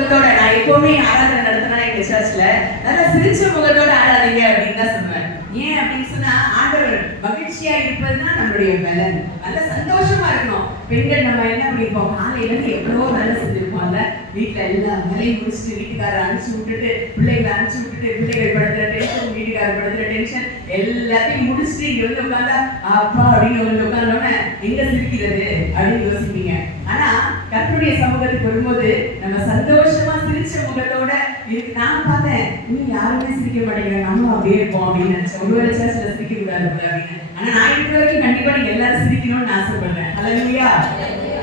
முகத்தோட, நான் எப்பவுமே ஆராதனை நடத்தினா எங்க சர்ச்ல நல்லா சிரிச்ச முகத்தோட ஆடாதீங்க அப்படின்னு தான் சொல்லுவேன். ஏன் அப்படின்னு சொன்னா, ஆண்டவர் மகிழ்ச்சியா இருப்பதுதான் நம்மளுடைய பலன். நல்ல சந்தோஷமா இருக்கணும். பெண்கள் நம்ம என்ன பண்ணிருப்போம், காலையில இருந்து எவ்வளவோ வேலை செஞ்சிருப்போம்ல, வீட்டுல எல்லா வேலையும் முடிச்சுட்டு வீட்டுக்காரரை அனுப்பிச்சு விட்டுட்டு பிள்ளைகளை அனுப்பிச்சு விட்டுட்டு பிள்ளைகள் படுத்துற டென்ஷன், வீட்டுக்காரர் படுத்துற டென்ஷன் எல்லாத்தையும் முடிச்சுட்டு இங்க வந்து உட்காந்தா அப்பா அப்படின்னு வந்து உட்கார்ந்தோன்னே எங்க சிரிக்கிறது அப்படின்னு யோசிப்பீங்க. ஆனா கர்த்தருடைய சமூகத்துக்கு வரும்போது நம்ம சந்தோஷமா சிரிச்ச முகத்தோட இருக்கு. நான் பார்த்தேன், இன்னும் யாருமே சிரிக்க மாட்டேங்கிறாங்க, நம்மளும் அப்படியே இருப்போம் அப்படின்னு நினைச்சேன். ஒருவேளை சர்ச்சில் சிரிக்க கூடாது அப்படின்னு. ஆனா நான் இருக்கிற வரைக்கும் கண்டிப்பா நீங்க எல்லாரும் சிரிக்கணும்னு ஆசைப்படுறேன். ஹல்லேலூயா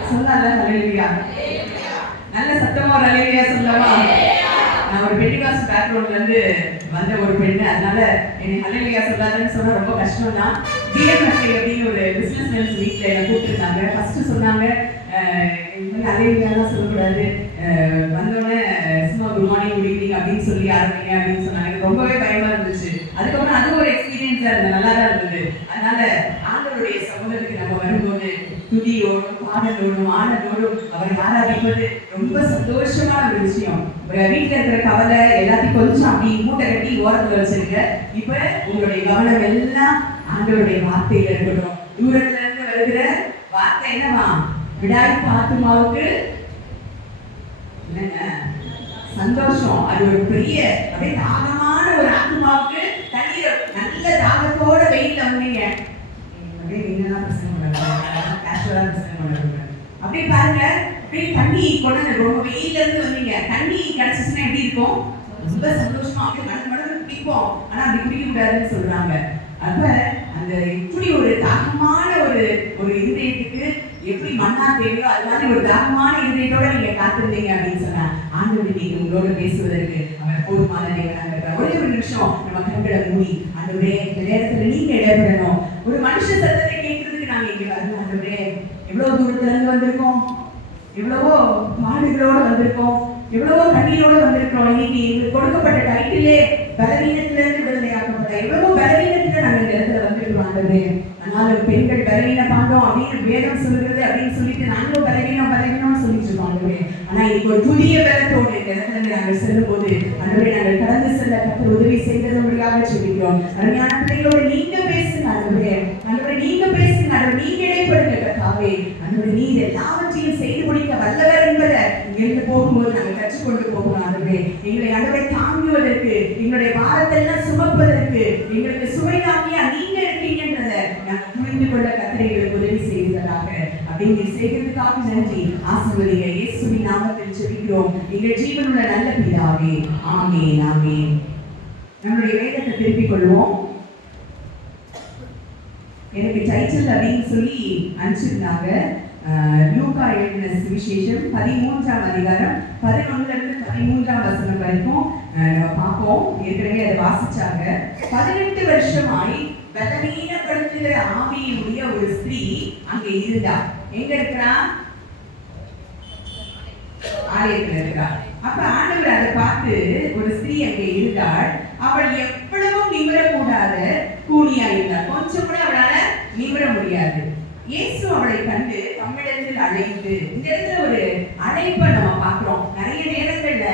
சொன்னால, ஹல்லேலூயா நல்ல சத்தமா ஒரு ஹல்லேலூயா சொல்லவா? நான் ஒரு பெண்டிகாஸ்ட் பேக்ரவுண்ட்ல இருந்து வந்த ஒரு பெண்ணு, அதனால எனக்கு ஹல்லேலூயா சொல்லாதுன்னு சொன்னா ரொம்ப கஷ்டம் தான். பிஎம்எஃப்ஐ அப்படின்னு ஒரு பிசினஸ் மேன்ஸ் வீட்டில் என்னை கூப்பிட்டுருந்தாங்க. ஃபர்ஸ்ட் சொன்னாங்க ஹல்லேலூயாலாம் சொல்லக்கூடாது, வந்தோடனே சும்மா குட் மார்னிங் குட் ஈவினிங் அப்படின்னு சொல்லி ஆரம்பிங்க அப்படின்னு சொன்னாங்க. எனக்கு ரொம்பவே பயமா இருந்துச்சு. அதுக்கப்புறம் அது ஒரு எக்ஸ்பீரியன்ஸா இருந்தது, நல்லா தான் இருந்தது. அதனால ஆண்டவருடைய சமூகத்துக்கு நம்ம வரும்போது துதியோடும் பாடலோடும் ஆனதோடும் அவரை ஆராதிப்பது ரொம்ப சந்தோஷமான ஒரு விஷயம். வீட்டில் இருக்கிற கவலை எல்லாத்தையும் கொஞ்சம் அப்படி மூட்டை கட்டி ஓரத்தில் வச்சிருக்க. இப்ப உங்களுடைய கவனம் எல்லாம் ஆண்டவருடைய வார்த்தையில இருக்கட்டும். தூரத்துல இருந்து வருகிற வார்த்தை என்னவா? விடாய்ப்பு ஆத்மாவுக்கு என்னங்க சந்தோஷம். அது ஒரு பெரிய அப்படியே தாகமான ஒரு ஆத்மாவுக்கு தண்ணீர் நல்ல தாகத்தோட வெயில்ல வந்தீங்க. அப்படியே நீங்கதான் பிரச்சனை பண்ணுறாங்க, கேஷுவலா பிரச்சனை பண்ணுறாங்க. அப்படியே பாருங்க, அப்படியே தண்ணி கொண்டு ரொம்ப வெயில்ல இருந்து வந்தீங்க, தண்ணி கிடைச்சிச்சுன்னா எப்படி இருக்கும்? ரொம்ப சந்தோஷமா அப்படியே மடங்கு மடங்கு குடிப்போம். ஆனா அப்படி குடிக்க கூடாதுன்னு சொல்றாங்க. அப்ப அந்த இப்படி ஒரு தாகமான ஒரு இருதயத்துக்கு எப்படி மண்ணா தேவையோ அது மாதிரி ஒரு தாகமான இருதயத்தோட நீங்க காத்திருந்தீங்க அப்படின்னு சொன்னா, ஆண்டவர் நீங்க உங்களோட பேசுவதற்கு அவர் போதுமான தேவனாக இருக்கிறார். ஒரே ஒரு நிமிஷம் நம்ம கண்களை மூடி, ஆண்டவரே இந்த நேரத்துல நீங்க இடப்படணும். ஒரு மனுஷ சத்தத்தை கேட்கறதுக்கு நாங்க இங்க வரணும். ஆண்டவரே எவ்வளவு தூரத்துல இருந்து வந்திருக்கோம், எவ்வளவோ பாடுகளோட வந்திருக்கோம், எவ்வளவோ கண்ணீரோட வந்திருக்கிறோம். இன்னைக்கு எங்களுக்கு கொடுக்கப்பட்ட டைட்டிலே பலவீனத்துல இருந்து விடுதலையாக்கப்பட்ட எவ்வளவோ பலவீனத்துல நாங்க இந்த இடத்துல வந்திருக்கிறோம். ஆண்டவரே அதனால பெண்கள் பலவீன பாண்டோம் அப்படின்னு வேதம் சொல்லுகிறது அப்படின்னு சொல்லிட்டு நாங்களும் பலவீனம்னு சொல்லிட்டு இருக்கோம். ஆண்டவரே ஆனா இன்னைக்கு ஒரு புதிய பலத்தோடு இந்த இடத்துல நாங்கள் செல்லும் போது ஆண்டவரே நாங்கள் கடந்து செல்ல கர்த்தர் உதவி செய்தது முடியாத சொல்லிக்கிறோம். அருமையான பிள்ளைகளோடு நீங்க பேசுங்க ஆண்டவரே, ஆண்டவரே நீங்க பேசுங்க ஆண்டவரே, நீங்க இடைப்படுங்க கர்த்தாவே. ஆண்டவரே நீர் எல்லாவற்றையும் செய்து முடிக்க வல்லவர் என்பதை இங்கிருந்து போகும்போது நாங்கள் கற்றுக்கொண்டு போகணும். ஆண்டவரே எங்களை ஆண்டவரை தாங்குவதற்கு, எங்களுடைய பாரத்தெல்லாம் சுமப்பதற்கு எங்களுக்கு சுமை தாங்கியா நீங்க இருக்கீங்கன்றதை நாங்கள் புரிந்து கொள்ள கர்த்தருக்கு உதவி செய்வதாக. அப்படின்னு செய்கிறதுக்காக நன்றி. ஆசீர்வதிங்க இயேசுவின் நாமத்தில் ஜெபிக்கிறோம் எங்கள் ஜீவனுள்ள நல்ல பிதாவே, ஆமென் ஆமென். நம்முடைய வேதத்தை திருப்பிக் கொள்வோம். எனக்கு டைட்டில் அப்படின்னு சொல்லி அனுப்பிச்சிருந்தாங்க. லூக்கா எழுதின சுவிசேஷம் 13ஆம் அதிகாரம் 11 இருந்து 13ஆம் வசனம் வரைக்கும் நம்ம பார்ப்போம். ஏற்கனவே அதை வாசிச்சாங்க. 18 வருஷமாய் பலவீனப்படுத்துகிற ஆவியுடைய ஒரு ஸ்திரீ அங்கே இருந்தா. எங்க இருக்கிறா? ஆலயத்தில் இருக்கிறா. அப்ப ஆண்டவர் அதை பார்த்து, ஒரு ஸ்திரீ அங்கே இருந்தாள், அவள் எவ்வளவும் நிமிரக்கூடாத கூனியா இருந்தாள். கொஞ்சம் கூட அவளால நிமிர முடியாது. இயேசு அவளை கண்டு தம்மிடத்தில் அழைத்து, இந்த இடத்துல ஒரு அழைப்பை நம்ம பார்க்கிறோம். நிறைய நேரங்கள்ல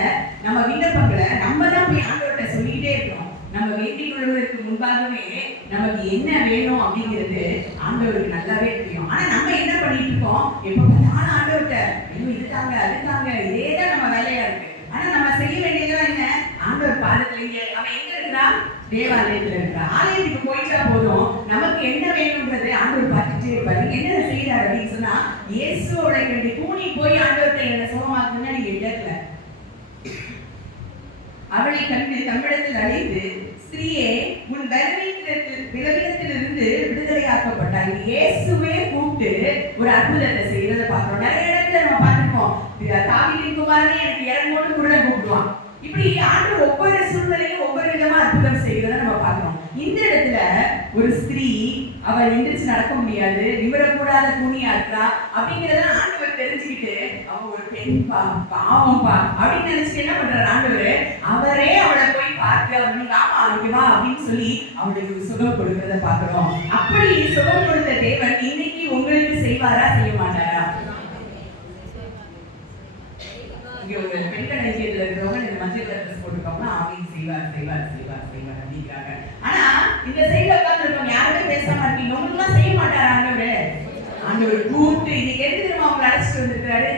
நம்ம விண்ணப்பங்களை நம்ம தான் போய் ஆண்டவர்கிட்ட சொல்லிக்கிட்டே இருக்கோம். நம்ம வேண்டிக் கொள்வதற்கு முன்பாகவே நமக்கு என்ன வேணும் அப்படிங்கிறது ஆண்டவருக்கு நல்லாவே தெரியும். ஆனா நம்ம என்ன பண்ணிட்டு இருக்கோம்? எப்ப பார்த்தாலும் ஆண்டவர்கிட்ட இதுக்காங்க அதுக்காங்க இதேதான் நம்ம வேலையா இருக்கு. ஆனா நம்ம செய்ய வேண்டியதெல்லாம் என்ன? ஆண்டவர் பாதத்துல அவன் எங்க இருக்கிறா? தேவாலயத்துல இருக்கிறா. ஆலயத்துக்கு போயிட்டா போதும், நமக்கு என்ன வேணும்ன்றது ஆண்டவர் பார்த்துட்டே இருப்பாரு. என்ன செய்யறாரு அப்படின்னு சொன்னா, இயேசுவோட கண்டு கூனி போய் ஆண்டவர்கிட்ட என்ன சுகமாக்குன்னா நீங்க கேட்கல. அவளை கண்டு தம்மிடத்தில் அழைத்து, ஸ்திரீயே உன் பலவீனத்திலிருந்து விடுதலையாக்கப்பட்டாய். இயேசுவே கூப்பிட்டு ஒரு அற்புதத்தை செய்யறதை பார்க்கிறோம். நிறைய இடத்துல நம்ம பார்த்திருக்கோம். தாவீதின் குமாரனே எனக்கு இறங்கோன்னு கூட கூப்பிடுவான். இப்படி ஆண்டவர் ஒவ்வொரு சூழ்நிலையும் ஒவ்வொரு விதமா அற்புதம் செய்கிறத நம்ம பார்க்கிறோம். இந்த இடத்துல ஒரு ஸ்திரீ, அவள் எந்திரிச்சு நடக்க முடியாது, நிமிரக்கூடாத கூனியா இருக்கா அப்படிங்கிறத ஆண்டவர் தெரிஞ்சுக்கிட்டு, அவ ஒரு பெண் பாவம்பா அப்படின்னு நினைச்சுட்டு என்ன பண்றாரு ஆண்டவர்? அவரே அவளை போய் பார்த்து, அவர் நீங்க ஆமா வா அப்படின்னு சொல்லி அவளுக்கு சுகம் கொடுக்கறத பார்க்கிறோம். அப்படி சுகம் கொடுத்த தேவன் இன்னைக்கு உங்களுக்கு செய்வாரா செய்ய மாட்டாரா? இங்க ஒரு பெண்களை முதல் ஐக்கியத்துல இருக்கிறவங்க இந்த மஞ்சள் கலர் ட்ரெஸ் போட்டுருக்கோம்னா அவங்க செய்வார் செய்வார் செய்வார் செய்வார் அப்படிங்கிறாங்க. ஆனா இந்த சைடுல உட்கார்ந்து இருக்கவங்க யாருமே பேசாம இருக்கீங்க, உங்களுக்குலாம் செய்ய மாட்டாரு ஆண்டவர். ஆண்டவர் கூப்பிட்டு இன்னைக்கு எது திரும்ப அவங்க அழைச்சிட்டு வந்திருக்கிறாரு.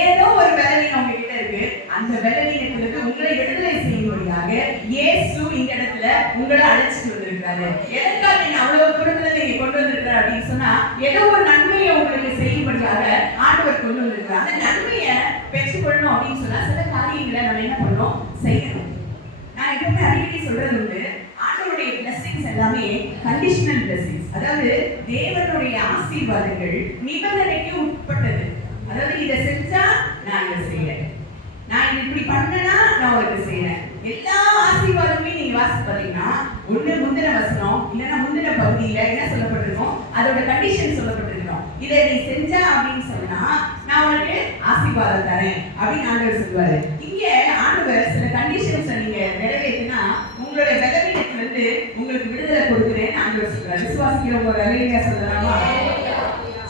ஏதோ ஒரு பலவீனம் அவங்க கிட்ட இருக்கு, அந்த பலவீனத்திலிருந்து உங்களை விடுதலை செய்யும்படியாக இயேசு இந்த இடத்துல உங்களை அழைச்சிட்டு வந்திருக்கிறாரு. எதற்காக நீங்க அவ்வளவு தூரத்துல நீங்க கொண்டு வந்திருக்கிறார் அப்படின்னு சொன்னா ஏதோ ஒரு நன்மையை உங்களுக்கு செய்யும்படியாக ஆண்டவர் கொண்டு வந்திருக்கிறார். அந்த நன்மையை பெற்றுக்கொள்ளணும் அப்படின்னு சொன்னா சில காரியங்களை நம்ம என்ன பண்ணணும், செய்யணும். நான் எப்பவுமே அடிக்கடி சொல்றது உண்டு, ஆண்டவருடைய பிளஸிங்ஸ் எல்லாமே கண்டிஷனல் பிளஸிங்ஸ். அதாவது தேவனுடைய ஆசீர்வாதங்கள் நிபந்தனைக்கு உட்பட்டது. அதாவது இதை செஞ்சா நான் இதை செய்யறேன், நான் இது இப்படி பண்ணனா நான் உனக்கு செய்யறேன். எல்லா ஆசீர்வாதமே நீங்க வாசித்து பாத்தீங்கன்னா ஒண்ணு முந்தின வசனம் இல்லைன்னா முந்தின பகுதியில என்ன சொல்லப்பட்டிருக்கும், அதோட கண்டிஷன் சொல்லப்பட்டிருக்கும். இதை நீ செஞ்சா அப்படின்னு சொன்னா நான் உனக்கு ஆசீர்வாதம் தரேன் அப்படின்னு ஆண்டவர் சொல்லுவாரு. இங்க ஆண்டவர் சில கண்டிஷன்ஸை நீங்க நிறைவேற்றினா உங்களுடைய பலவீனத்துல இருந்து உங்களுக்கு விடுதலை கொடுக்குறேன்னு ஆண்டவர் சொல்றாரு. விசுவாசிக்கிறவங்க பலவீன சொல்லலாமா?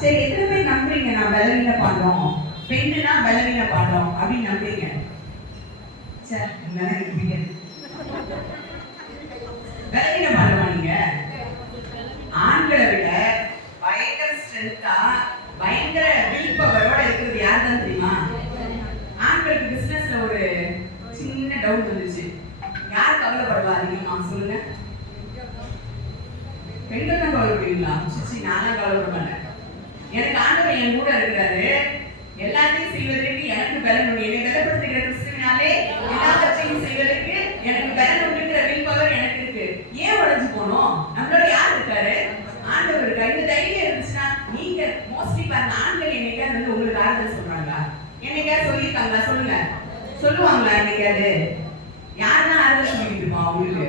சரி, எத்தனை பேர் நம்புறீங்க நான் பலவீன பாடுறோம், பெண்ணுனா பலவீன பாடுறோம் அப்படின்னு நம்புறீங்க? சரி, பலவீன பாடுறோமா? நீங்க ஆண்களை விட பயங்கர ஸ்ட்ரென்த்தா பயங்கர வில் பவரோட இருக்கிறது யார் தான் தெரியுமா? ஆண்களுக்கு பிசினஸ்ல ஒரு சின்ன டவுட் வந்துச்சு, யார் கவலைப்படுவா அதிகமா சொல்லுங்க? பெண்கள் தான் கவலைப்படுவீங்களா? சரி, நானும் கவலைப்பட மாட்டேன். எனக்கு ஆண்டவர் என் கூட இருக்கிறாரு, எல்லாத்தையும் செய்வதற்கு எனக்கு பலன் உண்டு. என்னை பலப்படுத்துகிற கிறிஸ்துவினாலே எல்லாவற்றையும் செய்வதற்கு எனக்கு பலன் உண்டுங்கிற வில் பவர் எனக்கு இருக்கு. ஏன் உடைஞ்சு போனோம்? நம்மளோட யார் இருக்காரு? ஆண்டவர் இருக்கா. இந்த தைரியம் இருந்துச்சுன்னா நீங்க மோஸ்ட்லி பாருங்க, ஆண்கள் என்னைக்காவது வந்து உங்களுக்கு ஆறுதல் சொல்றாங்களா? என்னைக்காவது சொல்லியிருக்காங்களா? சொல்லுங்க, சொல்லுவாங்களா? என்னைக்காவது யாருதான் ஆறுதல் சொல்லிட்டு இருப்போம் அவங்களுக்கு?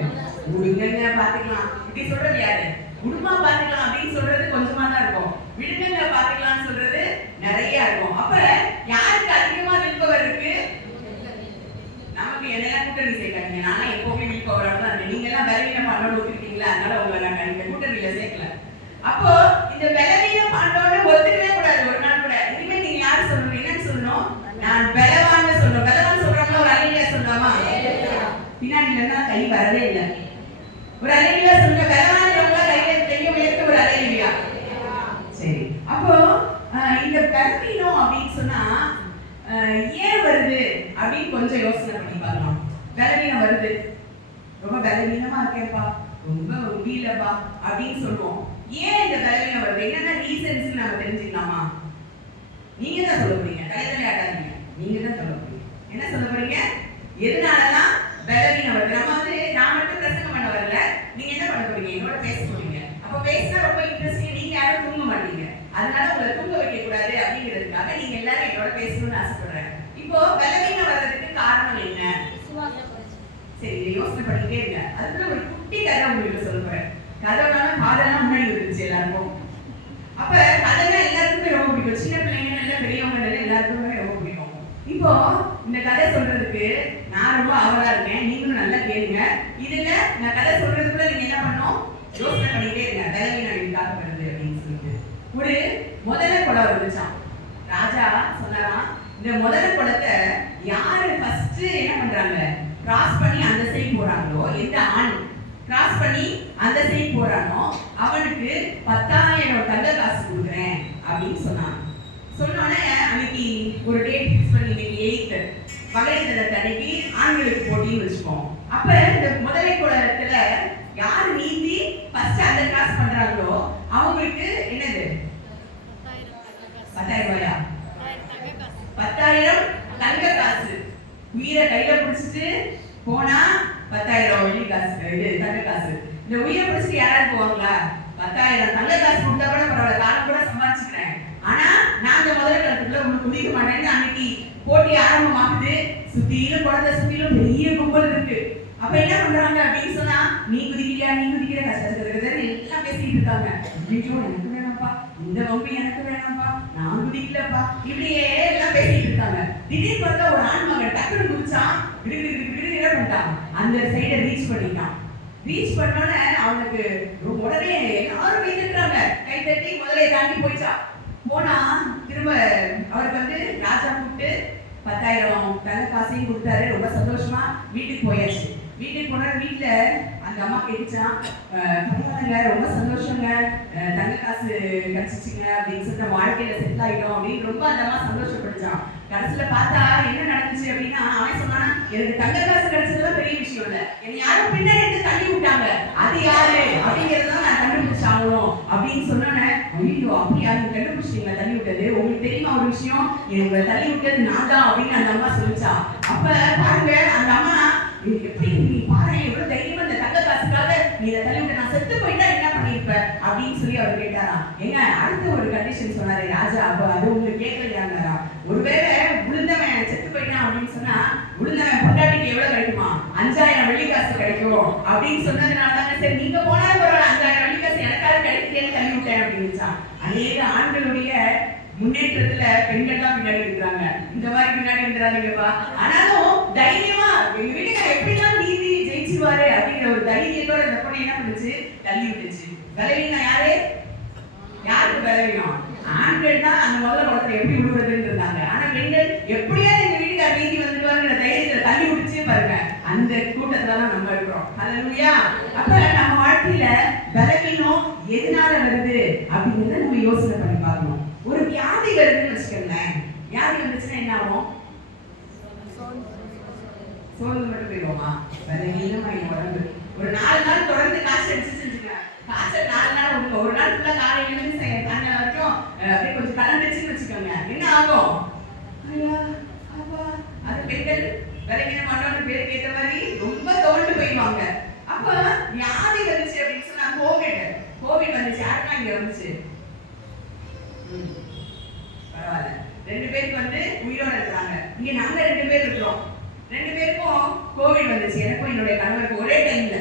விடுங்க பாத்துக்கலாம் இப்படி சொல்றது யாரு? குடும்பமா பாத்துக்கலாம் அப்படின்னு சொல்றது கொஞ்சமா தான் இருக்கும், விடுங்க பாத்துக்கலாம்னு சொல்றது நிறைய இருக்கும். அப்ப யாருக்கு அதிகமா வில்பவர் இருக்கு? நமக்கு என்னெல்லாம் கூட்டணி சேர்க்காதீங்க. நானா எப்பவுமே வில்பவரோட தான் இருக்கேன். நீங்க எல்லாம் பலவீன பாண்டோட ஒத்துக்கிட்டீங்களா, அதனால உங்களை நான் இந்த கூட்டணியில சேர்க்கல. அப்போ இந்த பலவீன பாண்டோட ஒத்துக்கவே கூடாது ஒரு நாள் கூட. இனிமே நீங்க யாரு சொல்லணும், என்னன்னு சொல்லணும்? நான் பலவான்னு சொல்லணும். பலவான் சொல்றாங்களா? ஒரு அலையில சொல்லலாமா? பின்னாடி இல்லைன்னா கை வரவே இல்லை. ஒரு அலையில சொல்லுங்க, பலவான்றவங்க கையை உயர்த்த ஒரு அலையிலையா? சரி, அப்போ இந்த பலவீனம் அப்படின்னு சொன்னா ஏன் வருது அப்படின்னு கொஞ்சம் யோசனை பண்ணி பார்க்கலாம். பலவீனம் வருது, ரொம்ப பலவீனமா இருக்கேன்ப்பா, ரொம்ப முடியலப்பா அப்படின்னு சொல்லுவோம். ஏன் இந்த பலவீனம் வருது, என்னென்ன ரீசன்ஸ் நம்ம தெரிஞ்சுக்கலாமா? நீங்க தான் சொல்ல போறீங்க, கைத்தலை ஆட்டாதீங்க. நீங்க தான் சொல்ல போறீங்க. என்ன சொல்ல போறீங்க? எதனாலதான் பலவீனம் வருது? நம்ம வந்து நான் மட்டும் பிரசங்கம் பண்ண வரல, நீங்க என்ன பண்ண போறீங்க? என்னோட பேச போறீங்க. அப்ப பேசினா ரொம்ப இன்ட்ரெஸ்டிங், நீங்க யாரும் தூங்க மாட்டீங்க. அதனால உங்களை தூங்க வைக்க கூடாது அப்படிங்கிறதுக்காக நீங்க எல்லாரும் என்னோட பேசணும்னு ஆசைப்படுறேன். இப்போ பலவீனம் வர்றதுக்கு காரணம் என்ன? சரி, இதை யோசனை பண்ணிட்டே இருங்க. அதுக்குள்ள ஒரு குட்டி கதை உங்களுக்கு சொல்ல போறேன். கதைனால காதெல்லாம் முன்னாடி வந்துருச்சு எல்லாருக்கும். அப்ப கதைனா எல்லாருக்குமே ரொம்ப பிடிக்கும், சின்ன பிள்ளைங்க நல்ல பெரியவங்க எல்லாருக்குமே ரொம்ப பிடிக்கும். இப்போ இந்த கதை சொல்றதுக்கு நான் ரொம்ப ஆவலா இருக்கேன், நீங்களும் நல்லா கேளுங்க. இதுல நான் கதை சொல்றதுக்குள்ள நீங்க என்ன பண்ணணும், யோசனை பண்ணிட்டே இருங்க. பலவீனம் எதுக்காக வருது அப்படின்னு சொல்லிட்டு. ஒரு முதல குடம் இருந்துச்சான். ராஜா சொன்னாராம், இந்த முதல குடத்தை யாரு ஃபர்ஸ்ட் என்ன பண்றாங்க கிராஸ் பண்ணி அந்த சைடு போறாங்களோ, எந்த ஆண் கிராஸ் பண்ணி அந்த சைடு போறானோ அவனுக்கு 10,000 தங்க காசு கொடுக்குறேன் அப்படின்னு சொன்னான். சொன்னோடனே அன்னைக்கு ஒரு டேட் ஃபிக்ஸ் பண்ணி இன்னைக்கு 8 மகளிர் தினத்தை அன்னைக்கு ஆண்களுக்கு போட்டின்னு வச்சுப்போம். அப்ப இந்த முதலை குளத்துல யார் நீந்தி ஃபர்ஸ்ட் அந்த கிராஸ் பண்றாங்களோ அவங்களுக்கு என்னது 10,000 ரூபாயா? 10,000 தங்க காசு. உயிரை கையில பிடிச்சிட்டு போனா 10,000 வெள்ளி காசு, இது தங்க காசு. இந்த உயிரை பிடிச்சிட்டு யாராவது போவாங்களா? 10,000 தங்க காசு கொடுத்தா கூட பரவாயில்ல, காலம் கூட சம்பாதிச்சுக்கிறேன், ஆனா நான் அந்த முதல் காலத்துக்குள்ள உங்களுக்கு குதிக்க மாட்டேன்னு அன்னைக்கு போட்டி ஆரம்பமாகுது. சுத்திலும் குழந்தை சுத்திலும் பெரிய கும்பல் இருக்கு. அப்ப என்ன பண்றாங்க அப்படின்னு சொன்னா, நீ குதிக்கிறியா, நீ குதிக்கிற கஷ்டத்துக்கு எல்லாம் பேசிட்டு இருக்காங்க. எனக்கு வேணாம்ப்பா, இந்த வம்பு எனக்கு வேணாம்ப்பா, நான் குதிக்கலப்பா, இப்படியே எல்லாம் பேசிட்டு இருக்காங்க. திடீர்னு பார்த்தா ஒரு ஆண் மகன் டக்குனு குதிச்சான், என்ன பண்ணிட்டான், அந்த சைடை ரீச் பண்ணிட்டான். ரீச் பண்ணோன்னே அவனுக்கு உடனே எல்லாரும் கைத்தட்டுறாங்க. கைத்தட்டி முதலே தாண்டி போயிட்டான். போனா திரும்ப அவருக்கு வந்து ராஜா கூப்பிட்டு 10,000 தங்க காசையும் கொடுத்தாரு. ரொம்ப சந்தோஷமா வீட்டுக்கு போயாச்சு. வீட்டுக்கு போனா வீட்டுல அந்த அம்மா கேட்டுச்சான், பரவாயில்லைங்க, ரொம்ப சந்தோஷங்க, தங்க காசு கிடைச்சிச்சுங்க அப்படின்னு சொல்லிட்டு வாழ்க்கையில செட்டில் ஆயிட்டோம் அப்படின்னு ரொம்ப அந்த அம்மா சந்தோஷப்படுச்சான். கடைசியில பார்த்தா என்ன நடந்துச்சு அப்படின்னா, அவன் சொன்னான், எனக்கு தங்க காசு கிடைச்சதுலாம் பெரிய விஷயம் இல்ல, என்னை யாரும் பின்னாடி இருந்து தள்ளி விட்டாங்க, அது யாரு அப்படிங்கறதான் நான் கண்டுபிடிச்சாகணும் அப்படின்னு சொன்னோன்னே, ஐயோ அப்படியா, நீங்க கண்டுபிடிச்சிட்டீங்களா தள்ளி விட்டது, உங்களுக்கு தெரியுமா ஒரு விஷயம், எனக்கு தள்ளி விட்டது நான் தான் அப்படின்னு அந்த அம்மா சொல்லிச்சா. அப்ப பாருங்க அந்த அம்மா, எப்படி நீ பாரு எவ்வளவு தைரியமா இந்த தங்க காசுக்காக நீ இதை தள்ளி விட்ட, நான் செத்து போயிட்டா என்ன பண்ணிருப்ப அப்படின்னு சொல்லி அவர் கேட்டாராம். ஏங்க அடுத்த ஒரு கண்டிஷன் சொன்னாரு ராஜா. அப்ப அது உங்களுக்கு கேட்கலையாங்கிறாரா, ஒருவேளை விழுந்தவன் செத்து போயிட்டான் அப்படின்னு சொன்னா விழுந்தவன் பொண்டாட்டிக்கு எவ்வளவு கிடைக்குமா, 5,000 வெள்ளி காசு கிடைக்கும் அப்படின்னு சொன்னதுனால தானே சரி நீங்க போனாலும் ஒரு 5,000 வெள்ளி காசு எனக்காவது கிடைக்குதுன்னு தள்ளி விட்டேன் அப்படின்னு. அநேக ஆண்களுடைய முன்னேற்றத்துல பெண்கள் தான் பின்னாடி இருக்கிறாங்க. இந்த மாதிரி பின்னாடி வந்துடாதீங்கப்பா. ஆனாலும் தைரியமா எங்க வீட்டுக்கு எப்படிலாம் நீதி ஜெயிச்சுவாரு அப்படிங்கிற ஒரு தைரியத்தோட அந்த பொண்ணு என்ன பண்ணுச்சு, தள்ளி விட்டுச்சு. பலவீனம் யாரு, யாருக்கு பலவீனம்? ஆண்கள் தான் அந்த முதல்ல குளத்துல எப்படி விடுவதுன்னு இருந்தாங்க. ஆனா பெண்கள் எப்படியா எங்க வீட்டுக்கு நீதி வந்துடுவாருங்கிற தைரியத்துல தள்ளி விட்டுச்சே பாருங்க. அந்த கூட்டத்துல தான் நம்ம இருக்கிறோம். ஹல்லேலூயா. அப்ப நம்ம வாழ்க்கையில பலவீனம் எதனால வருது அப்படிங்கறத நம்ம யோசனை பண்ணி பார்க்கணும். ஒரு வியாதி வருதுன்னு வச்சுக்கோங்களேன், வியாதி வந்துச்சுன்னா என்ன ஆகும்? சோர்ந்து மட்டும் போயிடுவோமா? பலவீனமா உடம்பு ஒரு 4 நாள் தொடர்ந்து காய்ச்சல் அடிச்சு செஞ்சுக்கலாம். காய்ச்சல் 4 நாள் ஒண்ணு, ஒரு நாள் ஃபுல்லா காலையில இருந்து சாயங்காலம் வரைக்கும் அப்படியே கொஞ்சம் கலந்துச்சுன்னு வச்சுக்கோங்க, என்ன ஆகும்? ஐயா அப்பா, அது பெண்கள் பலவீனமானவங்க பேருக்கு ஏற்ற மாதிரி ரொம்ப தோண்டு போயிடுவாங்க. அப்ப வியாதி வந்துச்சு அப்படின்னு சொன்னா கோவிட் வந்துச்சு. யாருக்கா இங்க வந்துச்சு? பரவாயில்ல, 2 பேருக்கு வந்து உயிரோட இருக்கிறாங்க. இங்க நாங்க 2 பேர் இருக்கிறோம். 2 பேருக்கும் கோவிட் வந்துச்சு. எனக்கும் என்னுடைய கணவருக்கு ஒரே டைம்ல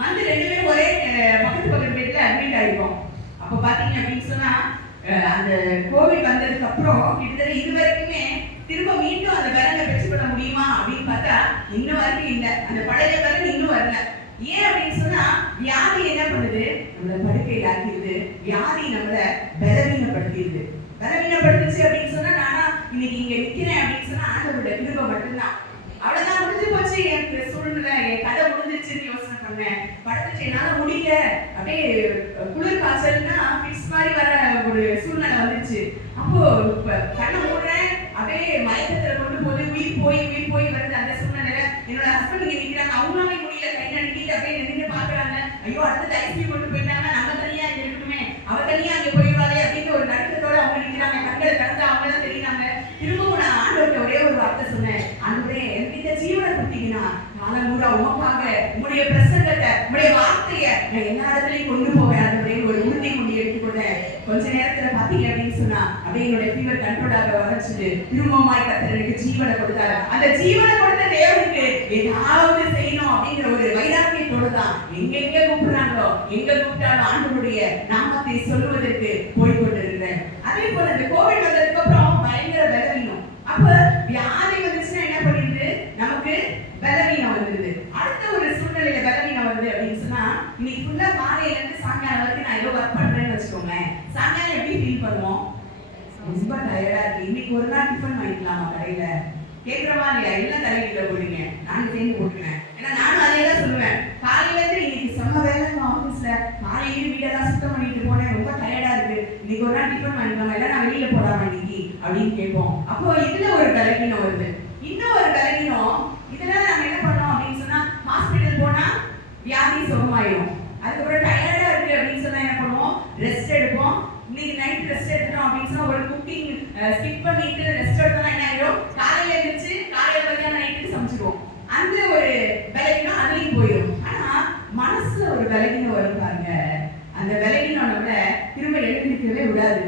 வந்து 2 பேரும் ஒரே பக்கத்து பெட்ல அட்மிட் ஆயிருக்கோம். அப்ப பாத்தீங்க அப்படின்னு சொன்னா அந்த கோவிட் வந்ததுக்கு அப்புறம் கிட்டத்தட்ட இது வரைக்குமே திரும்ப மீண்டும் அந்த பலனை பெற்றுக்கொள்ள முடியுமா அப்படின்னு பார்த்தா இன்னும் வரைக்கும் இல்லை. அந்த பழைய பலன் இன்னும் வரல. ஏன் அப்படின்னு சொன்னா வியாதி என்ன பண்ணுது, நம்மளை படுக்கையில் ஆக்கிடுது. வியாதி நம்மளை பலவீனப்படுத்திடுது. பலவீனப்படுத்துச்சு அப்படின்னு சொன்னா நானா இன்னைக்கு இங்க நிக்கிறேன் அப்படின்னு சொன்னா ஆண்டவருடைய கிருபை மட்டும்தான். அவ்வளவுதான், முடிஞ்சு போச்சு எனக்கு சூழ்நிலை, என் கதை முடிஞ்சிருச்சுன்னு யோசனை பண்ணேன். படுத்துட்டு என்னால முடியல, அப்படியே குளிர் காய்ச்சல்னா பிக்ஸ் மாதிரி வர ஒரு சூழ்நிலை வந்துச்சு. அப்போ கண்ணை மூடுறேன், அப்படியே மயக்கத்துல கொண்டு போய் உயிர் போய் வருது. அந்த சூழ்நிலையில என்னோட ஹஸ்பண்ட் இங்க நிக்கிறாங்க, அவங்களாலே முடியல, கை நடுக்கிட்டு அப்படியே நின்று பாக்குறாங்க. ஐயோ அடுத்து ஐசியூ கொண்டு போயிட்டாங்க, நம்ம தனியா இங்க இருக்கணுமே, அவ தனியா அங்க போயிடுவாளே அப்படின்னு ஒரு நடுக்கத்தோட அவங்க நிக்கிறாங்க. கண்களை திறந்து அவங்க தான் தெரியுறாங்க. திரும்பவும் நான் ஆண்டவர்கிட்ட ஒரே ஒரு வார்த்தை சொன்னேன், ஆண்டவரே எனக்கு இந்த ஜீவனை கொடுத்தீங்கன்னா காலம் பூரா உமக்காக உங்களுடைய பிரசங்கத்தை உங்களுடைய வார்த்தையை நான் எல்லா இடத்துலையும் கொண்டு போவேன். ஆண்டவரே ஒரு உறுதி கொண்டு எடுத்துக்கொண்டேன். கொஞ்ச நேரத்துல பாத்தீங்க அப்படின்னு சொன்னா அப்படியே என்னுடைய ஃபீவர் கண்ட்ரோலாக வளர்ச்சிட்டு திரும்பமாய் கர்த்தர் எனக்கு ஜீவனை கொடுத்தாரு. அந்த ஜீவனை கொடுத்த தேவனுக்கு ஏதாவது செய்யணும் அப்படிங்கிற ஒரு வைராக்கியத்தோடு தான் எங்க கூப்பிடுறாங்களோ எங்க கூப்பிட்டாலும் ஆண்டவருடைய நாமத்தை சொல்லுவதற்கு போய்கொண்டிருக்கிறேன். அதே போல இந்த கோவிட் வந்ததுக்கு அப்புறம் பயங்கர பலவீனம். அப்ப வியாதி வந்துச்சுன்னா என்ன பண்ணிடுது, நமக்கு பலவீனம் வந்துடுது. அடுத்த ஒரு சூழ்நிலையில பலவீனம் வருது அப்படின்னு சொன்னா இன்னைக்கு ஃபுல்லா காலையில இருந்து சாயங்காலம் வரைக்கும் நான் ஏதோ ஒர்க் பண்றேன்னு வச்சுக்கோங்களேன். சாயங்காலம் எப்படி ஃபீல் பண்ணுவோம்? ரொம்ப டயர்டா இருக்கு. இன்னைக்கு ஒரு நாள் டிஃபன் வாங்கிக்கலாமா கடையில? கேட்கிறமா இல்லையா? எல்லாம் தலையில போடுங்க, நானும் சேர்ந்து போட்டுருவேன். ஏன்னா நானும் அதே தான் சொல்லுவேன். காலையில இருந்து இன்னைக்கு செம்ம வேலை ஆபீஸ்ல, காலையில வீடெல்லாம் சுத்தம் பண்ணிட்டு போனேன், ரொம்ப டயர்டா இருக்கு, இன்னைக்கு ஒரு நாள் டிஃபன் வாங்கிக்கலாமா, இல்ல நான் வெளியில போடாம இன்னைக்கு அப்படின்னு கேட்போம். அப்போ இதுல ஒரு பலவீனம் வருது. இன்னும் ஒரு பலவீனம், இதெல்லாம் நம்ம என்ன பண்ணோம் அப்படின்னு சொன்னா ஹாஸ்பிட்டல் போனா வியாதி சுகமாயிடும். அதுக்கப்புறம் டயர்டா இருக்கு அப்படின்னு சொன்னா என்ன பண்ணுவோம், ரெஸ்ட் எடுப்போம். இன்னைக்கு நைட் ரெஸ்ட் எடுத்துட்டோம் அப்படின்னு சொன்னா ஒரு குக்கிங் ஸ்கிப் பண்ணிட்டு ரெஸ்ட் எடுத்தோம்னா என்ன ஆயிடும், காலையில எழுந்திரிச்சு காலையில மதியானம் நைட்டுக்கு சமைச்சிடுவோம். அந்த ஒரு பலவீனம் அதுலயும் போயிடும். ஆனா மனசுல ஒரு பலவீனம் வரும் பாருங்க, அந்த பலவீனம் நம்மள திரும்ப எழுந்திருக்கவே விடாது.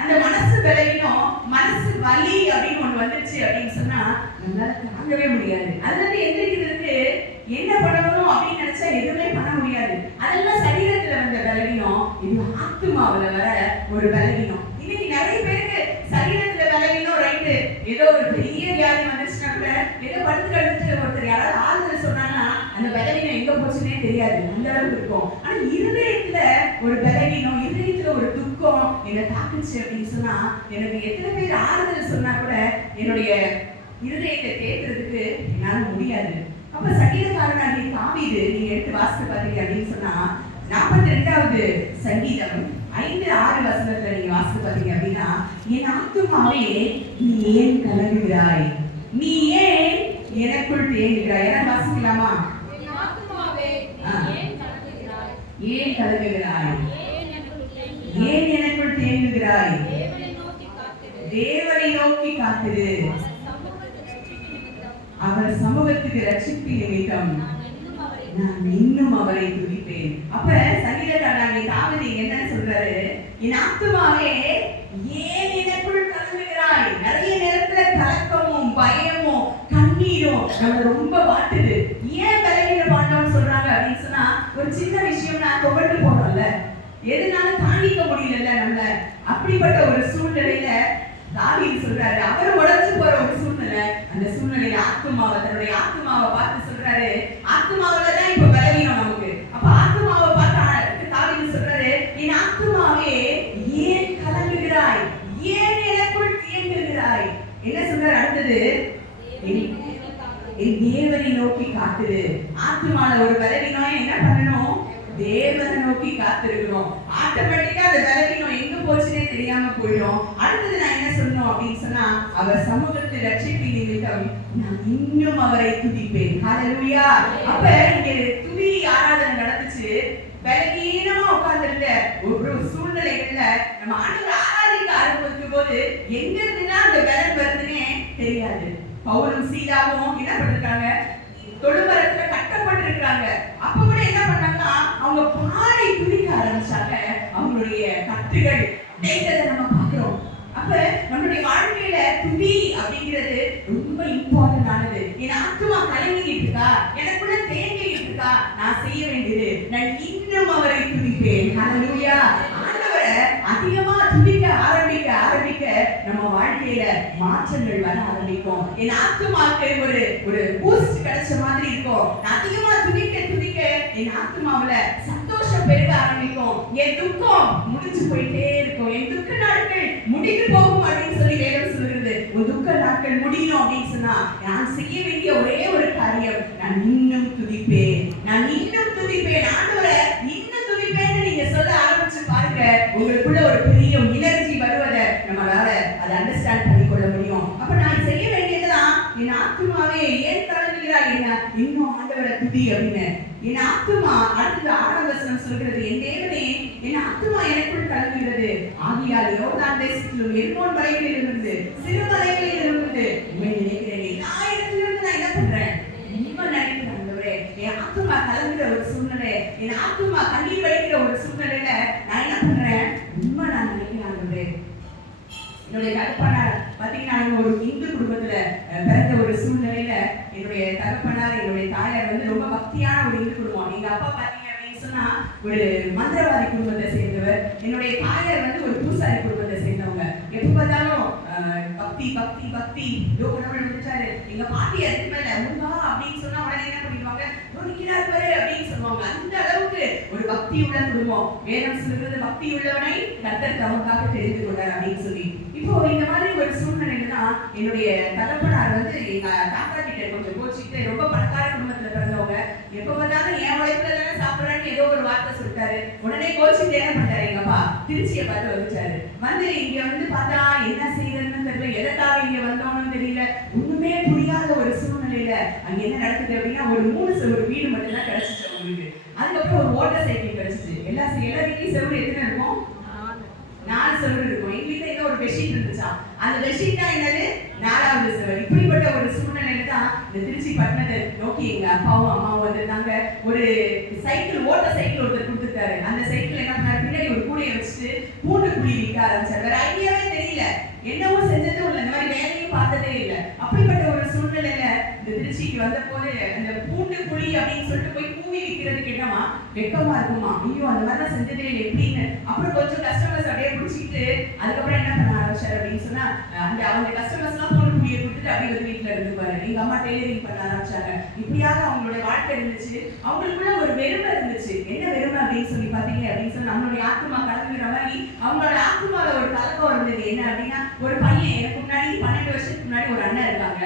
அந்த மனசு பலவீனம், மனசு வலி அப்படின்னு ஒண்ணு வந்துருச்சு அப்படின்னு சொன்னா நம்மளால தாங்கவே முடியாது. அதுல இருந்து எந்திரிக்கிறதுக்கு என்ன பண்ணணும் அப்படின்னு நினைச்சா எதுவுமே பண்ண முடியாது. அதெல்லாம் சரீரத்துல வந்த பலவீனம், இது ஆத்துமாவுல வர ஒரு பலவீனம். இன்னைக்கு நிறைய பேருக்கு சரீரத்துல பலவீனம் ரைட்டு, ஏதோ ஒரு பெரிய வியாதி வந்துச்சுன்னா கூட ஏதோ படுத்து கிடந்துட்டு ஒருத்தர் யாராவது ஆறுதல் சொன்னாங்கன்னா அந்த பலவீனம் எங்க போச்சுன்னே தெரியாது, அந்த அளவுக்கு இருக்கும். ஆனா இருதயத்துல ஒரு பலவீனம், இருதயத்துல ஒரு துக்கம் என்ன தாக்குச்சு அப்படின்னு சொன்னா எனக்கு எத்தனை பேர் ஆறுதல் சொன்னா கூட என்னுடைய இருதயத்தை தேர்றதுக்கு என்னால முடியாது. அப்ப சங்கீதக்காரனாகிய தாவீது நீங்க எடுத்து வாசித்து பாத்தீங்க அப்படின்னு சொன்னா 42வது சங்கீதம் 5-6 வசனத்துல நீங்க வாசித்து பாத்தீங்க அப்படின்னா, என் ஆத்துமாவே நீ ஏன் கலங்குகிறாய், நீ ஏன் எனக்குள் தேங்குகிறாய். என வாசிக்கலாமா? ஏன் கலங்குகிறாய், ஏன் எனக்குள் தேங்குகிறாய், தேவனை நோக்கி காத்திரு, அவர் சமூகத்துக்கு ரட்சிப்பு நிமித்தம் நான் இன்னும் அவரை துதிப்பேன். அப்ப சங்கீதக்காரனாகிய தாவீது என்ன சொல்றாரு? என் ஆத்துமாவே ஏன் எனக்குள் கலங்குகிறாய். நிறைய நேரத்துல கலக்கமும் பயமும் கண்ணீரும் நம்ம ரொம்ப வாட்டுது. ஏன் கலங்கிற பாண்டவன் சொல்றாங்க அப்படின்னு சொன்னா, ஒரு சின்ன விஷயம்னா துவண்டு போனோம்ல, எதனால தாண்டிக்க முடியல நம்மள. அப்படிப்பட்ட ஒரு சூழ்நிலையில தாவீது சொல்றாரு, அவர் உடைஞ்சு போற ஒரு சூழ்நிலை. அந்த சூழ்நிலையில ஆத்துமாவை, தன்னுடைய ஆத்துமாவை பார்த்து சொல்றாரு, ஆத்துமாவிலதான் இப்ப பலவீனம் நமக்கு. அப்ப ஆத்துமாவை பார்த்து தாவீது சொல்றாரு, என் ஆத்துமாவே ஏன் கலங்குகிறாய், ஏன் எனக்குள் தேங்குகிறாய். என்ன சொல்றாரு அடுத்தது? என் தேவனை நோக்கி காத்துரு. ஆத்துமால ஒரு பலவீனம் என்ன பண்ணணும்? தேவனை நோக்கி காத்திருக்கிறோம். ஆட்டோமேட்டிக்கா அந்த பலவீனம் எங்க போச்சுன்னே தெரியாம போயிடும். அடுத்தது நான் என்ன சொல்லணும் அப்படின்னு சொன்னா, அவர் சமூகத்தில் ரட்சிப்பு நிமித்தம் நான் இன்னும் அவரை துதிப்பேன். ஹல்லேலூயா. அப்ப இங்க துதி ஆராதனை நடந்துச்சு. பலவீனமா உட்கார்ந்திருந்த ஒரு சூழ்நிலைகள்ல நம்ம ஆண்டவரை ஆராதிக்க ஆரம்பிக்கும் போது எங்க இருந்துதான் அந்த பலன் வருதுன்னே தெரியாது. பவுலும் சீலாவும் என்ன பண்ணிருக்காங்க? தொழுமரத்துல கட்டப்பட்டிருக்கிறாங்க. அப்ப கூட என்ன பண்ணாங்கன்னா, அவங்க பாடி துதிக்க ஆரம்பிச்சாங்க. அவங்களுடைய கட்டுகள் உடைந்ததை நம்ம பார்க்கிறோம். அப்ப நம்மளுடைய வாழ்க்கையில துதி அப்படிங்கிறது ரொம்ப இம்பார்ட்டன்ட் ஆனது. என் ஆத்துமா கலங்கிட்டு இருக்கா, எனக்குள்ள தேங்கிட்டு இருக்கா, நான் செய்ய வேண்டியது நான் இன்னும் அவரை துதிப்பேன். ஹல்லேலூயா. ஆண்டவரை அதிகமா துதிக்க ஆரம்பிக்க ஆரம்பிக்க நம்ம வாழ்க்கையில மாற்றங்கள் வர ஆரம்பிக்கும். என் ஆத்துமாக்கு ஒரு பூஸ்ட் கிடைச்ச மாதிரி இருக்கும். அதிகமா துதிக்க துதிக்க என் ஆத்துமாவுல சந்தோஷம் பெருக ஆரம்பிக்கும். என் துக்கம் முடிஞ்சு போயிட்டே இருக்கும். என் துக்க நாட்கள் முடிந்து போகும் அப்படின்னு சொல்லி வேதம் சொல்கிறது. உன் துக்க நாட்கள் முடியணும் அப்படின்னு சொன்னா நான் செய்ய வேண்டிய ஒரே ஒரு காரியம், நான் இன்னும் துதிப்பேன், நான் இன்னும் துதிப்பேன். ஆண்டவரை இன்னும் துதிப்பேன்னு நீங்க சொல்ல ஆரம்பிச்சு பாருங்க, உங்களுக்குள்ள ஒரு பெரிய எனர்ஜி வருவதை நம்மளால அதை அண்டர்ஸ்டாண்ட் பண்ணிக்கொள்ள முடியும். அப்ப நான் செய்ய வேண்டியதுதான், என் ஆத்துமாவே ஏன் கலங்குகிறாய், என்ன இன்னும் ஆண்டவரை துதி அப்படின்னு. என் ஆத்துமா அடுத்தது 6ஆம் வசனம் சொல்கிறது, என் தேவனே என் ஆத்துமா எனக்குள் கலங்குகிறது. ஆகியால் யோர்தான் தேசத்திலும் எர்மோன் மலைகளில் இருந்து சிறு மலைகளில் இருந்து உண்மை நினைக்கிறேன். எல்லா இடத்திலிருந்து நான் என்ன பண்றேன்? உண்மை நினைக்கிறேன். ஆண்டவரே என் ஆத்துமா கலங்குற ஒரு சூழ்நிலை, என் ஆத்துமா கண்ணீர் வடிக்கிற ஒரு சூழ்நிலையில நான் என்ன பண்றேன்? உண்மை நான் நினைக்கிறேன். ஆண்டவரே என்னுடைய தகப்பனார் பாத்தீங்கன்னா ஒரு இந்து குடும்பத்துல பிறந்த ஒரு சூழ்நிலையில என்னுடைய தகப்பனார் என்னுடைய தாயார் வந்து ரொம்ப பக்தியான ஒரு இந்து குடும்பம். எங்க அப்பா பாத்தீங்க அப்படின்னு சொன்னா ஒரு மந்திரவாதி குடும்பத்தை சேர்ந்தவர், என்னுடைய தாயார் வந்து ஒரு பூசாரி குடும்பத்தை சேர்ந்தவங்க. எப்ப பார்த்தாலும் பக்தி பக்தி பக்தி கடவுள் வந்துட்டாரு. எங்க பாட்டி அதுக்கு மேல முருகா அப்படின்னு சொன்னா உடனே என்ன பண்ணிடுவாங்க? நிக்கிறார் பாரு அப்படின்னு சொல்லுவாங்க. அந்த அளவுக்கு ஒரு பக்தி உள்ள குடும்பம். வேதம் சொல்கிறது, பக்தி உள்ளவனை கர்த்தர் தமக்காக தெரிந்து கொண்டார் அப்படின்னு சொல்லி. இப்போ இந்த மாதிரி ஒரு சூழ்நிலையில தான் என்னுடைய தகப்பனார் வந்து எங்க தாத்தா கிட்ட கொஞ்சம் கோச்சிக்கிட்டு, ரொம்ப பணக்கார குடும்பத்துல பிறந்தவங்க, எப்ப பார்த்தாலும் என் உழைப்புல தானே சாப்பிடுறான்னு ஏதோ ஒரு வார்த்தை சொல்லிட்டாரு. உடனே கோச்சிட்டு என்ன பண்ணாரு? எங்க அப்பா திருச்சியை பார்த்து வந்துச்சாரு. வந்து இங்க வந்து பார்த்தா என்ன செய்யறதுன்னு தெரியல, எதற்காக இங்க வந்தோம்னு தெரியல, ஒண்ணுமே புரியாத ஒரு சூழ்நிலையில அங்க என்ன நடக்குது அப்படின்னா, ஒரு 3 வீடு மட்டும் தான் கிடைச்சிச்சு அவங்களுக்கு. அதுக்கப்புறம் ஒரு ஓட்டர் சைக்கிள் கிடைச்சிச்சு. எல்லா வீட்லயும் செவரு எத்தனை இருக்கும்? 4 செவரு இருக்கும். எங்க வீட்டுல ஏதோ ஒரு பெட்ஷீட் இருந்துச்சா, அந்த பெட்ஷீட் தான் என்னது? 4வது செவரு. இப்படிப்பட்ட ஒரு சூழ்நிலையில தான் இந்த திருச்சி பட்டணத்தை நோக்கி எங்க அப்பாவும் அம்மாவும் வந்திருந்தாங்க. ஒரு சைக்கிள், ஓட்டர் சைக்கிள் ஒருத்தர் கொடுத்துட்டாரு. அந்த சைக்கிள் என்ன பண்ணாரு? பின்னாடி ஒரு கூடையை வச்சுட்டு பூண்டு குழி விற்க ஆரம்பிச்சாரு. வேற ஐடியாவே தெரியல, என்னவும் செஞ்சதும் இல்லை, இந்த மாதிரி வேலையும் பார்த்ததே இல்லை. அப்படிப்பட்ட ஒரு சூழ்நிலையில இந்த திருச்சிக்கு வந்த போது அந்த பூண்டு குழி அப்படின்னு சொல்லிட்டு போய் பூவி விற்கிறதுக்கு என்னமா வெக்கமா இருக்குமா? ஐயோ அந்த மாதிரிலாம் செஞ்சதே இல்லை எப்படின்னு. அப்புறம் கொஞ்சம் கஸ்டமர்ஸ் அப்படியே பிடிச்சிக்கிட்டு அதுக்கப்புறம் என்ன பண்ண ஆரம்பிச்சாரு அப்படின்னு சொன்னா, அவங்க கஸ்டமர்ஸ் எல்லாம் பூண்டு குழி கூலியை கொடுத்துட்டு அப்படியே ஒரு வீட்டுல இருந்துப்பாரு. எங்க அம்மா டெய்லரிங் பண்ண ஆரம்பிச்சாங்க. இப்படியாக அவங்களோட வாழ்க்கை இருந்துச்சு. அவங்களுக்குள்ள ஒரு வெறுமை இருந்துச்சு. என்ன வெறுமை அப்படின்னு சொல்லி பாத்தீங்க அப்படின்னு சொல்லி நம்மளுடைய ஆத்மா கலங்குற மாதிரி அவங்களோட ஆத்மால ஒரு கலக்கம் இருந்தது. என்ன அப்படின்னா, ஒரு பையன் எனக்கு முன்னாடி 12 வருஷத்துக்கு முன்னாடி ஒரு அண்ணன் இருக்காங்க.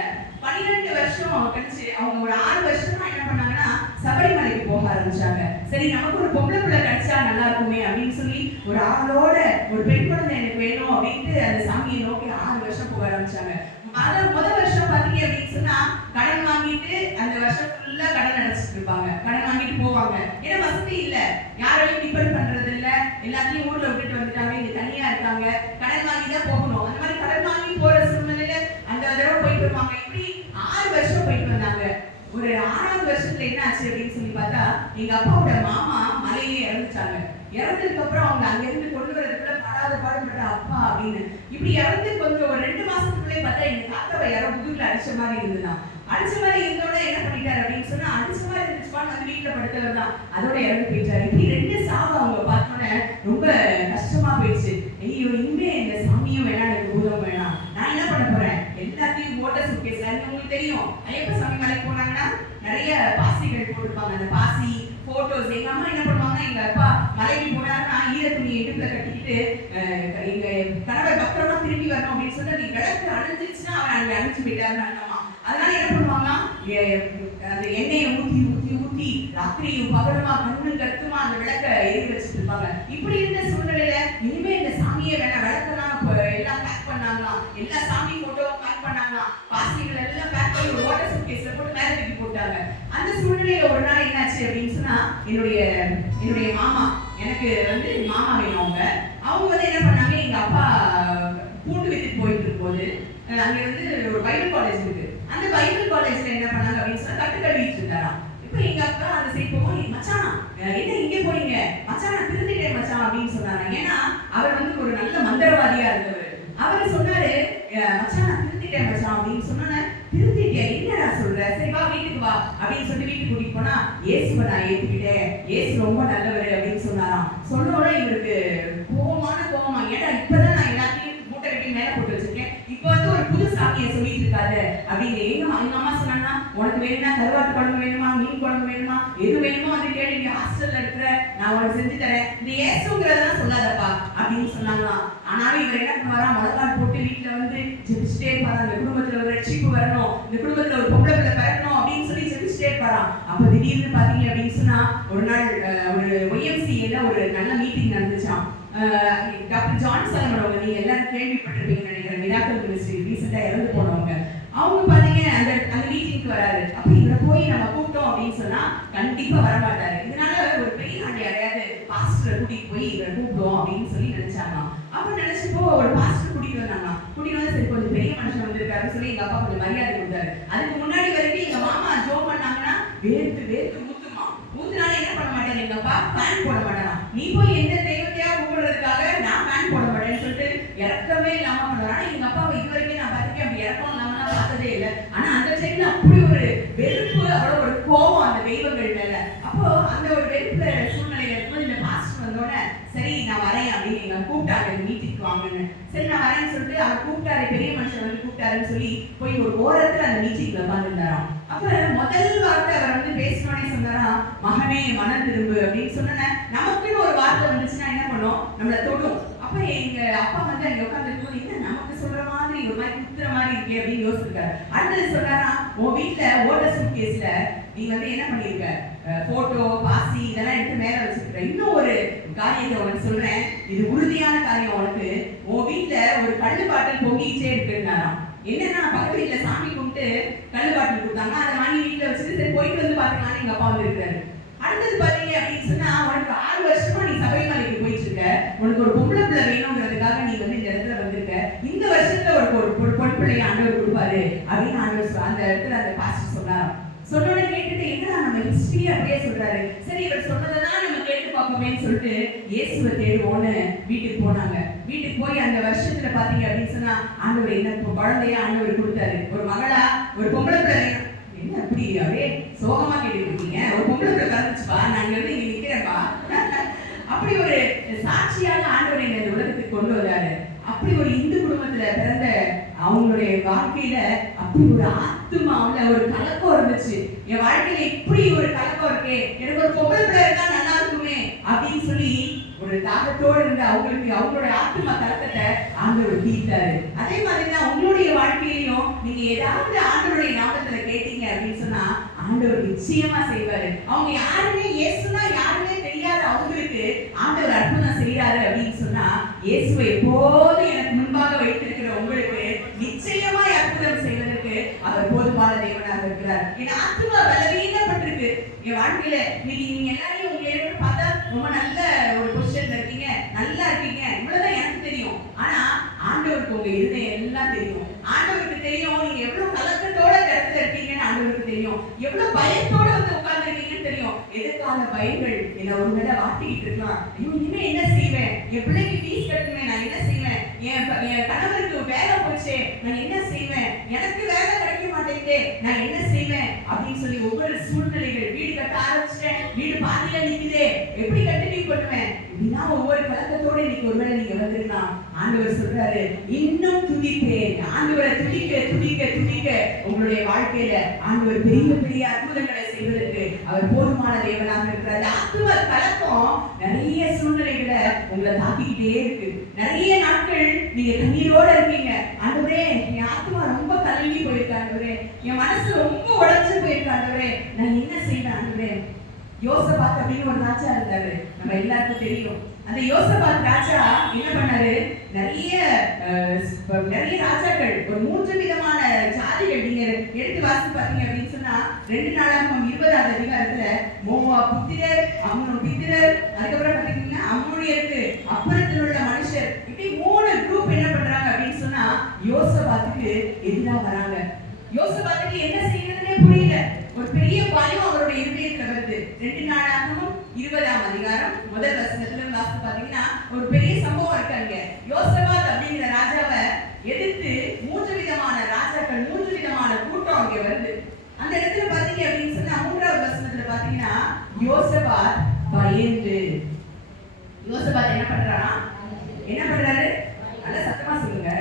12 வருஷம் கழிச்சு அவங்க ஒரு 6 வருஷமா என்ன பண்ணாங்கன்னா சபரிமலைக்கு போக ஆரம்பிச்சாங்க. சரி, நமக்கு ஒரு பொம்பளை பிள்ளை கிடைச்சா நல்லா இருக்குமே அப்படின்னு சொல்லி ஒரு ஆளோட ஒரு பெண் குழந்தை எனக்கு வேணும் அப்படின்ட்டு அந்த சாமியை நோக்கி 6 வருஷம் போக ஆரம்பிச்சாங்க. முதல் வருஷம் பாத்தீங்க அப்படின்னு சொன்னா கடன் வாங்கிட்டு அந்த வருஷம் ஃபுல்லா கடன் அடைச்சிட்டு இருப்பாங்க. கடன் வாங்கிட்டு போவாங்க. ஏன்னா வசதி இல்ல, யாரையும் டிபெண்ட் பண்றது இல்ல, எல்லாத்தையும் ஊர்ல விட்டுட்டு வந்துட்டாங்க, இங்க தனியா இருக்காங்க, கடன் வாங்கி தான் போகணும். அந்த மாதிரி கடன் வாங்கி போற சூழ்நிலையில அந்த தடவை போயிட்டு வருவாங்க. இப்படி 6 வருஷம் போயிட்டு வந்தாங்க. ஒரு 6வது வருஷத்துல என்ன ஆச்சு அப்படின்னு சொல்லி பார்த்தா எங்க அப்பாவோட மாமா மலையிலே இறந்துட்டாங்க. இறந்ததுக்கு அப்புறம் அவங்க அங்க இருந்து கொண்டு வரதுக்குள்ள படாத பாடுபட்ட அப்பா அப்படின்னு இப்படி இறந்து கொஞ்சம் ஒரு 2 மாசத்துக்குள்ளே பார்த்தா எங்க தாத்தாவை யாரோ முதுகுல அடிச்ச மாதிரி இருந்துதான். அடிச்ச மாதிரி இருந்தோட என்ன பண்ணிட்டாரு அப்படின்னு சொன்னா, அடிச்ச மாதிரி இருந்துச்சுப்பான்னு வந்து வீட்டுல படுத்தவர் தான் அதோட இறந்து போயிட்டாரு. இப்படி 2 சாவு அவங்க பார்த்தோன்னே ரொம்ப கஷ்டமா போயிடுச்சு. ஐயோ, இனிமே இந்த சாமியும் வேணாம், எனக்கு பூதம் வேணாம், நான் என்ன பண்ண போறேன், எல்லாத்தையும் ஓட்ட சுட்கேஸ்ல உங்களுக்கு தெரியும் ஐயப்ப சாமி மலைக்கு போனாங்கன்னா நிறைய பாசிகள் போட்டிருப்பாங்க. அந்த பாசி போட்டோஸ் எங்க அம்மா என்ன பண்ணுவாங்கன்னா, எங்க அப்பா மலைக்கு போனாருன்னா ஈர துணியை இடுப்புல கட்டிக்கிட்டு எங்க கணவர் பத்திரமா திரும்பி வரணும் அப்படின்னு சொன்னா, நீ விளக்கு அணைஞ்சிச்சுன்னா அவன் அங்க அணைச்சு போயிட்டாருன்னு அண்ணம்மா. அதனால என்ன பண்ணுவாங்கன்னா, அந்த எண்ணெயை ஊத்தி ஊத்தி ஊத்தி ராத்திரியும் பகலுமா கண்ணு கத்துமா அந்த விளக்க எரிஞ்சு வச்சுட்டு இருப்பாங்க. இப்படி இருந்த சூழ்நிலையில இனிமே இந்த சாமியை வேணா விளக்கெல்லாம் எல்லாம் பேக் பண்ணாங்களாம், எல்லா சாமி போட்டோவும் பேக் பண்ணாங்களாம், பாசிகள் எல்லாம் பேக் பண்ணி ஒரு வாட்டர் சூட்கேஸ்ல போட்டு மேல தூக்கி போட்டாங்க. அந்த சூழ்நிலையில ஒரு நாள் என்னாச்சு அப்படின்னு சொன்னா, என்னுடைய மாமா, எனக்கு வந்து மாமா வேணும், அவங்க வந்து என்ன பண்ணாங்க, எங்க அப்பா பூண்டு வித்துட்டு போயிட்டு இருக்கும்போது அங்க வந்து ஒரு பைபிள் காலேஜ் இருக்கு. அந்த பைபிள் காலேஜ்ல என்ன பண்ணாங்க அப்படின்னு சொன்னா கட்டு கழுவிட்டு இருந்தாராம். இப்போ எங்க அக்கா அந்த சைட் போகும், மச்சான் என்ன இங்கே போறீங்க, மச்சான் நான் திருந்திட்டேன் மச்சான் அப்படின்னு சொன்னாங்க. ஏன்னா அவர் வந்து ஒரு நல்ல மந்திரவாதியா இருந்தவர். அவர் சொன்னாரு, மச்சான் நான் திருந்திட்டேன் மச்சான் அப்படின்னு சொன்னோன்னே, திருந்திட்டியா, என்னடா சொல்ற, சரி வா வீட்டுக்கு வா அப்படின்னு சொல்லி வீட்டுக்கு கூட்டிட்டு போனா, இயேசுவை நான் ஏத்துக்கிட்டேன், இயேசு ரொம்ப நல்லவர் அப்படின்னு சொன்னாராம். சொன்னோட இவருக்கு கோபமா, ஏடா இப்பதான் நான் எல்லாத்தையும் மூட்டை கட்டி மேல போட்டு வச்சிருக்கேன், இப்போ வந்து ஒரு புது சாமியை சொல்லிட்டு இருக்காரு அப்படின்னு. எங்க அம்மா சொன்னாங்கன்னா, உனக்கு வேணும்னா கருவாட்டு குழம்பு வேணுமா, மீன் குழம்பு வேணுமா, எது வேணுமோ வந்து கேட்டு, இங்க ஹாஸ்டல்ல இருக்கிற நான் உனக்கு செஞ்சு தரேன், இந்த ஏசுங்கிறதெல்லாம் சொல்லாதப்பா அப்படின்னு சொன்னாங்களாம். ஆனாலும் இவர் என்ன பண்ணுவாரா, முழக்கால் போட்டு வீட்டுல வந்து ஜெபிச்சுட்டே இருப்பாரா, இந்த குடும்பத்துல ஒரு ரட்சிப்பு வரணும், இந்த குடும்பத்துல ஒரு பொம்பளை பிள்ளை பிறக்கணும் அப்படின்னு சொல்லி ஜெபிச்சுட்டே இருப்பாராம். அப்ப திடீர்னு பாத்தீங்க அப்படின்னு சொன்னா, ஒரு நாள் ஒரு YMCA ஒரு நல்ல மீட்டிங் நடந்துச்சாம். டாக்டர் ஜான் சலமன் அவங்க, நீங்க எல்லாரும் கேள்விப்பட்டிருப்பீங்கன்னு நினைக்கிறேன், மிராக்கிள் மினிஸ்ட்ரி ரீசெண்டா இறந்து போனவங்க. அவங்க பாத்தீங்க அந்த மீட்டிங்க்கு வராரு. அப்ப இவரை போய் நம்ம கூப்பிட்டோம் அப்படின்னு சொன்னா கண்டிப்பா வரமாட்டாரு. இதனால ஒரு பெரிய ஆண்டி யாரையாவது பாஸ்டரை கூட்டிட்டு போய் இவரை கூப்பிடுவோம் அப்படின்னு சொல்லி நினைச்சாங்க. அப்ப நினைச்சப்போ ஒரு பாஸ்டர் கூட்டிட்டு வந்தாங்க. கூட்டிட்டு வந்து சரி கொஞ்சம் பெரிய மனுஷன் வந்திருக்காருன்னு சொல்லி எங்க அப்பா கொஞ்சம் மரியாதை கொடுத்தாரு. அதுக்கு முன்னாடி வரைக்கும் எங்க மாமா ஜோம் பண்ணாங்கன்னா வேர்த்து ஊத்துனால என்ன பண்ண மாட்டேன், எங்க அப்பா ஃபேன் போட மாட்டானா, நீ போய் எந்த தெய்வத்தையா கூப்பிடுறதுக்காக நான் ஃபேன் போட மாட்டேன்னு சொல்லிட்டு இறக்கவே இல்லாம பண்ணுவாரு. ஆனா எங்க அப்பாவை இது வரைக்கும் நான் பார்த்துருக்கேன், அப்படி இறக்கம் இல்லாம நான் பார்த்ததே இல்லை. ஆனா அந்த சைட்ல அப்படி ஒரு வெறுப்பு, அவ்வளவு ஒரு கோபம் அந்த தெய்வங்கள் மேல. அப்போ அந்த ஒரு வெறுப்பு சூழ்நிலையில இருக்கும்போது இந்த பாஸ்டர் வந்தோடனே, சரி நான் வரேன் அப்படின்னு எங்க கூப்பிட்டாங்க, இந்த மீட்டிங்க்கு வாங்கன்னு. சரி நான் வரேன்னு சொல்லிட்டு அவர் கூப்பிட்டாரு, பெரிய மனுஷன் வந்து கூப்பிட்டாருன்னு சொல்லி போய் ஒரு ஓரத்துல அந்த மீட்டிங்ல உட்காந்துருந்தாராம். அப்ப முதல் வார்த்தை அவர் வந்து பேசினோடனே சொன்னாரா, மகனே மனம் திரும்பு அப்படின்னு சொன்ன நமக்குன்னு ஒரு வார்த்தை வந்துச்சுன்னா என்ன பண்ணும், நம்மளை தொடும். அப்ப எங்க அப்பா வந்து அங்க உட்காந்துருக்கும், என்ன நமக்கு சொல்ற மாதிரி ஒரு மாதிரி குத்துற மாதிரி இருக்கே அப்படின்னு யோசிச்சிருக்காரு. அடுத்தது சொன்னாரா, உன் வீட்டுல ஓட்ட சூட்கேஸ்ல நீ வந்து என்ன பண்ணிருக்க, போட்டோ பாசி இதெல்லாம் எடுத்து மேல வச்சிருக்க. இன்னும் ஒரு காரியத்தை உனக்கு சொல்றேன், இது உறுதியான காரியம், உனக்கு உன் வீட்டுல ஒரு கள்ளு பாட்டில் பொங்கிச்சே இருக்குன்னாராம். என்னன்னா பக்கத்து வீட்டுல சாமி கும்பிட்டு கள்ளு பாட்டில் கொடுத்தாங்க, அதை வாங்கி வீட்டுல வச்சுட்டு சரி போயிட்டு வந்து பாத்துக்கலான்னு எங்க அப்பா வந்து இருக்கிறாரு. அடுத்தது பாத்தீங்க அப்படின்னு சொன்னா, உனக்கு 6 வருஷமா நீ சபரிமலைக்கு போயிட்டு இருக்க, உனக்கு ஒரு பொம்பளை பிள்ளை வேணுங்கிறதுக்காக நீ வந்து இந்த இடத்துல வந்திருக்க, இந்த வருஷத்துல ஒரு பொன் பிள்ளையை ஆண்டவர் கொடுப்பாரு அப்படின்னு ஆண்டவர் அந்த இடத்துல அந்த பாஸ்டர் சொன்னார். சொன்னோட கேட்டுட்டு என்ன நம்ம ஹிஸ்டரி அப்படியே சொல்றாரு, சரி இவர் சொன்னதான் நம்ம கேட்டு பார்ப்போமேன்னு சொல்லிட்டு இயேசுவை தேடுவோன்னு வீட்டுக்கு போனாங்க. வீட்டுக்கு போய் அந்த வருஷத்துல பாத்தீங்க அப்படின்னு சொன்னா, ஆண்டவர் என்ன குழந்தையா ஆண்டவர் கொடுத்தாரு, ஒரு மகளா ஒரு பொம்பளை பிள்ளை வேணும். என்ன அப்படி அப்படியே சோகமா கேட்டு இருக்கீங்க, ஒரு பொம்பளை பிள்ளை பிறந்துச்சுப்பா, நான் இங்க நிக்கிறேன்ப்பா. அப்படி ஒரு சாட்சியாக ஆண்டவர் இந்த உலகத்துக்கு கொண்டு வந்தாரு. அப்படி ஒரு இந்து குடும்பத்துல பிறந்த அவங்களுடைய வாழ்க்கையில அப்படி ஒரு ஆத்துமாவுல ஒரு கலக்கம் இருந்துச்சு. என் வாழ்க்கையில இப்படி ஒரு கலக்கம் இருக்கே, எனக்கு ஒரு பொம்பளை பிள்ளை இருந்தா நல்லா இருக்குமே அப்படின்னு சொல்லி ஒரு தாகத்தோடு இருந்த அவங்களுக்கு அவங்களுடைய ஆத்மா கலக்கத்தை ஆண்டவர் தீர்த்தாரு. அதே மாதிரிதான் உங்களுடைய வாழ்க்கையிலையும் நீங்க ஏதாவது ஆண்டவருடைய நாமத்துல கேட்டீங்க அப்படின்னு சொன்னா ஆண்டவர் நிச்சயமா செய்வாரு. அவங்க யாருமே இயேசுனா யாருமே தெரியாத அவங்களுக்கு ஆண்டவர் அற்புதம் செய்யறாரு அப்படின்னு சொன்னா இயேசுவை எப்போது எனக்கு முன்பாக வைத்திருக்கிற உங்களுக்கு நிச்சயமா அற்புதம் செய்வதற்கு அவர் போதுமான தேவனாக இருக்கிறார். என் ஆத்மா பலவீனப்பட்டிருக்கு. என் வாழ்க்கையில நீங்க எல்லாரையும் உங்களை பார்த்தா ரொம்ப நல்ல ஒரு பொசிஷன்ல இருக்கீங்க, நல்லா இருக்கீங்க, இவ்வளவுதான் எனக்கு தெரியும். ஆனா ஆண்டவருக்கு உங்க இருதயம் எல்லாம் தெரியும். ஆண்டவருக்கு தெரியும் நீங்க எவ்வளவு கலக்கத்தோட இடத்துல இருக்கீங்கன்னு ஆண்டவருக்கு தெரியும். எவ்வளவு பயத்தோட வந்து உட்கார்ந்து இருக்கீங்கன்னு தெரியும். எதுக்கான பயங்கள் என்ன ஒரு மேல வாட்டிக்கிட்டு இருக்கலாம். இனிமே என்ன செய்வேன், என் பிள்ளைக்கு ஃபீஸ் கட்டணுமே, நான் என்ன செய்வேன், என் கணவருக்கு வேலை போச்சே, நான் என்ன செய்வேன், எனக்கு வேலை கிடைக்க மாட்டேங்குதே, நான் என்ன செய்வேன் அப்படின்னு சொல்லி ஒவ்வொரு சூழ்நிலைகள், வீடு கட்ட ஆரம்பிச்சிட்டேன், வீடு பாதியில நிக்குதே, எப்படி கண்டினியூ பண்ணுவேன், இப்படின்னா ஒவ்வொரு கலக்கத்தோட இன்னைக்கு ஒருவேளை நீங்க வந்திருக்கலாம். ஆண்டவர் சொல்றாரு இன்னும் துதிப்பேன். ஆண்டவரை துதிக்க துதிக்க துதிக்க உங்களுடைய வாழ்க்கையில ஆண்டவர் பெரிய பெரிய அற்புதங்களை செய்வதற்கு அவர் போதுமான தேவனாக இருக்கிறார். ஆத்தும கலக்கம் நிறைய சூழ்நிலைகளை உங்களை தாக்கிக்கிட்டே இருக்கு. நிறைய நாட்கள் நீங்க கண்ணீரோட இருக்கீங்க. ஆண்டவரே என் ஆத்மா ரொம்ப கலங்கி போயிருக்கு, ஆண்டவரே என் மனசு ரொம்ப உடைஞ்சு போயிருக்கு, ஆண்டவரே நான் என்ன செய்வேன். ஆண்டவரே யோசபாத் அப்படின்னு ஒரு ராஜா இருந்தாரு, நம்ம எல்லாருக்கும் தெரியும். அந்த யோசபாத் ராஜா என்ன பண்ணாரு, நிறைய ராஜாக்கள், ஒரு 3 விதமான ஜாதிகள் நீங்க எடுத்து வாசி பார்த்தீங்க அப்படின்னு சொன்னா 2 நாளாகமம் 20வது அதிகாரத்துல மோவாப் புத்திரர், அம்மோன் புத்திரர், அதுக்கப்புறம் பாத்தீங்கன்னா அம்மோனியருக்கு அப்புறத்தில் உள்ள மனுஷர், இப்படி 3 குரூப் என்ன பண்றாங்க அப்படின்னு சொன்னா யோசபாத்துக்கு எதிராக வராங்க. யோசபாத்துக்கு என்ன செய்யறதுன்னே புரியல. ஒரு பெரிய பயம் அவருடைய இருதயத்துல வருது. 2 நாளாகமம் 20ஆம் அதிகாரம் முதல் வசனத்துல வாசி பாத்தீங்கன்னா ஒரு பெரிய சம்பவம் இருக்காங்க. யோசபாத் அப்படிங்கிற ராஜாவை எதிர்த்து 3 விதமான ராஜாக்கள், 3 விதமான கூட்டம் அங்க வருது. அந்த இடத்துல பாத்தீங்க அப்படின்னு சொன்னா 3வது வசனத்துல பாத்தீங்கன்னா யோசபாத் பயந்து, யோசபாத் என்ன பண்றாரா, என்ன பண்றாரு, நல்ல சத்தமா சொல்லுங்க.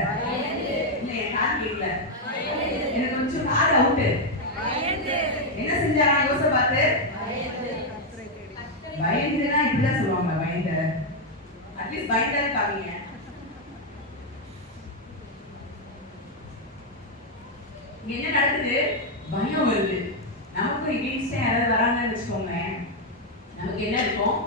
இல்ல என் காது கேட்கல, எனக்கு கொஞ்சம் காது அவுட்டு. என்ன செஞ்சாரா யோசபாத், பயந்துனா இப்படிதான் சொல்லுவாங்க, பயந்த அட்லீஸ்ட் பயந்தாரு காமிங்க. என்ன நடக்குது, பயம் வருது. நமக்கு எகெயின்ஸ்டா யாராவது வராங்கன்னு வச்சுக்கோங்க, நமக்கு என்ன இருக்கும்,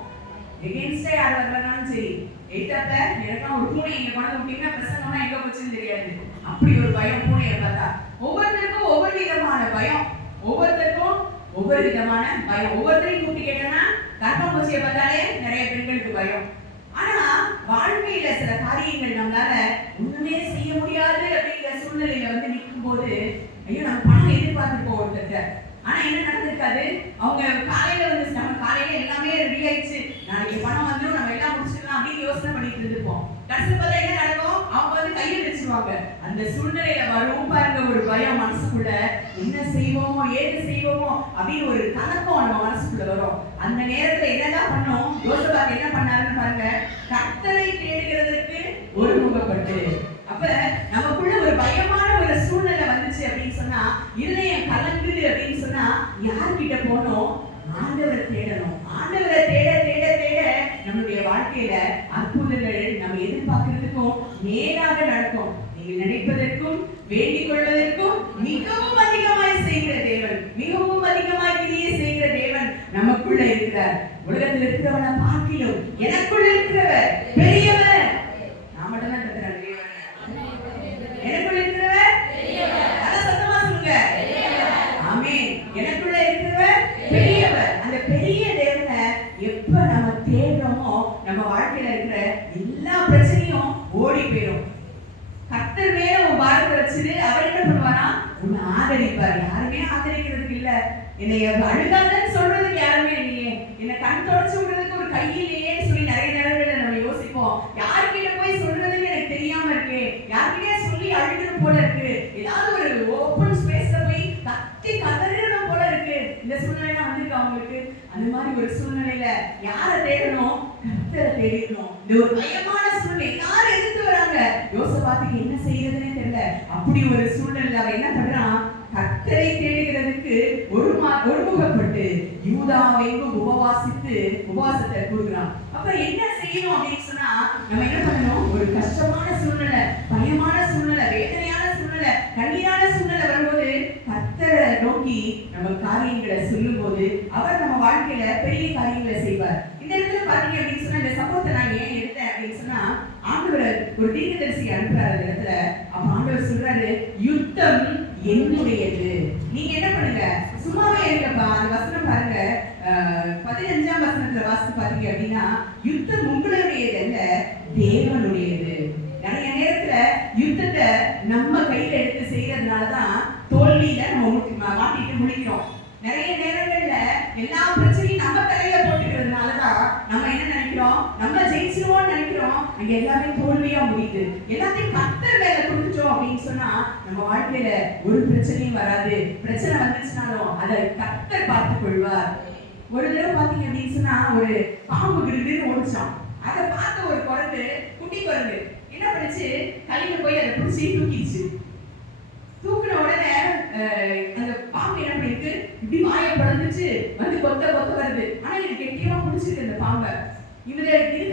எகெயின்ஸ்டா யாராவது வர்றாங்கன்னு சரி, எயிட்டாப்ல எனக்கா ஒரு பூனை இங்க கொண்டு விட்டீங்கன்னா பிரசங்கம்னா எங்க போச்சுன்னு தெரியாது. அப்படி ஒரு பயம் பூனையை பார்த்தா. ஒவ்வொருத்தருக்கும் ஒவ்வொரு விதமான பயம், ஒவ்வொருத்தருக்கும் ஒவ்வொரு விதமான பயம். ஒவ்வொருத்தரையும் கூப்பிட்டு கேட்டோம்னா கர்ப்பம்பூச்சியை பார்த்தாலே நிறைய பெண்களுக்கு பயம். ஆனா வாழ்க்கையில சில காரியங்கள் நம்மளால ஒண்ணுமே செய்ய முடியாது அப்படிங்கிற சூழ்நிலையில வந்து நிற்கும் போது, ஐயோ நம்ம பணம் எதிர்பார்த்துருப்போம் ஒருத்தர், ஆனா என்ன நடந்திருக்காது, அவங்க காலையில வந்து நம்ம காலையில எல்லாமே ரெடி ஆயிடுச்சு, நாளைக்கு பணம் வந்துடும், நம்ம எல்லாம் முடிச்சுக்கலாம் அப்படின்னு யோசனை பண்ணிட்டு இருந்திருப்போம். கடைசி பார்த்தா என்ன நடக்கும், அவங்க வந்து கையில் வச்சிருவாங்க. அந்த சூழ்நிலையில வரும் பாருங்க ஒரு பயம் மனசுக்குள்ள, என்ன செய்வோமோ ஏது செய்வோமோ அப்படின்னு ஒரு கலக்கம் நம்ம மனசுக்குள்ள வரும். அந்த நேரத்துல என்னதான் பண்ணோம், யோசபாத் என்ன பண்ணாருன்னு பாருங்க, கர்த்தரை தேடுகிறதுக்கு ஒருமுகப்பட்டு. அப்ப நமக்குள்ள ஒரு பயமான ஒரு சூழ்நிலை வந்துச்சு அப்படின்னு சொன்னா, இருதயம் கலங்குது அப்படின்னு சொன்னா யார்கிட்ட போனோம், ஆண்டவரை தேடணும். ஆண்டவரை தேட தேட தேட நம்மளுடைய வாழ்க்கையில அற்புதங்கள் நம்ம எதிர்பார்க்கிறதுக்கும் நேராக நடக்கும். நீங்கள் நினைப்பதற்கும் வேண்டிக் கொள்வதற்கும் மிகவும் அதிகமாய் செய்கிற தேவன், மிகவும் அதிகமாய் கிரியை செய்கிற தேவன் நமக்குள்ள இருக்கிறார். உலகத்தில் இருக்கிறவனை பார்க்கிலும் எனக்குள்ள இருக்கிறவர் பெரியவர். நான் மட்டும் தான் கத்துறேன், எனக்குள்ள இருக்கிறவர் அத சத்தமா சொல்லுங்க, ஆமென். எனக்குள்ள இருக்கிறவர் பெரியவர். அந்த பெரிய தேவனை எப்ப நம்ம தேடுறோமோ நம்ம வாழ்க்கையில இருக்கிற எல்லா பிரச்சனையும் ஓடி போயிடும். கர்த்தர் மேல உன் பாரத்தை வச்சுட்டு அவர் என்ன பண்ணுவாரா, உன்னை ஆதரிப்பார். யாருமே ஆதரிக்கிறதுக்கு இல்ல, என்னை அழுகாதன்னு சொல்றதுக்கு யாருமே இல்லையே, என்னை கண் தொடச்சு விடுறதுக்கு ஒரு கையிலேன்னு சொல்லி நிறைய நேரங்களில் நம்ம யோசிப்போம். யார்கிட்ட போய் சொல்றதுன்னு எனக்கு தெரியாம இருக்கு, யார்கிட்ட சொல்லி அழுகணும் போல இருக்கு, ஏதாவது ஒரு ஓப்பன் ஸ்பேஸ்ல போய் கத்தி கதறணும் போல இருக்கு. இந்த சூழ்நிலை வந்திருக்கு அவங்களுக்கு. அந்த மாதிரி ஒரு சூழ்நிலையில யாரை தேடணும், கர்த்தரை தேடணும். இந்த ஒரு பயமான சூழ்நிலை எல்லாரும் எதிர்த்து வராங்க. யோசபாத்துக்கு என்ன செய்யறதுன்னே தெரியல. அப்ப அப்படி ஒரு சூழ்நிலை அவன் என்ன பண்றான், கர்த்தரை தேடுகிறதுக்கு ஒருமுகப்பட்டு யூதாவெங்கும் உபவாசத்தை கூறுகிறான். அப்ப என்ன செய்யணும் அப்படின்னு சொன்னா, நம்ம என்ன பண்ணணும், ஒரு கஷ்டமான சூழ்நிலை, பயமான சூழ்நிலை, வேதனையான சூழ்நிலை, கண்ணீரான சூழ்நிலை வரும்போது கர்த்தரை நோக்கி நம்ம காரியங்களை சொல்லும் போது அவர் நம்ம வாழ்க்கையில பெரிய காரியங்களை செய்வார். இந்த இடத்துல பாத்தீங்க அப்படின்னு சொன்னா, இந்த சம்பவத்தை நான் ஏன் எடுத்தேன் அப்படின்னு சொன்னா, ஆண்டவர் ஒரு தீர்க்கதரிசி அனுப்புறாரு அந்த இடத்துல. அப்ப ஆண்டவர் சொல்றாரு, யுத்தம் என்னுடையது, நீங்க என்ன பண்ணுங்க, சும்மாவே இருக்கப்பா. அந்த வசனம் பாருங்க, 15ஆம் வசனத்துல வாசித்து பாத்தீங்க அப்படின்னா, யுத்தம் உங்களுடையது அல்ல, தேவனுடையது. நிறைய நேரத்துல யுத்தத்தை நம்ம கையில எடுத்து செய்யறதுனாலதான் தோல்வியில நம்ம மாட்டிட்டு முடிக்கிறோம். நிறைய நேரங்கள்ல எல்லா பிரச்சனையும் நம்ம தலையில போட்டுக்கிறதுனாலதான் நம்ம என்ன நினைக்கிறோம், நம்ம ஜெயிச்சிருவோம்னு நினைக்கிறோம், அங்க எல்லாமே தோல்வியா முடியுது. எல்லாத்தையும் கர்த்தர் மேல கொடுத்துட்டோம் அப்படின்னு சொன்னா நம்ம வாழ்க்கையில ஒரு பிரச்சனையும் வராது. பிரச்சனை வந்துச்சுனாலும் அதை கர்த்தர் பார்த்துக் கொள்வார். ஒரு தடவை பாத்தீங்க அப்படின்னு சொன்னா, ஒரு பாம்பு கிடுன்னு ஓடிச்சான். அதை பார்த்த ஒரு குரங்கு, குட்டி குரங்கு என்ன பண்ணுச்சு, கையில போய் அதை பிடிச்சி தூக்கிடுச்சு. தூக்குன உடனே அந்த பாம்பு என்ன பண்ணிருக்கு, இப்படி வாயை படந்துச்சு வந்து கொத்த வருது. ஆனா இது கெட்டியமா பிடிச்சிருக்கு அந்த பாம்பை. இது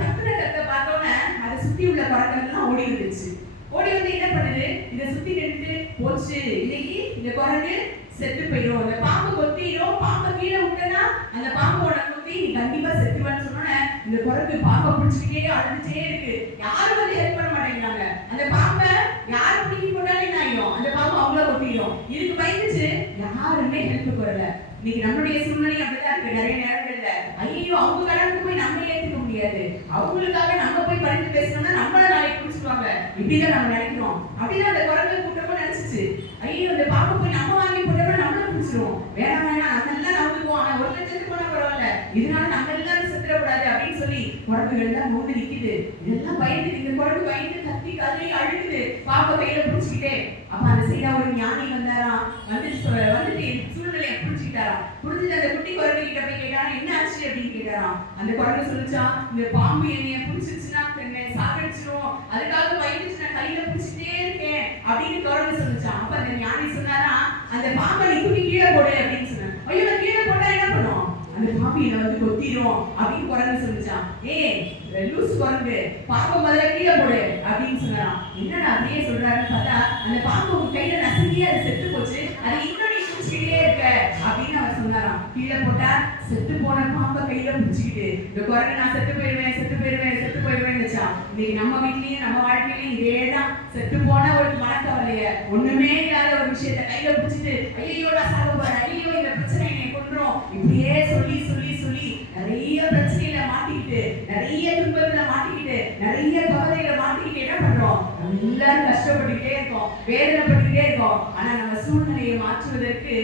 கத்த பார்த்தோன்னே அதை சுத்தி உள்ள குரங்கெல்லாம் ஓடி வந்துச்சு. ஓடி வந்து என்ன பண்ணுது, இதை சுத்தி நின்று போச்சு, இன்னைக்கு இந்த குரங்கு செத்து போயிடும், அந்த பாம்பு கொத்திடும், பாம்பை கீழே விட்டனா அந்த பாம்போட கொத்தி நீ கண்டிப்பா செத்துவான்னு சொன்னோன்னே இந்த குரங்கு பாம்பை பிடிச்சிக்கிட்டே அழுதுட்டே இருக்கு. யாரும் வந்து ஹெல்ப் பண்ண மாட்டேங்கிறாங்க. அந்த பாம்பை யாரு பிடிக்கி போட்டாலே என்ன ஆயிடும், அந்த பாம்பு அவங்கள கொத்திடும். இதுக்கு பயந்துச்சு யாருமே ஹெல்ப் வரல. இன்னைக்கு நம்மளுடைய சூழ்நிலை அப்படிதான் இருக்கு. நிறைய நேரங்கள்ல ஐயோ அவங்க கடனுக்கு போய் நம்ம ஏத்துக்க முடியாது, அவங்களுக்காக நம்ம போய் பறித்து பேசணும்னா நம்மள நாளைக்கு பிடிச்சிருவாங்க, இப்படிதான் நம்ம நினைக்கிறோம். அப்படிதான் அந்த குரங்கு கூட்டமா நினைச்சிச்சு, ஐயோ அந்த பாம்பு போய் நம்ம வாங்கி போட்டோம்னா நம்மள பிடிச்சிருவோம், வேணாம் நம்ம எல்லாம் நம்புவோம், ஆனா 1 லட்சத்துக்கு போனா பரவாயில்ல, இதனால நம்ம எல்லாரும் செத்துடக்கூடாது அப்படின்னு சொல்லி குரங்குகள் எல்லாம் நோந்து நிக்குது. இதெல்லாம் பயந்து இந்த குரங்கு பயந்து கத்தி கதறி அழுகுது, பாம்பை கையில பிடிச்சிக்கிட்டே. அப்ப அந்த சைடா ஒரு ஞானி வந்தாராம், வந்துட்டு சூழ்நிலையை புரிஞ்சுக்கிட்டாராம். புரிஞ்சுட்டு அந்த குட்டி குரங்கு கிட்ட போய் கேட்டாரா, என்ன ஆச்சு அப்படின்னு கேட்டாராம். அந்த குரங்கு சொல்லிச்சான், இந்த பாம்பு என்னைய பிடிச்சிருச்சுன்னா என்னை சாகடிச்சிடும், அதுக்காக பயந்துச்சு நான் கையில பிடிச்சிட்டே இருக்கேன் அப்படின்னு குரங்கு சொல்லிச்சான். அப்ப அந்த ஞானி சொன்னாரா, அந்த பாம்பை நீ தூக்கி கீழே போடு அப்படின்னு சொன்னேன். ஐயோ கீழே போட்டா என்ன பண்ணும், அந்த பாம்பு என்னை வந்து கொத்திடும் அப்படின்னு குரங்கு சொல்லிச்சான். லூஸ் குரங்கு, பாம்பை முதல்ல கீழே போடு அப்படின்னு சொன்னாராம். என்னடா அப்படியே சொல்றாருன்னு பார்த்தா, அந்த பாம்பு உங்க கையில நசுங்கி அது செத்து போச்சு, அது இன்னும் நீ பிடிச்சிக்கிட்டே இருக்க அப்படின்னு அவர் சொன்னாராம். கீழே போட்டா செத்து போன பாம்பை கையில பிடிச்சிக்கிட்டு இந்த குரங்கு நான் செத்து போயிடுவேன் வச்சா. இன்னைக்கு நம்ம வீட்லயும் நம்ம வாழ்க்கையிலயும் இதேதான், செத்து போன ஒரு மனக்கவலைய, ஒண்ணுமே இல்லாத ஒரு விஷயத்த கையில பிடிச்சிட்டு ஐயோ நான் சாக போறேன், ஐயோ இந்த பிரச்சனை என்னை கொன்றும், இப்படியே சொல்லி சொல்லி சொல்லி நிறைய பிரச்சனையில மாட்டிக்கிட்டு, நிறைய துன்பத்துல மாட்டிக்கிட்டு, நிறைய கவலையில மாட்டிக்கிட்டு என்ன பண்றோம், எல்லாரும் கஷ்டப்பட்டுக்கிட்டே இருக்கோம், வேதனைப்பட்டுக்கிட்டே இருக்கோம். ஆனா நம்ம சூழ்நிலையை மாற்றுவதற்கு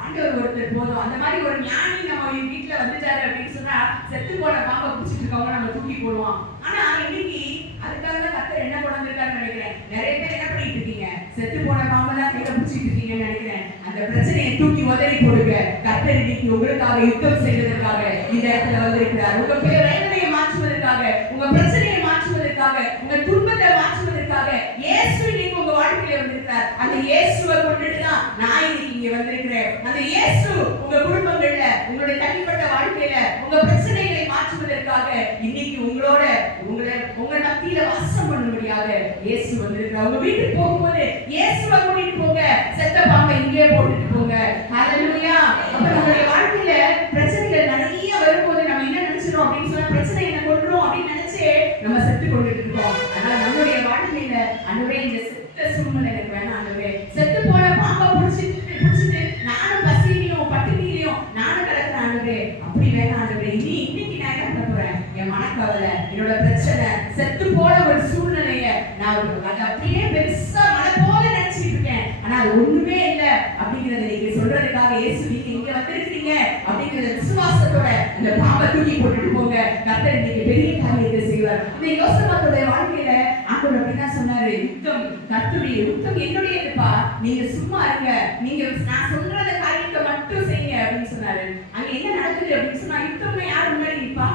ஆண்டவர் ஒருத்தர் போதும். அந்த மாதிரி ஒரு ஞானி நம்ம வீட்டுல வந்துட்டாரு அப்படின்னு சொன்னா, செத்து போன பாம்பை பிடிச்சிட்டு இருக்கவங்க நம்ம தூக்கி போடுவோம். ஆனா இன்னைக்கு அதுக்காக தான் கர்த்தர் என்ன கொண்டு வந்திருக்காருன்னு நினைக்கிறேன். நிறைய பேர் என்ன பண்ணிட்டு இருக்கீங்க, செத்து போன பாம்பை தான் கையில பிடிச்சிட்டு இருக்கீங்கன்னு நினைக்கிறேன். அந்த பிரச்சனையை தூக்கி உதறி போடுங்க. கர்த்தர் இன்னைக்கு உங்களுக்காக யுத்தம் செய்வதற்காக இந்த இடத்துல வந்திருக்கிறார். உங்க வேதனையை மாற்றுவதற்காக, உங்க பிரச்சனையை மாற்றுவதற்காக, உங்க துன்பத்தை மாற்றுவதற்காக இயேசு இன்னைக்கு உங்க வாழ்க்கையில வந்திருக்கிறார். அந்த இயேசுவை கொண்டுட்டு தான் நான் இன்னைக்கு இங்க வந்திருக்கிறேன். அந்த இயேசு உங்க குடும்பங்கள்ல, உங்களுடைய தனிப்பட்ட வாழ்க்கையில உங்க பிரச்சனைகளை மாற்றுவதற்காக இன்னைக்கு உங்களோட உங்க மத்தியில வாசம் பண்ணும்படியாக இயேசு வந்திருக்கிறார். உங்க வீட்டுக்கு போகும்போது இயேசுவை கூட்டிட்டு போங்க, செத்த பாம்பை இங்கே போட்டுட்டு போங்க. ஹல்லேலூயா. அப்ப நம்மளுடைய வாழ்க்கையில பிரச்சனைகள் நிறைய வரும்போது நம்ம என்ன நினைச்சிரோம் அப்படின்னு சொன்னா, பிரச்சனை என்ன கொள்றோம் அப்படின்னு நினைச்சு நம்ம செத்து கொண்டுட்டு இருக்கோம். ஆனா நம்மளுடைய வாழ்க்கையில ஆண்டவரே இந்த செத்த சூழ்நிலை எனக்கு வேணாம் ஆண்டவரே, செத்து போன பாம்பை பிடிச்சிட்டு நானும் பசியிலையும் பட்டினியிலையும் நானும் கிடக்கிறேன் ஆண்டவரே, அப்படி வேணாம் ஆண்டவரே. இன்னைக்கு நான் என்ன பண்ண போறேன், என் மனக்கவலை, என்னோட பிரச்சனை, செத்து போன ஒரு சூழ்நிலைய நான் அதை அப்படியே பெருசா மழை போல நினைச்சிட்டு இருக்கேன், ஆனா அது ஒண்ணுமே இல்லை அப்படிங்கறத நீங்க சொல்றதுக்காக இயேசு நீங்க இங்க வந்திருக்கீங்க அப்படிங்கிற விசுவாசத்தோட இந்த பாம்பை தூக்கி போட்டுட்டு போங்க. கர்த்தர் இன்னைக்கு பெரிய காரியத்தை செய்வார். இந்த யோசேப்புடைய வாழ்க்கையில ஆண்டவர் அப்படிதான் சொன்னாரு, யுத்தம் கர்த்தருடைய, யுத்தம் என்னுடையதுப்பா, நீங்க சும்மா இருங்க, நீங்க நான் சொல்றத காரியத்தை மட்டும் செய்யுங்க அப்படின்னு சொன்னாரு. அங்க என்ன நடக்குது அப்படின்னு சொன்னா, யுத்தம்னா யார் முன்னாடி நிப்பா,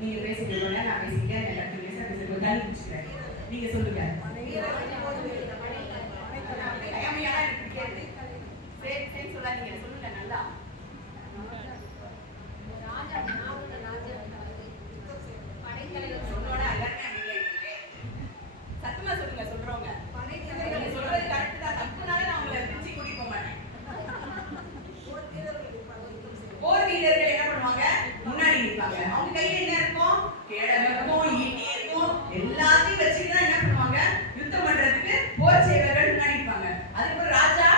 நீங்க பேசுறீங்க, நான் பேசிக்கிறேன், தண்ணி குடிச்சுக்கிறேன், நீங்க சொல்லுங்க. இருப்பாங்க. அவங்க கையில என்ன இருக்கும்? கேடகம் இருக்கும், ஈட்டி இருக்கும், எல்லாத்தையும் வச்சுக்கிட்டு என்ன பண்ணுவாங்க? யுத்தம் பண்றதுக்கு போர் சேவகர்கள் முன்னாடி இருப்பாங்க. அதுக்கு ஒரு ராஜா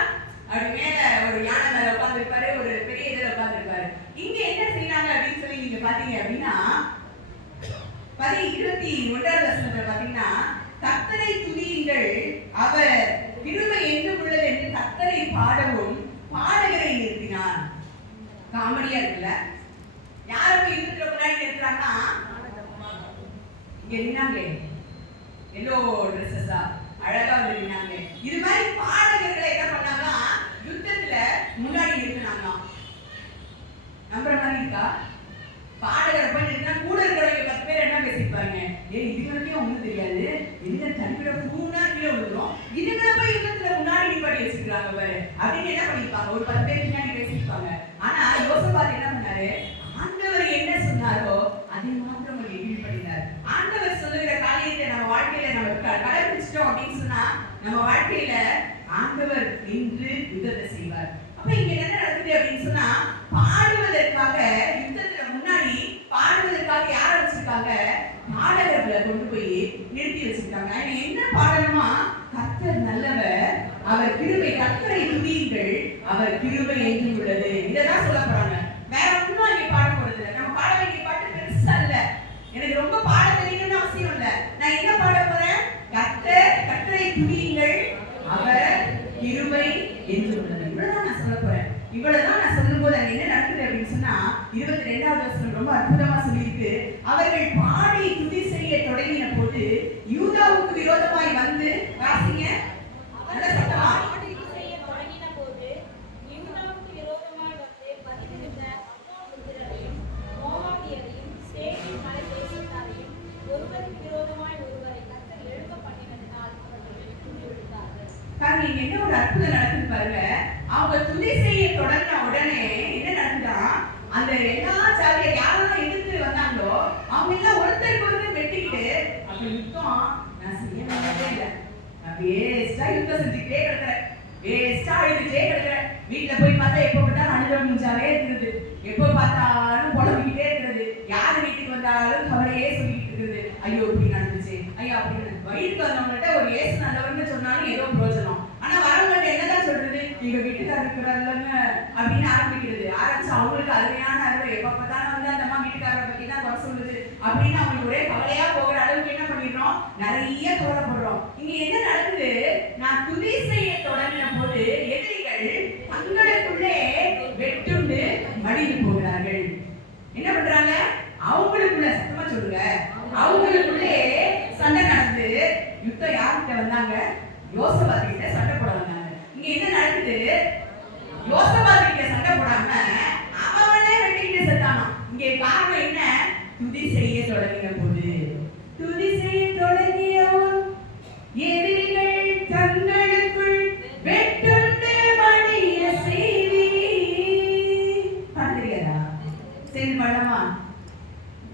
அப்படி மேல ஒரு யானை மேல உட்கார்ந்துருப்பாரு, ஒரு பெரிய இதுல உட்கார்ந்துருப்பாரு. இங்க என்ன செய்யறாங்க அப்படின்னு சொல்லி நீங்க பாத்தீங்க அப்படின்னா 21வது வசனத்துல பாத்தீங்கன்னா, கர்த்தரை துதியுங்கள், அவர் கிருபை என்றும் உள்ளது என்று கர்த்தரை பாடவும் பாடகரை நிறுத்தினார். காமெடியா இருக்குல்ல? யார போய் யுத்தத்துல முன்னாடி நிறுத்துறாங்கன்னா, இங்க நின்னாங்க எல்லோ ட்ரெஸ்ஸஸா அழகா நின்னாங்க. இது மாதிரி பாடகர்களை என்ன பண்ணாங்கன்னா யுத்தத்துல முன்னாடி நிறுத்தினாங்களாம். நம்புற மாதிரி இருக்கா? பாடகரை போய் நிறுத்தினா கூட இருக்கிறவங்க 10 பேர் என்ன பேசிப்பாங்க? இது வரைக்கும் ஒண்ணும் தெரியாது, எந்த தண்ணியோட பூனா கீழே விழுந்துரும், இதுங்களை போய் யுத்தத்துல முன்னாடி நிப்பாட்டி வச்சிருக்காங்க பாரு அப்படின்னு என்ன பண்ணிருப்பாங்க? ஒரு 10 பேர் பின்னாடி பேசிருப்பாங்க. ஆனா யோசபாத் என்ன பண்ணாரு? ஆண்டவர் என்ன சொன்னாரோ அதை மாத்திரம் அவர் எகிரி பண்ணினார். ஆண்டவர் சொல்லுகிற காரியத்தை நம்ம வாழ்க்கையில நம்ம கடைபிடிச்சிட்டோம் அப்படின்னு சொன்னா நம்ம வாழ்க்கையில ஆண்டவர் நின்று யுத்தத்தை செய்வார். அப்ப இங்க என்ன நடக்குது அப்படின்னு சொன்னா, பாடுவதற்காக யுத்தத்துல முன்னாடி பாடுவதற்காக யார வச்சிருக்காங்க? பாடகர்களை கொண்டு போய் நிறுத்தி வச்சிருக்காங்க. என்ன பாடணுமா? கர்த்தர் நல்லவர், அவர் கிருபை, கர்த்தரை துதியுங்கள், அவர் கிருபை என்றும் உள்ளது. இததான் சொல்ல போறாங்க. வேற ஒண்ணும் அங்கே பாட போறது இல்லை. நம்ம பாட வேண்டிய பாட்டு பெருசா இல்ல, எனக்கு ரொம்ப பாட தெரியணும்னு அவசியம் இல்ல. நான் என்ன பாட போறேன்? கர்த்தரை துதியுங்கள், அவர் கிருபை என்றும் உள்ளது. இவ்வளவுதான் நான் சொல்ல போறேன். இவ்வளவுதான் நான் சொல்லும் போது அங்க என்ன நடக்குது அப்படின்னு சொன்னா 22வது வசனம் ரொம்ப அற்புதமா சொல்லியிருக்கு. அவர்கள் பாடி துதி செய்ய தொடங்கின போது யூதாவுக்கு விரோதமாய் வந்து வாசிங்க நல்ல சத்தமா பாருங்க, என்ன ஒரு அற்புதம் நடக்குது பாருங்க. அவங்க துதி செய்ய தொடங்கின உடனே என்ன நடக்குதா, அந்த எல்லா ஜாதியை யாரெல்லாம் எதிர்த்து வந்தாங்களோ அவங்க எல்லாம் ஒருத்தருக்கு ஒருத்தர் வெட்டிக்கிட்டு அப்படி யுத்தம் நான் செய்ய வேண்டியதே இல்லை, நான் வேஸ்டா யுத்தம் செஞ்சுக்கிட்டே கிடக்குறேன், வேஸ்டா அழுதுட்டே கிடக்குறேன். வீட்டுல போய் பார்த்தா எப்ப பார்த்தாலும் அழுத முடிஞ்சாவே இருக்கிறது, எப்ப பார்த்தாலும் புலம்பிக்கிட்டே இருக்கிறது, யார் வீட்டுக்கு வந்தாலும் கவலையே சொல்லிக்கிட்டு இருக்கிறது. ஐயோ இப்படி நடந்துச்சு, ஐயா அப்படி வயிற்றுக்கு வந்தவங்கள்ட்ட ஒரு ஏசு நல்லவர்னு சொன்னாலும் ஏதோ பிரோஜனம். ஆனா வரவங்கள்ட்ட என்னதான் சொல்றது? எங்க வீட்டுக்காரர் இருக்கிறாருன்னு அப்படின்னு ஆரம்பிச்சு அவங்களுக்கு அருமையான அருமை எப்ப பார்த்தாலும் வந்து அந்த அம்மா வீட்டுக்காரரை பத்தி தான் குறை சொல்லுது அப்படின்னு அவங்களுக்கு ஒரே கவலையா போகிற அளவுக்கு என்ன பண்ணிடுறோம்? நிறைய கவலைப்படுறோம். இங்க என்ன நடக்குது? நான் துதி செய்ய தொடங்கின போது எதிரிகள் தங்களுக்குள்ளே வெட்டுண்டு மடிந்து போகிறார்கள். என்ன பண்றாங்க? அவங்களுக்குள்ள, சத்தமா சொல்லுங்க, அவங்களுக்குள்ளே சண்டை நடந்து யுத்தம் யார்கிட்ட வந்தாங்க? யோசபாத் கிட்ட சண்டை போட வந்தாங்க. இங்க என்ன நடக்குது? யோசபாத் கிட்ட சண்டை போடாம அவனே வெட்டிக்கிட்டு செத்தானா. இங்க காரணம் என்ன? துதி செய்ய தொடங்கின போது, துதி செய்ய தொடங்கியவன் எதிரிகள் தங்களுக்குள் வெட்டுண்டு மடிய செய்தி. பாடுறியதா? சரி படமா.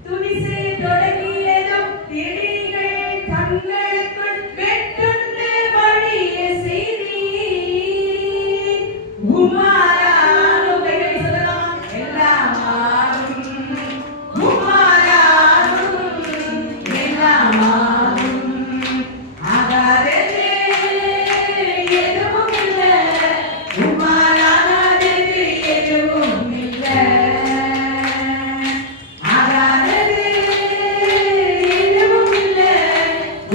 துதி செய்ய தொடங்கியதும் எதிரிகள் தங்களுக்குள் வெட்டுண்டு மடிய செய்தி. உமாராலும் கைகளை சொல்லலாம், எல்லாம் மாறும், உமாராலும் எல்லாம் மாறும், ஆகாதது எதுவும் இல்லை, உமாரானது எதுவும் இல்லை, ஆகாதது எதுவும் இல்லை,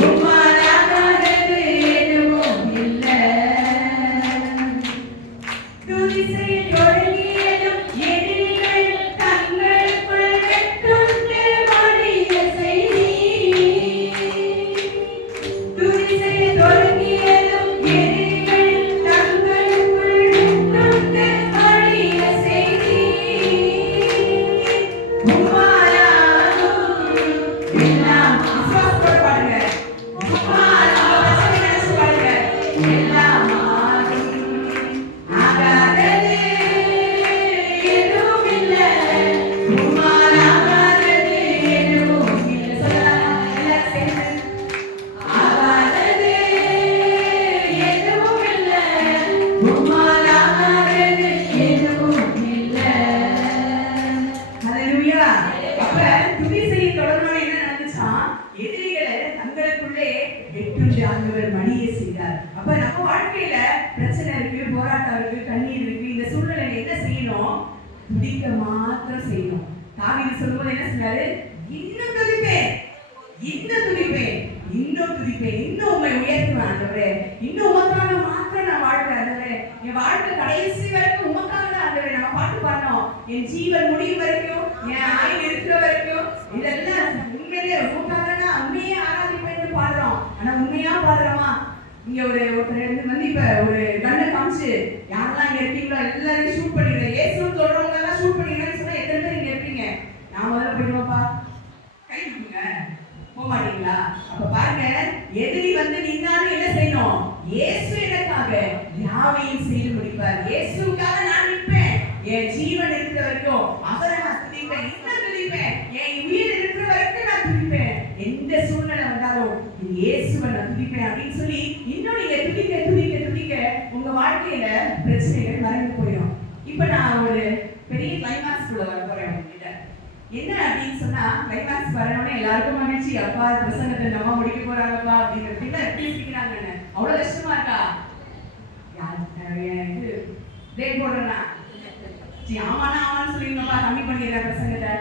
உமாரானது எதுவும் இல்லை. துதி செய்ய தொடங்கியதும் எதிரிகள் தங்களுக்குள் வெட்டுண்டு மடிய செய்தி. துதி செய்ய தொடங்கியதும் எதிரிகள் தங்களுக்குள் வெட்டுண்டு மடிய செய்தி. உம்மாலாலும் எல்லாம் விசுவாசத்தோட பாடுங்க. உம்மாலாலும் வசனம் நினைச்சு பாடுங்க. எல்லாம் மாறும், ஆகாதது தாவீது சொல்லும்போது என்ன சொன்னாரு? இன்னும் துதிப்பேன், இன்னும் துதிப்பேன், இன்னும் துதிப்பேன், இன்னும் உம்மை உயர்த்துவேன் ஆண்டவரே, இன்னும் உமக்காக மாத்திரம் நான் வாழ்றேன் ஆண்டவரே, என் வாழ்க்கை கடைசி வரைக்கும் உமக்காக தான் ஆண்டவரே. நம்ம பாட்டு பாடணும், என் ஜீவன் முடியும் வரைக்கும், என் ஆயுள் இருக்கிற வரைக்கும், இதெல்லாம் உண்மையிலே உமக்காக தான் உண்மையே ஆராதிப்பேன்னு பாடுறோம். ஆனா உண்மையா பாடுறோமா? இங்க ஒருத்தர் வந்து இப்ப ஒரு கண்ணை காமிச்சு யாரெல்லாம் இங்க இருக்கீங்களோ எல்லாரையும் ஷூட் பண்ணிடுறேன், இயேசுன்னு சொல்றவங்க எல்லாம் ஷூட் பண்ணிடுறேன்னு சொன்னா எத்தனை பேர் இங்க இருப்பீங்க? நான் முதல்ல போயிடுவாப்பா, கை தூக்குங்க, போக மாட்டீங்களா? அப்ப பாருங்க, எதிரி வந்து நின்னாலும் என்ன செய்யணும்? இயேசு எனக்காக யாவையும் செய்து முடிப்பார். இயேசுக்காக நான் நிற்பேன், என் ஜீவன் இருக்கிற வரைக்கும் அவரை நான் துதிப்பேன், இன்னும் துதிப்பேன், என் உயிர் இருக்கிற வரைக்கும் நான் துதிப்பேன், எந்த சூழ்நிலை வந்தாலும் இயேசுவை நான் துதிப்பேன் அப்படின்னு சொல்லி இன்னும் நீங்க துதிக்க துதிக்க துதிக்க உங்க வாழ்க்கையில பிரச்சனைகள் மறைந்து போயிடும். இப்ப நான் ஒரு பெரிய கிளைமாக்ஸ் குள்ள வர போறேன் உங்ககிட்ட. என்ன அப்படின்னு சொன்னா, கிளைமாக்ஸ் வரணும்னு எல்லாருக்கும் மகிழ்ச்சி, அப்பா பிரசங்கத்தை நம்ம முடிக்க போறாங்கப்பா அப்படிங்கிறது எப்படி யோசிக்கிறாங்கன்னு. அவ்வளவு கஷ்டமா இருக்கா? இது பிரேக் போடுறேன்னா ஆமாண்ணா ஆமான்னு சொல்லிருங்கப்பா, கம்மி பண்ணிடுறேன் பிரசங்கத்தை,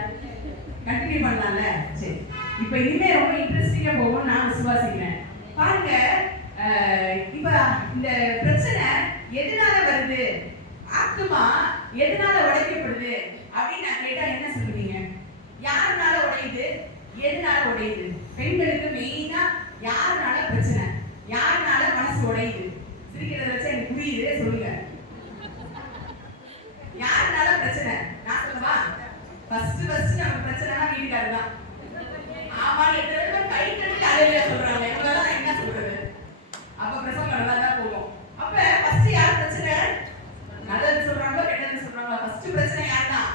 கண்டினியூ பண்ணலாம்ல. சரி, இப்ப இனிமே ரொம்ப இன்ட்ரெஸ்டிங்கா போகும் நான் விசுவாசிக்கிறேன். பாருங்க, இப்ப இந்த பிரச்சனை எதனால வருது, ஆத்மா எதனால உடைக்கப்படுது அப்படின்னு நான் கேட்டா என்ன சொல்லுவீங்க? யாருனால உடையுது, எதனால உடையுது? பெண்களுக்கு மெயினா யாருனால பிரச்சனை, யாருனால மனசு உடையுது? சிரிக்கிறத வச்சு எனக்கு புரியுது, சொல்லுங்க. யாருனால பிரச்சனை? நான் சொல்லவா? ஃபர்ஸ்ட் நம்ம பிரச்சனைனா வீட்டுக்காரர் தான். ஆமா, எத்தனை கை கட்டி அலையில சொல்றாங்க, இவங்களால என்ன சொல்றது? அப்ப பிரசவம் நல்லா தான் போகும். அப்ப ஃபர்ஸ்ட் யார் பிரச்சனை? நல்லது சொல்றாங்களோ கெட்டது சொல்றாங்களோ, ஃபர்ஸ்ட் பிரச்சனை யார் தான்?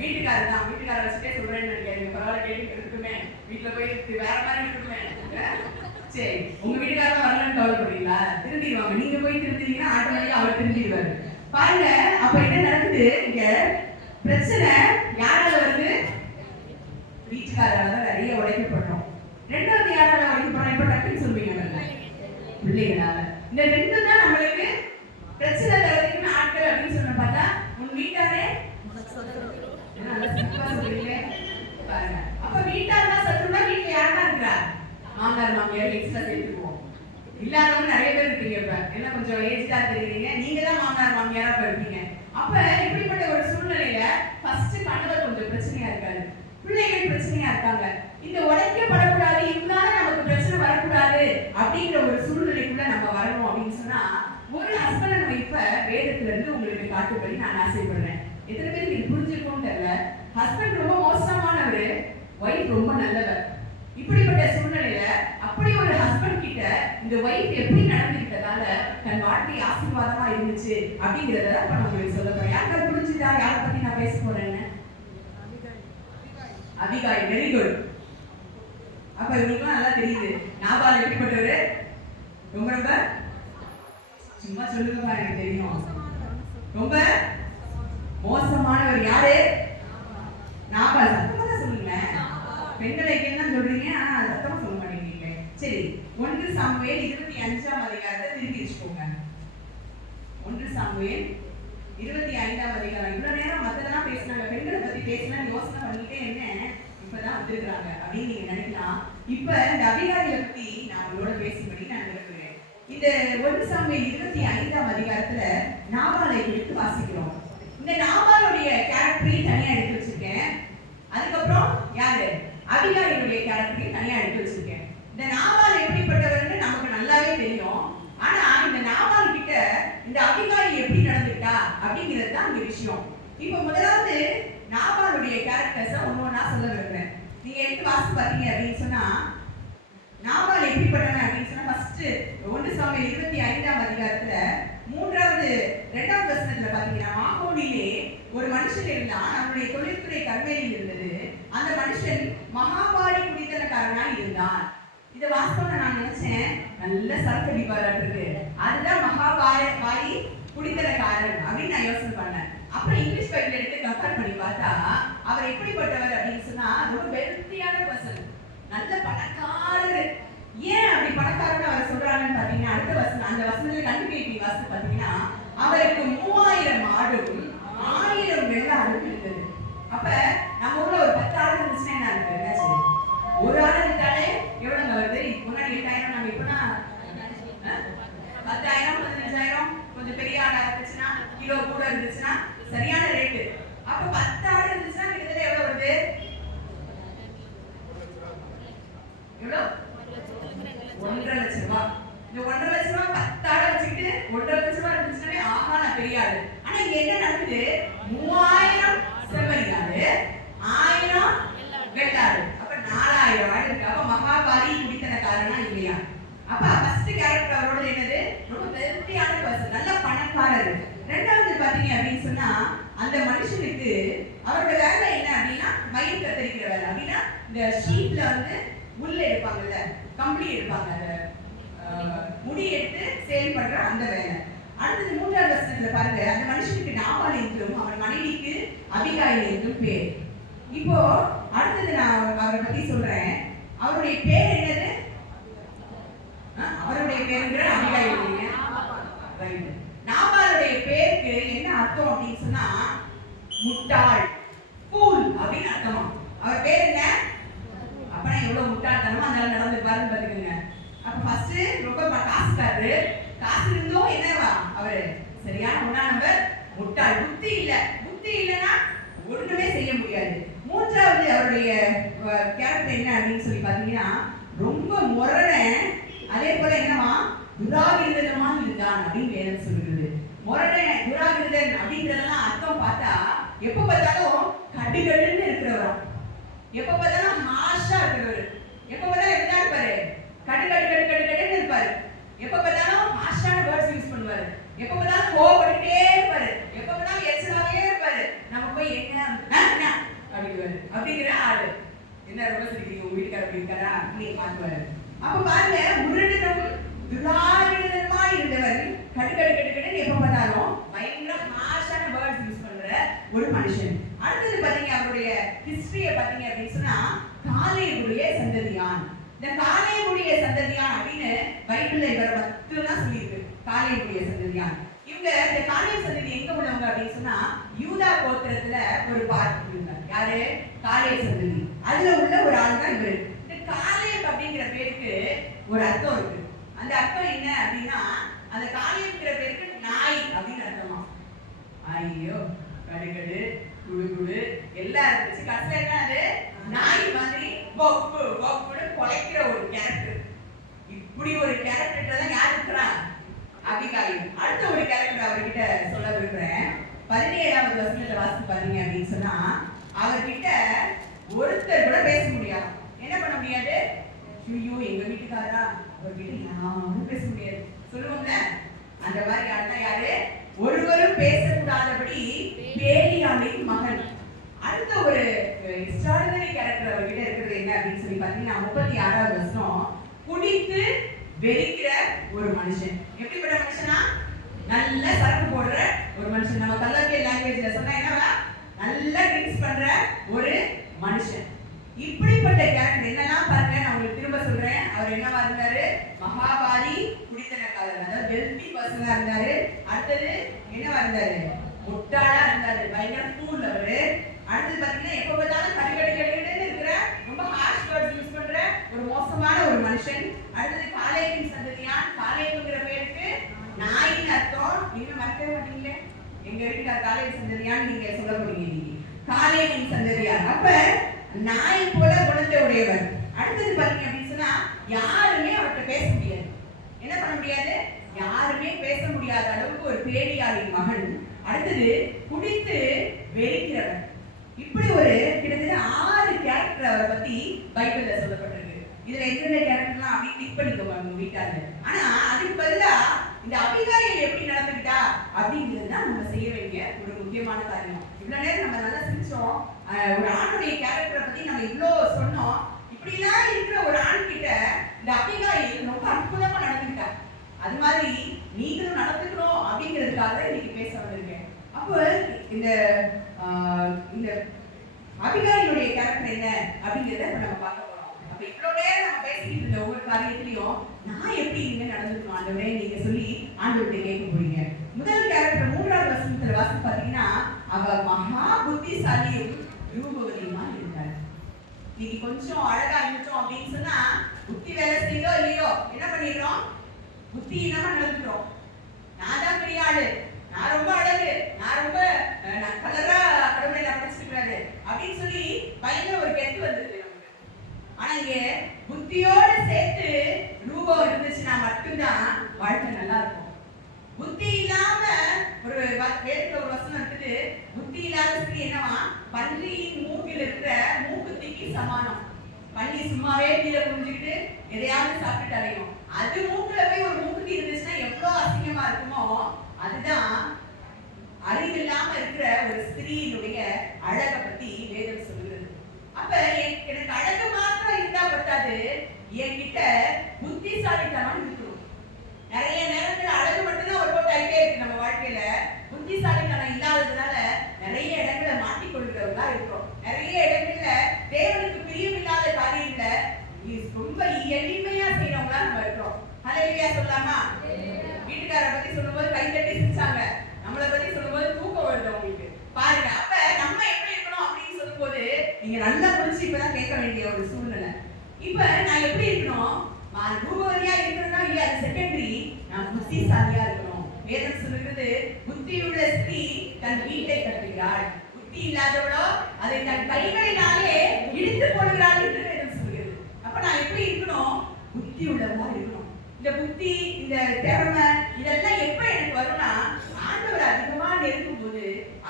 வீட்டுக்காரர் தான். வீட்டுக்காரர் வச்சுட்டே சொல்றேன்னு நினைக்கிறேன், பரவாயில்ல கேட்டு இருக்குமே, வீட்டுல போய் வேற மாதிரி இருக்குமே. சரி, உங்க வீட்டுக்காரர் வரலன்னு கவலைப்படுறீங்களா? திருந்திடுவாங்க, நீங்க போய் திருந்தீங்கன்னா ஆட்டோமேட்டிக்கா அவர் திருந்திடுவாரு. பாருங்க, அப்ப என்ன நடக்குது இங்க? பிரச்சனை யாரால வருது? வீட்டுக்காரரால நிறைய உடைக்கப்படுறோம். ரெண்டாவது யாரால உடைக்கப்படுறோம்? இப்ப டக்குன்னு சொல்லுவீங்க, பிள்ளைகளால. இந்த ரெண்டு தான் நம்மளுக்கு பிரச்சனை தரதுக்குன்னு ஆட்கள் அப்படின்னு சொன்ன பார்த்தா, உன் வீட்டாரே சொல்றீங்க பாருங்க. அப்ப வீட்டார் தான் சத்துருனா வீட்டுல யாரா இருக்கிறா? மாமனார் மாமியார் எக்ஸ்ட்ரா சேர்த்துக்குவோம். இல்லாதவங்க நிறைய பேர் இருப்பீங்க. இப்ப எல்லாம் கொஞ்சம் ஏஜ்டா தெரியுறீங்க, நீங்க தான் மாமனார் மாமியாரா இருப்பீங்க. அப்ப இப்படிப்பட்ட ஒரு சூழ்நிலையில ஃபர்ஸ்ட் கணவர் கொஞ்சம் பிரச்சனையா இருக்காரு, பிள்ளைகள் பிரச்சனையா இருக்காங்க. இந்த உடைக்கப்படக்கூடாது, இருந்தால நமக்கு பிரச்சனை வரக்கூடாது அப்படிங்கிற ஒரு சூழ்நிலைக்குள்ள நம்ம வரணும் அப்படின்னு சொன்னா, ஒரு ஹஸ்பண்ட் அண்ட் ஒய்ஃப வேதத்துல இருந்து உங்களுக்கு காட்டும்படி நான் ஆசைப்படுறேன். எத்தனை பேருக்கு இது புரிஞ்சிருக்கும்னு தெரியல. ஹஸ்பண்ட் ரொம்ப மோசமானவர், ஒய்ஃப் ரொம்ப நல்லவர். இப்படிப்பட்ட சூழ்நிலையில அப்படி ஒரு ஹஸ்பண்ட் கிட்ட இந்த ஒய்ஃப் எப்படி நடந்துக்கிட்டதால தன் வாழ்க்கை ஆசீர்வாதமா இருந்துச்சு அப்படிங்கிறத நான் உங்களுக்கு சொல்ல போறேன். யாருக்காவது புரிஞ்சுதா யாரை பத்தி நான் பேச போறேன்னு? அபிகாயில். Very good. அப்ப இவங்களுக்குலாம் நல்லா தெரியுது நாபால் எப்படிப்பட்டவரு. ரொம்ப ரொம்ப சும்மா சொல்லுங்கப்பா, எனக்கு தெரியும். ரொம்ப மோசமானவர். யாரு? நாபால். சத்தமா தான் சொல்லுங்களேன், பெண்களை என்ன சொல்றீங்க, ஆனா சத்தமா சொல்ல மாட்டேங்கிறீங்களே. சரி, 1 சாமுவேல் 25ஆம் அதிகாரத்தை திருப்பி வச்சுக்கோங்க. 1 சாமுவேல் 25ஆம் அதிகாரம். இவ்வளவு நேரம் மத்ததெல்லாம் பேசினாங்க, பெண்களை பத்தி பேசினா யோசனை பண்ணிட்டே என்ன இப்பதான் வந்திருக்கிறாங்க அப்படின்னு நீங்க நினைக்கலாம். இப்ப இந்த அபிகாயில பத்தி நான் உங்களோட பேசும்படி நான் விரும்புகிறேன். இந்த 1 சாமுவேல் 25ஆம் அதிகாரத்துல நாபாலை குறித்து வாசிக்கிறோம். இந்த நாபாலுடைய கேரக்டரையும் தனியா எடுத்து வச்சிருக்கேன். அதுக்கப்புறம் யாரு? அபிகாயிலுடைய கேரக்டரையும் தனியா எடுத்து வச்சிருக்கேன். இந்த நாபால் எப்படிப்பட்டவர்னு நமக்கு நல்லாவே தெரியும். ஆனா இந்த நாபால் கிட்ட இந்த அபிகாயில் எப்படி நடந்துட்டா அப்படிங்கிறது தான் இந்த விஷயம். இப்போ முதலாவது நாபாலுடைய கேரக்டர்ஸை ஒன்னொன்னா சொல்ல விரும்புறேன். நீங்க எடுத்து வாசித்து பார்த்தீங்க அப்படின்னு சொன்னா, நாபால் எப்படிப்பட்டவன் அப்படின்னு சொன்னா, ஃபர்ஸ்ட் 1 சாமுவேல் 25ஆம் அதிகாரத்துல 2வது வசனத்துல பாத்தீங்கன்னா, மாகோனிலே ஒரு மனுஷன் இருந்தான், நம்முடைய தொழில்துறை கர்மேலில் இருந்தது. அந்த மனுஷன் மகாபாடி குடித்தனக்காரனாய் இருந்தான். இதை வாஸ்தவம் நான் நினைச்சேன், நல்ல சரக்கடி பாராட்டு, அதுதான் மகாபாடி குடித்தனக்காரன் அப்படின்னு நான் யோசனை பண்ணேன். அப்புறம் இங்கிலீஷ் பைபிள் எடுத்து கம்பேர் பண்ணி பார்த்தா அவர் எப்படிப்பட்டவர் அப்படின்னு சொன்னா, ரொம்ப வெல்த்தியான பர்சன், நல்ல பணக்காரர். ஏன் அப்படி பணக்காரன்னு அவர் சொல்றாங்கன்னு பாத்தீங்கன்னா, அடுத்த வசனம், அந்த வசனத்துல கண்டினியூட்டி வாசித்து பாத்தீங்கன்னா, அவருக்கு 3000 ஆடும் 1000 வெள்ளாடும் இருந்தது. அப்ப நம்ம ஊர்ல ஒரு இருந்துச்சுன்னா சரியான ரேட்டு. அப்ப 10 ஆடு இருந்துச்சுன்னா கிட்டத்தட்ட எவ்வளவு வருது? எவ்வளவு? 1.5 லட்சம் ரூபாய். இந்த 1.5 லட்சம் ரூபாய் 10 ஆடை வச்சுக்கிட்டு 1.5 லட்சம் ரூபாய் இருந்துச்சுன்னா ஆஹா நான் பெரிய ஆளு. ஆனா இங்க என்ன நடக்குது? 3000 செம்மறியாடு, 1000 வெள்ளாடு. அப்ப 4000 ஆடு இருக்கு. அப்ப மகாபாரி குடித்தனக்காரனா இல்லையா? அப்ப ஃபர்ஸ்ட் கேரக்டர் அவரோட என்னது? ரொம்ப வெல்தியான பர்சன், நல்ல பணக்காரர். ரெண்டாவது பாத்தீங்க அப்படின்னு சொன்னா அந்த மனுஷனுக்கு அவரோட வேலை என்ன அப்படின்னா மயிர் கத்தரிக்கிற வேலை. அப்படின்னா இந்த ஷீட்ல வந்து முள் எடுப்பாங்கல்ல, கம்பளி எடுப்பாங்க, அந்த முடி எடுத்து சேல் பண்ற அந்த வேலை. அடுத்தது 3ஆவது வசனத்துல பாருங்க, அந்த மனுஷனுக்கு நாபால் என்றும் அவன் மனைவிக்கு அபிகாயில் என்றும் பேர். இப்போ அடுத்தது நான் அவரை பத்தி சொல்றேன். அவருடைய பேர் என்னது? அவருடைய பேருங்கிற அபிகாயில். நாபாலுடைய பேருக்கு என்ன அர்த்தம் அப்படின்னு சொன்னா முட்டாள், ஃபூல் அப்படின்னு அர்த்தமா. அவர் பேர் என்ன? அப்பனா எவ்வளவு முட்டாள்தனமா அதனால நடந்து பாருன்னு பாத்துக்கோங்க. அப்ப ஃபர்ஸ்ட் ரொம்ப காசுக்காரரு, காசு இருந்தும் என்னவா அவரு சரியான ஒண்ணா நம்பர் முட்டாள், புத்தி இல்ல. புத்தி இல்லைன்னா ஒண்ணுமே செய்ய முடியாது. மூன்றாவது அவருடைய கேரக்டர் என்ன அப்படின்னு சொல்லி பாத்தீங்கன்னா ரொம்ப முரணை, அதே போல என்னவா துராகிருதமா இருந்தான் அப்படின்னு வேதம் சொல்லுகிறது. முரணை துராகிருதன் அப்படின்றதெல்லாம் அர்த்தம் பார்த்தா எப்ப பார்த்தாலும் கடுகடுன்னு இருக்கிறவரா, எப்ப பார்த்தாலும் ஹாஷா இருக்கிறவர், எப்ப பார்த்தாலும் எப்படிதான் இருப்பாரு? கடு கடு கடு கடு கடுன்னு இருப்பாரு. எப்ப பார்த்தாலும் ஹாஷான வேர்ட்ஸ் யூஸ் பண்ணுவாரு. எப்ப பார்த்தாலும் கோபப்பட்டுட்டே இருப்பாரு. எப்ப பார்த்தாலும் எரிச்சலாவே இருப்பாரு. நம்ம போய் என்ன அப்படிங்குவாரு. அப்படிங்கிற ஆளு. என்ன ரொம்ப சிரிக்கிறீங்க? உங்க வீட்டுக்காரர் அப்படி இருக்காரா? நீங்க பார்த்துவாரு. அப்ப பாருங்க, முரடிதம் துராகிருதமா இருந்தவர் கடு கடு கடு கடுன்னு எப்ப பார்த்தாலும் பயங்கர ஹாஷான வேர்ட்ஸ் யூஸ் பண்ற ஒரு மனுஷன். அடுத்தது பாத்தீங்க, அவருடைய ஹிஸ்டரிய பாத்தீங்க அப்படின்னு சொன்னா காலேபுடைய சந்ததியான். இந்த காலேபுடைய சந்ததியான் அப்படின்னு பைபிள்ல இவரை மட்டும் தான் சொல்லியிருக்கு. காலேபுடைய சந்ததியான். இவங்க இந்த காலேப் சந்ததி எங்க உள்ளவங்க அப்படின்னு சொன்னா யூதா கோத்திரத்துல ஒரு பார்ட் இருந்தாங்க. யாரு? காலேப் சந்ததி. அதுல உள்ள ஒரு ஆள் தான் இவரு. இந்த காலேப் அப்படிங்கிற பேருக்கு ஒரு அர்த்தம் இருக்கு. அந்த அர்த்தம் என்ன அப்படின்னா அந்த காலேப்ங்கிற பேருக்கு நாய் அப்படின்னு அர்த்தமா. ஐயோ கடுகடு குடு குடு எல்லாம் இருந்துச்சு. கடைசியில என்ன? அது நாய் மாதிரி பொப்பு பொப்புன்னு கொலைக்கிற ஒரு கேரக்டர். இப்படி ஒரு கேரக்டர் தான் யார் இருக்கிறா? அபிகாயில். அடுத்த ஒரு கேரக்டர் அவர்கிட்ட சொல்ல விரும்புறேன். 17ஆவது வசனத்தை வாசித்து பாத்தீங்க அப்படின்னு சொன்னா அவர்கிட்ட ஒருத்தர் கூட பேச முடியாது. என்ன பண்ண முடியாது? ஐயோ எங்க வீட்டுக்காரா, அவர்கிட்ட யாரும் பேச முடியாது சொல்லுவோம்ல, அந்த மாதிரி ஆள்னா யாரு? ஒருவரும் பேசக்கூடாதபடி பேலியாளின் மகன். அடுத்த ஒரு எக்ஸ்ட்ராடினரி கேரக்டர் அவர்கிட்ட இருக்கிறது என்ன அப்படின்னு சொல்லி பாத்தீங்கன்னா 36ஆவது வசனம், குடித்து வெறிக்கிற ஒரு மனுஷன். எப்படிப்பட்ட மனுஷனா? நல்ல சரக்கு போடுற ஒரு மனுஷன். நம்ம கல்லூரி லாங்குவேஜ்ல சொன்னா என்னவா? நல்ல ட்ரிங்க்ஸ் பண்ற ஒரு மனுஷன். இப்படிப்பட்ட கேரக்டர் என்னெல்லாம் பாருங்க, நான் உங்களுக்கு திரும்ப சொல்றேன். அவர் என்னவா இருந்தாரு? மகாபாரி குடித்தனக்காரர், அதாவது வெல்தி பர்சனா இருந்தாரு. அடுத்தது என்னவா இருந்தாரு? முட்டாளா இருந்தாரு, பயங்கர ஃபூல் அவரு. அடுத்தது பாத்தீங்கன்னா எப்ப பார்த்தாலும் கடுகடுன்னு இருக்கிற ரொம்ப ஹார்ஷ் வேர்ட்ஸ் யூஸ் பண்ற ஒரு மோசமான ஒரு மனுஷன். அடுத்தது காலேபின் சந்ததியான். காலேபுங்கிற பேருக்கு நாயின் அர்த்தம். நீங்க மறக்கவே மாட்டீங்களே, எங்க வீட்டுக்கார காலேப் சந்ததியான் நீங்க சொல்ல போறீங்க. நீங்க காலேபின் சந்ததியான். அப்ப நாய் போல குணத்தை உடையவர். அடுத்தது பாத்தீங்க அப்படின்னு சொன்னா யாருமே அவர்கிட்ட பேச முடியாது. என்ன பண்ண முடியாது? யாருமே பேச முடியாத அளவுக்கு ஒரு பேடியாளின் மகன். அடுத்தது குடித்து வெறிக்கிறவர். இப்படி ஒரு கிட்டத்தட்ட 6 கேரக்டர் அவரை பத்தி பைபிள்ல சொல்லப்பட்டிருக்கு. இதுல எந்தெந்த கேரக்டர்லாம் அப்படி டிக் பண்ணிக்கோங்க உங்க வீட்டாரு. ஆனா அதுக்கு பதிலா இந்த அபிகாயில் எப்படி நடந்துக்கிட்டா அப்படிங்கிறது தான் நம்ம செய்ய வேண்டிய ஒரு முக்கியமான காரியம். இவ்வளவு நேரம் நம்ம நல்லா சிரிச்சோம். ஒரு ஆணுடைய கேரக்டரை பத்தி நம்ம இவ்வளோ சொன்னோம். இப்படிலாம் இருக்கிற ஒரு ஆண் கிட்ட இந்த அபிகாயில் ரொம்ப அற்புதமா நடந்துக்கிட்டா. அது மாதிரி நீங்களும் நடந்துக்கணும் அப்படிங்கிறதுக்காக இன்னைக்கு பேச வந்திருக்கேன். அப்போ இந்த அபிகாயிலுடைய கேரக்டர் என்ன அப்படிங்கிறத நம்ம பார்க்க போறோம். அப்ப இவ்வளவு நேரம் நம்ம பேசிட்டு இருந்த ஒவ்வொரு காரியத்திலையும் நான் எப்படி நீங்க நடந்துக்கணும் ஆண்டவரே நீங்க சொல்லி ஆண்டவர்கிட்ட கேட்க போறீங்க. முதல் கேரக்டர் 3ஆவது வசனத்துல வாசி பாத்தீங்கன்னா அவ மகா புத்திசாலியும் ரூபவதியுமா இருந்தார். நீங்க கொஞ்சம் அழகா இருந்துட்டோம் அப்படின்னு சொன்னா புத்தி வேலை செய்யோ இல்லையோ என்ன பண்ணிடுறோம்? புத்தி இல்லாம நடந்துக்கிறோம். நான் தான் பெரிய ஆளு, நான் ரொம்ப அழகு, நான் ரொம்ப கலரா கடவுளை நான் படிச்சிருக்கிறாரு அப்படின்னு சொல்லி பயங்கர ஒரு கெத்து வந்தது நமக்கு. ஆனா இங்க புத்தியோட சேர்த்து ரூபம் இருந்துச்சுன்னா மட்டும்தான் வாழ்க்கை நல்லா இருக்கும். புத்தி இல்லாம ஒரு வேதத்துல ஒரு வசனம் இருக்குது, புத்தி இல்லாத ஸ்திரீ என்னவா, பன்றியின் மூக்கில் இருக்கிற மூக்குத்திக்கு சமானம். பன்றி சும்மாவே கீழே குனிஞ்சுக்கிட்டு எதையாவது சாப்பிட்டு அலையும். அது மூக்குல போய் ஒரு மூக்குத்தி இருந்துச்சுன்னா எவ்வளவு அசிங்கமா இருக்குமோ, அதுதான் அறிவில்லாம இருக்கிற ஒரு ஸ்திரீயினுடைய அழகை பத்தி வேதம் சொல்லுகிறது. அப்ப எனக்கு அழகு மாத்திரம் இருந்தா பத்தாது, என்கிட்ட புத்திசாலித்தனம் இருக்கணும். நிறைய நேரத்துல அழகு மட்டும்தான் ஒரு போட்டு ஆகிட்டே இருக்கு நம்ம வாழ்க்கையில. புத்திசாலித்தனம் இல்லாததுனால நிறைய இடங்களை மாட்டிக்கொள்கிறவர்களா இருக்கிறோம். நிறைய இடங்கள்ல தேவனுக்கு பிரியமில்லாத காரியங்கள ரொம்ப எளிமையா செய்யறவங்களா நம்ம இருக்கிறோம். ஹல்லேலூயா சொல்லாமா? வீட்டுக்கார பத்தி சொல்லும்போது கை தட்டி சிரிச்சாங்க, நம்மளை பத்தி சொல்லும்போது தூக்கம் வருது உங்களுக்கு பாருங்க. அப்ப நம்ம எப்படி இருக்கணும் அப்படின்னு சொல்லும் போது நீங்க நல்லா புரிச்சு இப்பதான் கேட்க வேண்டிய ஒரு சூழ்நிலை. இப்ப நான் எப்படி இருக்கணும், ரூபவதியா இருக்கணும்னா இல்ல, அது செகண்டரி. நான் புத்திசாலியா இருக்கணும். வேதம் சொல்லுகிறது, புத்தியுள்ள ஸ்திரீ தன் வீட்டை கட்டுகிறாள், புத்தி இல்லாதவளோ அதை தன் கைகளினாலே இடித்து போடுகிறாள் என்று வேதம் சொல்லுகிறது. அப்ப நான் எப்படி இருக்கணும், புத்தி உள்ளவா இருக்கணும். இந்த புத்தி, இந்த திறமை இதெல்லாம் எப்ப எனக்கு வரும்னா, ஆண்டவர் அதிகமா நெருங்கும் போது,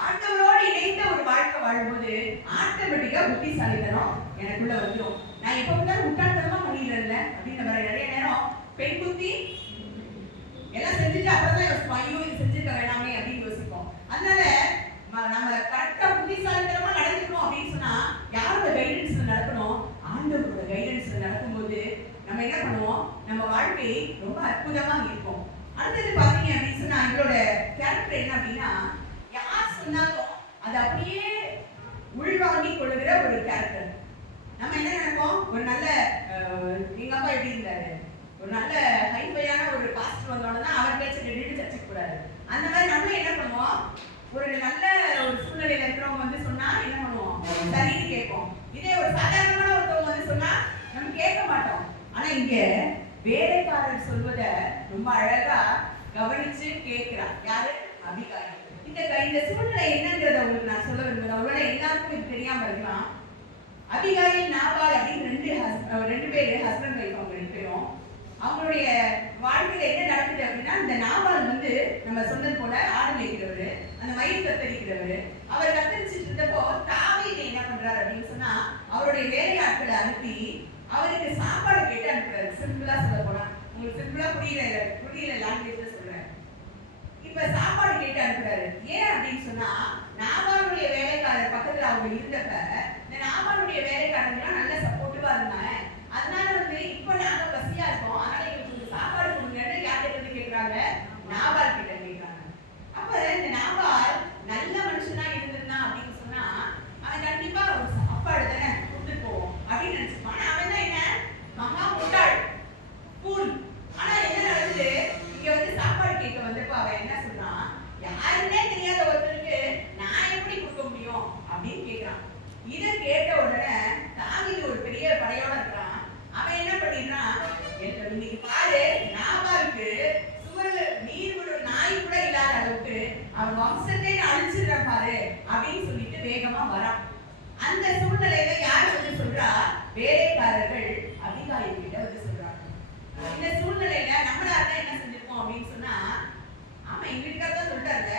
ஆண்டவரோடு இணைந்த ஒரு வாழ்க்கை வாழும்போது ஆட்டோமேட்டிக்கா புத்திசாலித்தனம் எனக்குள்ள வந்துடும். நான் எப்ப பார்த்தாலும் முட்டாள்தனமா பண்ணிடுறேன்ல அப்படின்னு நிறைய நேரம் பெண் புத்தி எல்லாம் செஞ்சுட்டு அப்புறம் தான் யோசிப்போம், ஐயோ இது செஞ்சுக்க வேணாமே அப்படின்னு யோசிப்போம். அதனால நம்ம கரெக்டா புத்திசாலித்தனமா நடந்துக்கணும் அப்படின்னு சொன்னா யாரோட கைடன்ஸ்ல நடக்கணும், ஆண்டவரோட கைடன்ஸ்ல நடக்கும்போது நம்ம என்ன பண்ணுவோம், நம்ம வாழ்க்கை ரொம்ப அற்புதமா இருக்கும். அடுத்தது பாத்தீங்க அப்படின்னு சொன்னா எங்களோட கேரக்டர் என்ன அப்படின்னா, யார் சொன்னாலும் அது அப்படியே உள்வாங்கி கொள்ளுகிற ஒரு கேரக்டர். நம்ம என்ன நினைப்போம், ஒரு நல்ல எங்க அப்பா எப்படி இருந்தாரு, ஒரு நல்ல ஹைஃபையான ஒரு பாஸ்டர் வந்தோன்னா அவர் பேச்ச கேட்டுட்டு சர்ச்சுக்கு போறாரு. அந்த மாதிரி நம்ம என்ன பண்ணுவோம், ஒரு நல்ல ஒரு சூழ்நிலையில இருக்கிறவங்க வந்து சொன்னா என்ன பண்ணுவோம், சரின்னு கேட்போம். இதே ஒரு சாதாரணமான ஒருத்தவங்க வந்து சொன்னா நம்ம கேட்க மாட்டோம். ஆனா இங்க வேலைக்காரர் சொல்வதை ரொம்ப அழகா கவனிச்சு கேட்கிறார். யாரு? அபிகாயில். இந்த சூழ்நிலை என்னங்கிறத உங்களுக்கு நான் சொல்ல விரும்புகிறேன். ஒருவேளை எல்லாருக்கும் இது தெரியாம இருக்கலாம். அபிகாயில், நாபால் அப்படின்னு ரெண்டு பேரு ஹஸ்பண்ட் ஒய்ஃப். அவங்க ரெண்டு பேரும் அவங்களுடைய வாழ்க்கையில என்ன நடக்குது அப்படின்னா, இந்த நாபால் வந்து நம்ம சொன்னது போல ஆடு மேய்க்கிறவரு, அந்த மயில் கத்தரிக்கிறவரு. அவர் கத்தரிச்சிட்டு இருந்தப்போ தாவீது என்ன பண்றாரு அப்படின்னு சொன்னா, அவருடைய வேலையாட்களை அனுப்பி அவருக்கு சாப்பாடு கேட்டு அனுப்புறாரு. சிம்பிளா சொல்ல போனா, உங்களுக்கு சிம்பிளா புரியல லாங்குவேஜ்ல சொல்றேன். இப்ப சாப்பாடு கேட்டு அனுப்புறாரு. ஏன் அப்படின்னு சொன்னா, நாபாலுடைய வேலைக்காரர் பக்கத்துல அவங்க இருந்தப்ப இந்த நாபாலுடைய வேலைக்காரங்க நல்ல சப்போர்ட்டிவா இருந்தாங்க. அதனால வந்து இப்ப நாங்க பசியா இருக்கோம், அதனால எங்களுக்கு சாப்பாடு கொடுங்கன்னு யார்கிட்ட இருந்து கேட்கிறாங்க, நாபால் கிட்ட கேட்கிறாங்க. அப்ப இந்த நாபால் நல்ல மனுஷனா இருந்திருந்தான் அப்படின்னு சொன்னா அவன் கண்டிப்பா ஒரு சாப்பாடு தானே கொண்டு போவோம் அப்படின்னு நினைச்சுப்பான். அவன் தான் என்ன, மகா முட்டாள், கூல். ஆனா என்ன நடக்குது, இங்க வந்து சாப்பாடு கேட்க வந்தப்ப அவன் என்ன சொல்றான், யாருன்னே தெரியாத ஒருத்தருக்கு நான் எப்படி கொடுக்க முடியும் அப்படின்னு கேட்கிறான். இதை கேட்ட உடனே தாவீது ஒரு பெரிய படையோட இருக்கிறான். அவன் என்ன பண்ணிடுறான், இன்னைக்கு பாரு நாபாலுக்கு சுவர்ல நீர் விட நாய் கூட இல்லாத அளவுக்கு அவன் வம்சத்தை அழிச்சிடுறான் பாரு அப்படின்னு சொல்லிட்டு வேகமா வரான். அந்த சூழ்நிலையில யார் வந்து சொல்றா, வேலைக்காரர்கள் அபிகாயில் கிட்ட வந்து சொல்றாங்க. இந்த சூழ்நிலையில நம்மளா இருந்தா என்ன செஞ்சிருப்போம் அப்படின்னு சொன்னா, ஆமா எங்க வீட்டுக்காரர் தான் சொல்லிட்டாருல,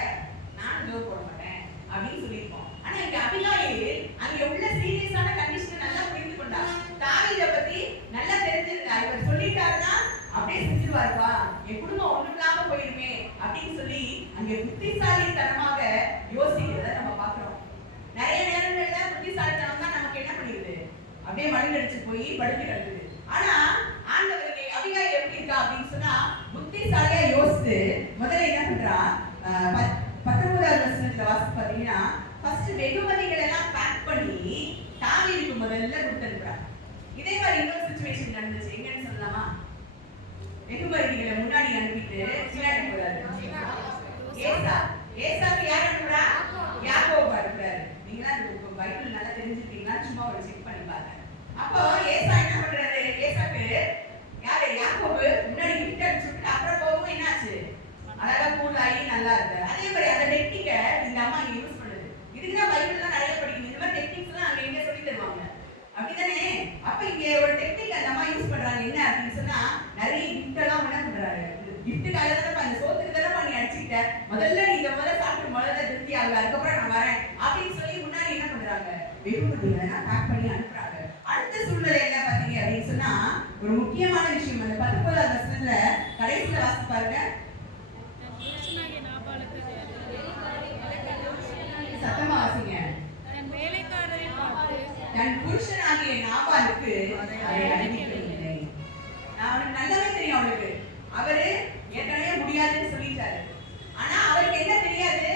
நானும் ஜோர் போட மாட்டேன் அப்படின்னு சொல்லியிருப்போம். ஆனா இங்க அபிகாயில் அங்க உள்ள சீரியஸான கண்டிஷனை நல்லா புரிந்து கொண்டா. தாவீதை பத்தி நல்லா தெரிஞ்சிருந்தா, இவர் சொல்லிட்டாருன்னா அப்படியே செஞ்சிருவாருப்பா, என் குடும்பம் ஒண்ணுமில்லாம போயிருமே அப்படின்னு சொல்லி அங்க புத்திசாலித்தனமாக யோசிக்கிறத நம்ம பாக்குறோம். நிறைய நேரங்கள்ல புத்திசாலித்தனம் தான் நமக்கு என்ன பண்ணிடுது, அப்படியே மழுங்கடிச்சு போய் படுத்து கிடக்குது. ஆனா ஆண்டவருக்கு அபிகாயில் எப்படி இருக்கா அப்படின்னு சொன்னா, புத்திசாலியா யோசித்து முதல்ல என்ன பண்றா, 19வது வசனத்துல வாசிச்சு பாத்தீங்கன்னா, ஃபர்ஸ்ட் வெகுமதிகள் எல்லாம் பேக் பண்ணி தாவீதுக்கு முதல்ல கொடுத்துருக்கா. இதே மாதிரி இன்னொரு சிச்சுவேஷன் நடந்துச்சு. எங்கன்னு சொல்லலாமா, வெகுமதிகளை முன்னாடி அனுப்பிட்டு பின்னாடி போறாரு. ஏசாக்கு யார் அனுப்புறா, யாக்கோபு அனுப்புறாரு. நீங்களா பைபிள் நல்லா தெரிஞ்சுட்டீங்கன்னா சும்மா ஒரு செக் பண்ணி பாருங்க. அப்போ ஏசா என்ன பண்றாரு, ஏசாக்கு யாரு, யாக்கோபு முன்னாடி கிஃப்ட் அனுப்பிச்சுட்டு அப்புறம் போகும் என்னாச்சு, அழகா கூல் ஆகி நல்லா இருக்காரு. அதே மாதிரி அந்த டெக்னிக்கை இந்த அம்மா இங்க யூஸ் பண்ணுது. இதுக்குதான் பைபிள்லாம் நிறைய படிக்கணும். இந்த மாதிரி டெக்னிக்ஸ் எல்லாம் அங்க எங்க சொல்லி தருவாங்க. அப்படிதானே? அப்ப இங்க ஒரு டெக்னிக் அந்த அம்மா யூஸ் பண்றாங்க. என்ன அப்படின்னு சொன்னா, நிறைய கிஃப்ட் எல்லாம் என்ன பண்றாரு, கிஃப்ட்டுக்காக தானே அந்த சோத்துக்கு தானே பண்ணி அடிச்சுக்கிட்ட, முதல்ல நீ இதை முதல்ல சாப்பிட்டு முதல்ல திருப்தி ஆகுது, அதுக்கப்புறம் நான் வரேன் அப்படின்னு சொல்லி முன்னாடி என்ன பண்றாங்க, வெகுமதிகளை பேக் பண்ணி அனுப்புறாங்க. அடுத்த சூழ்நிலை என்ன பாத்தீங்க அப்படின்னு சொன்னா, ஒரு முக்கியமான விஷயம் அந்த 19வது வசனத்துல கடைசியில வாசித்து பாருங்க. சத்தமா வாசிங்க. தன் புருஷனாகிய நாபாலுக்கு அதை அறிவிக்கவில்லை. அவனுக்கு நல்லாவே தெரியும். அவனுக்கு அவரு ஏற்கனவே முடியாதுன்னு சொல்லிட்டாரு. ஆனா அவருக்கு என்ன தெரியாது,